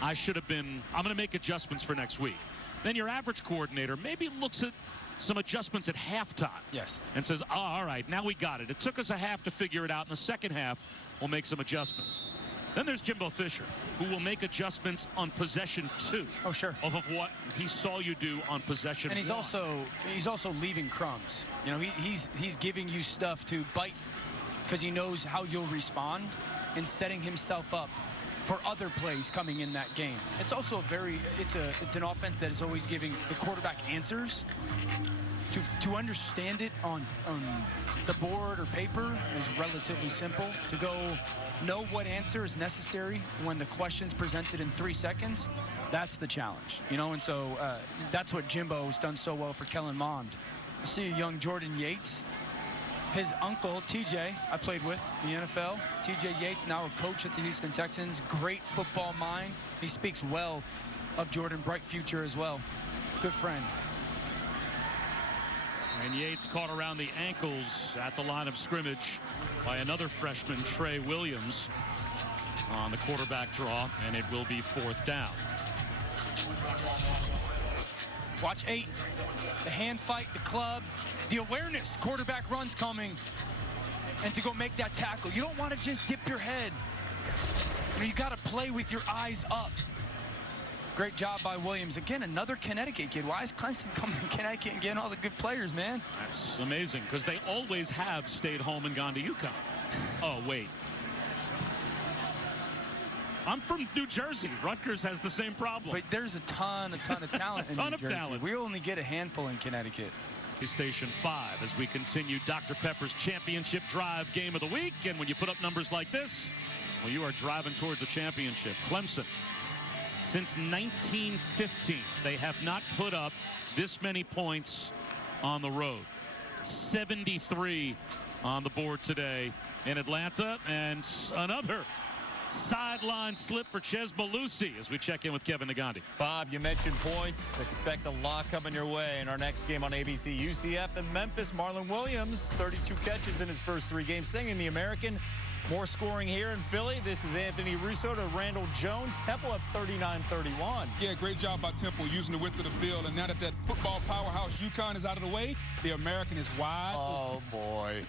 I'm going to make adjustments for next week. Then your average coordinator maybe looks at some adjustments at halftime. And says, all right, now we got it. It took us a half to figure it out. In the second half, we'll make some adjustments. Then there's Jimbo Fisher, who will make adjustments on possession 2. Of what he saw you do on possession 1. And he's also leaving crumbs. You know, he's giving you stuff to bite, because he knows how you'll respond, and setting himself up for other plays coming in that game. It's also it's an offense that is always giving the quarterback answers. To understand it on the board or paper is relatively simple. To go know what answer is necessary when the question's presented in 3 seconds, that's the challenge. You know, and so that's what Jimbo has done so well for Kellen Mond. I see a young Jordan Yates. His uncle, TJ, I played with in the NFL. TJ Yates, now a coach at the Houston Texans. Great football mind. He speaks well of Jordan, bright future as well. Good friend. And Yates caught around the ankles at the line of scrimmage by another freshman, Trey Williams, on the quarterback draw, and it will be 4th down. Watch 8. The hand fight, the club, the awareness. Quarterback runs coming, and to go make that tackle. You don't want to just dip your head. You got to play with your eyes up. Great job by Williams. Again, another Connecticut kid. Why is Clemson coming to Connecticut and getting all the good players, man? That's amazing, because they always have stayed home and gone to UConn. Oh, wait. I'm from New Jersey. Rutgers has the same problem. But there's a ton of talent in New Jersey. We only get a handful in Connecticut. Station 5 as we continue Dr. Pepper's championship drive game of the week. And when you put up numbers like this, well, you are driving towards a championship. Clemson, since 1915, they have not put up this many points on the road. 73 on the board today in Atlanta, and another sideline slip for Ches Malusi as we check in with Kevin Nagandi. Bob, you mentioned points. Expect a lot coming your way in our next game on ABC. UCF and Memphis. Marlon Williams, 32 catches in his first 3 games. Staying in the American. More scoring here in Philly. This is Anthony Russo to Randall Jones. Temple up 39-31. Yeah, great job by Temple using the width of the field. And now that football powerhouse UConn is out of the way, the American is wide. Oh, boy.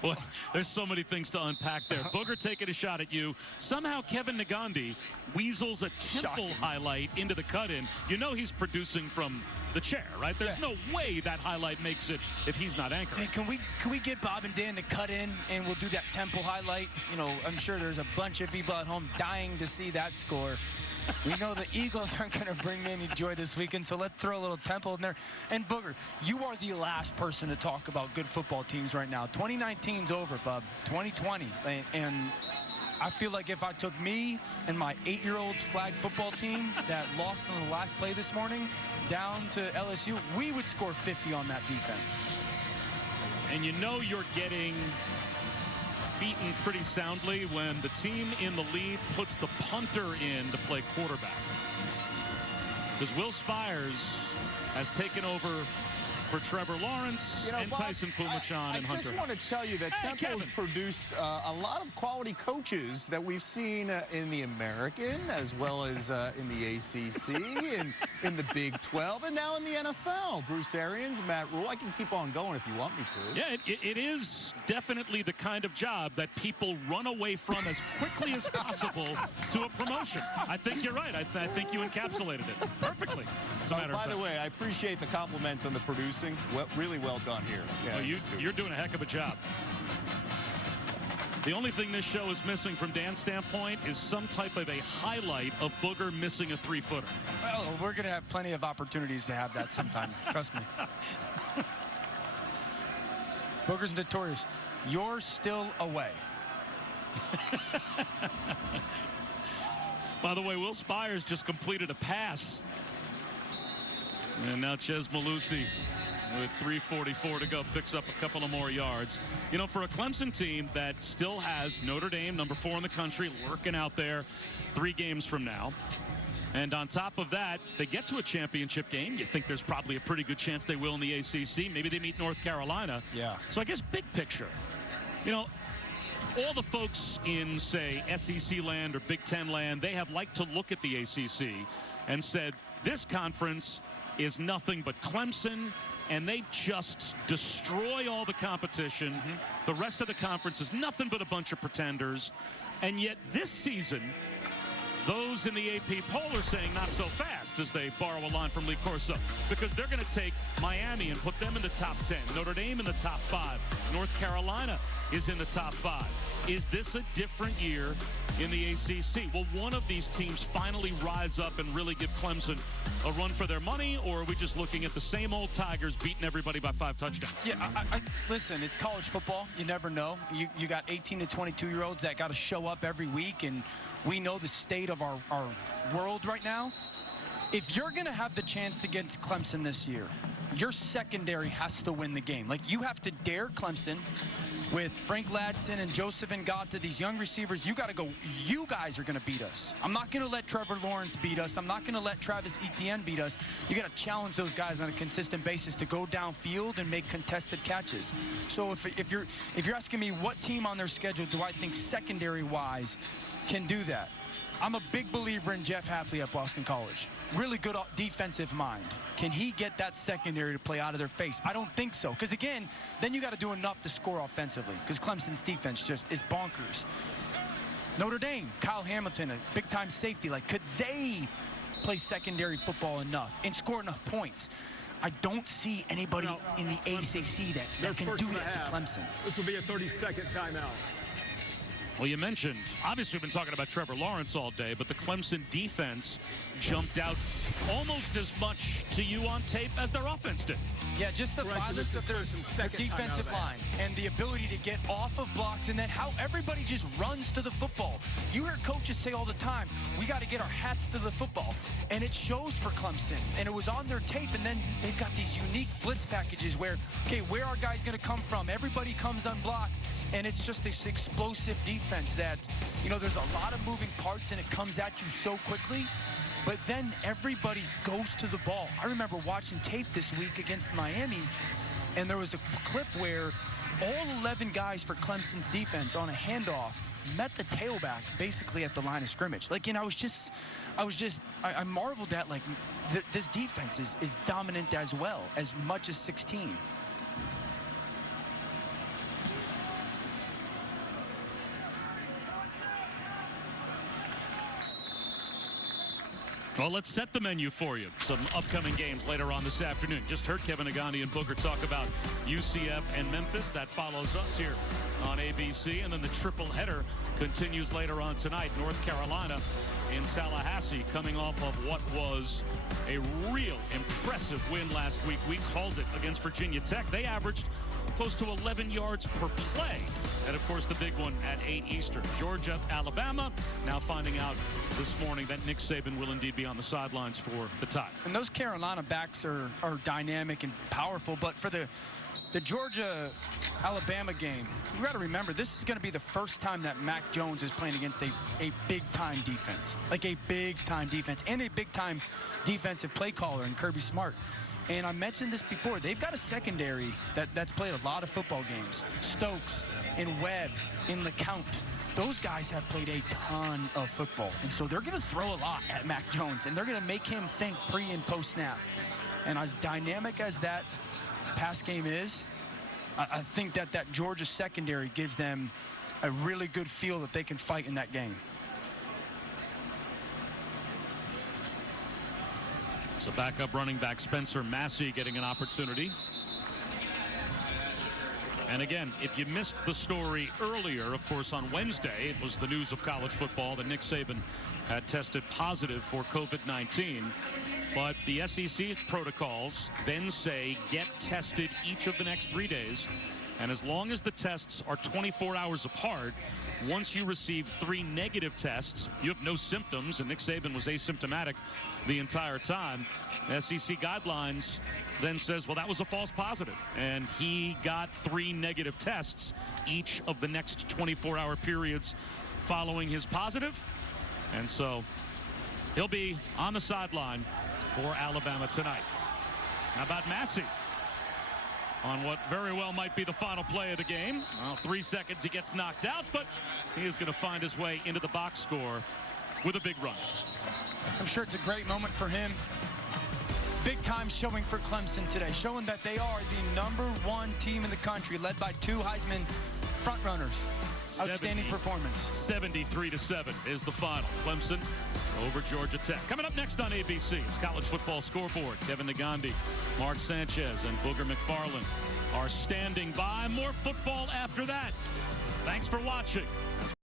Well, there's so many things to unpack there. Booger taking a shot at you. Somehow Kevin Nagandi weasels a Temple highlight into the cut-in. You know he's producing from the chair, right? There's no way that highlight makes it if he's not anchoring. Hey, can we get Bob and Dan to cut in, and we'll do that Temple highlight? You know, I'm sure there's a bunch of people at home dying to see that score. We know the Eagles aren't going to bring me any joy this weekend, so let's throw a little Temple in there. And Booger, you are the last person to talk about good football teams right now. 2019's over, bub. 2020. And I feel like if I took me and my 8-year-old's flag football team that lost on the last play this morning down to LSU, we would score 50 on that defense. And you know you're getting beaten pretty soundly when the team in the lead puts the punter in to play quarterback. Because Will Spires has taken over for Trevor Lawrence and Bob, Tyson Pumachan and Hunter. I just want to tell you that Temple's produced a lot of quality coaches that we've seen in the American as well as in the ACC and in the Big 12 and now in the NFL. Bruce Arians, Matt Rule. I can keep on going if you want me to. Yeah, it is definitely the kind of job that people run away from as quickly as possible to a promotion. I think you're right. I think you encapsulated it perfectly, as a matter of fact. By the way, I appreciate the compliments on the producing. Well, really well done here. Yeah, well, you're doing a heck of a job. The only thing this show is missing from Dan's standpoint is some type of a highlight of Booger missing a 3-footer. Well, we're going to have plenty of opportunities to have that sometime. Trust me. Booger's notorious. You're still away. By the way, Will Spires just completed a pass. And now Ches Malusi, with 3:44 to go, picks up a couple of more yards. You know, for a Clemson team that still has Notre Dame, number 4 in the country, lurking out there 3 games from now. And on top of that, they get to a championship game. You think there's probably a pretty good chance they will in the ACC. Maybe they meet North Carolina. Yeah. So I guess big picture, you know, all the folks in, say, SEC land or Big Ten land, they have liked to look at the ACC and said, this conference is nothing but Clemson, and they just destroy all the competition. The rest of the conference is nothing but a bunch of pretenders. And yet this season, those in the AP poll are saying not so fast, as they borrow a line from Lee Corso, because they're going to take Miami and put them in the top 10. Notre Dame in the top 5. North Carolina is in the top 5. Is this a different year in the ACC? Will one of these teams finally rise up and really give Clemson a run for their money, or are we just looking at the same old Tigers beating everybody by 5 touchdowns? Yeah, listen, it's college football. You never know. You got 18 to 22-year-olds that got to show up every week, and we know the state of our world right now. If you're going to have the chance to get Clemson this year, your secondary has to win the game. Like, you have to dare Clemson with Frank Ladson and Joseph Ngata, these young receivers. You got to go, you guys are going to beat us. I'm not going to let Trevor Lawrence beat us. I'm not going to let Travis Etienne beat us. You got to challenge those guys on a consistent basis to go downfield and make contested catches. So if you're asking me what team on their schedule do I think secondary-wise can do that, I'm a big believer in Jeff Hafley at Boston College. Really good defensive mind. Can he get that secondary to play out of their face? I don't think so. Because, again, then you got to do enough to score offensively, because Clemson's defense just is bonkers. Notre Dame, Kyle Hamilton, a big-time safety. Like, could they play secondary football enough and score enough points? I don't see anybody in the ACC that can do that to Clemson. This will be a 30-second timeout. Well, you mentioned, obviously we've been talking about Trevor Lawrence all day, but the Clemson defense jumped out almost as much to you on tape as their offense did. Yeah, just the violence of their defensive line and the ability to get off of blocks, and then how everybody just runs to the football. You hear coaches say all the time, we got to get our hats to the football, and it shows for Clemson, and it was on their tape. And then they've got these unique blitz packages where, okay, where are guys going to come from? Everybody comes unblocked. And it's just this explosive defense that, you know, there's a lot of moving parts and it comes at you so quickly. But then everybody goes to the ball. I remember watching tape this week against Miami, and there was a clip where all 11 guys for Clemson's defense on a handoff met the tailback basically at the line of scrimmage. Like, you know, I marveled at, like, this defense is dominant as well, as much as 16. Well, let's set the menu for you. Some upcoming games later on this afternoon. Just heard Kevin Agandi and Booger talk about UCF and Memphis. That follows us here on ABC. And then the triple header continues later on tonight. North Carolina in Tallahassee, coming off of what was a real impressive win last week. We called it against Virginia Tech. They averaged close to 11 yards per play. And, of course, the big one at 8 Eastern. Georgia, Alabama, now finding out this morning that Nick Saban will indeed be on the sidelines for the Tide. And those Carolina backs are dynamic and powerful, but for the Georgia-Alabama game, you got to remember, this is going to be the first time that Mac Jones is playing against a big-time defense. Like a big-time defense and a big-time defensive play caller in Kirby Smart. And I mentioned this before. They've got a secondary that's played a lot of football games. Stokes and Webb and LeCount. Those guys have played a ton of football. And so they're going to throw a lot at Mac Jones, and they're going to make him think pre- and post-snap. And as dynamic as that pass game is, I think that Georgia secondary gives them a really good feel that they can fight in that game. So backup running back Spencer Massey getting an opportunity. And again, if you missed the story earlier, of course, on Wednesday, it was the news of college football that Nick Saban had tested positive for COVID-19. But the SEC protocols then say get tested each of the next 3 days. And as long as the tests are 24 hours apart, once you receive 3 negative tests, you have no symptoms, and Nick Saban was asymptomatic the entire time. The SEC guidelines then says, well, that was a false positive. And he got 3 negative tests each of the next 24-hour periods following his positive. And so he'll be on the sideline for Alabama tonight. How about Massey on what very well might be the final play of the game? Well, 3 seconds, he gets knocked out, but he is going to find his way into the box score with a big run. I'm sure it's a great moment for him. Big time showing for Clemson today, showing that they are the #1 team in the country, led by 2 Heisman frontrunners. Outstanding performance. 73-7 is the final. Clemson over Georgia Tech. Coming up next on ABC, it's College Football Scoreboard. Kevin Negandhi, Mark Sanchez, and Booger McFarland are standing by. More football after that. Thanks for watching.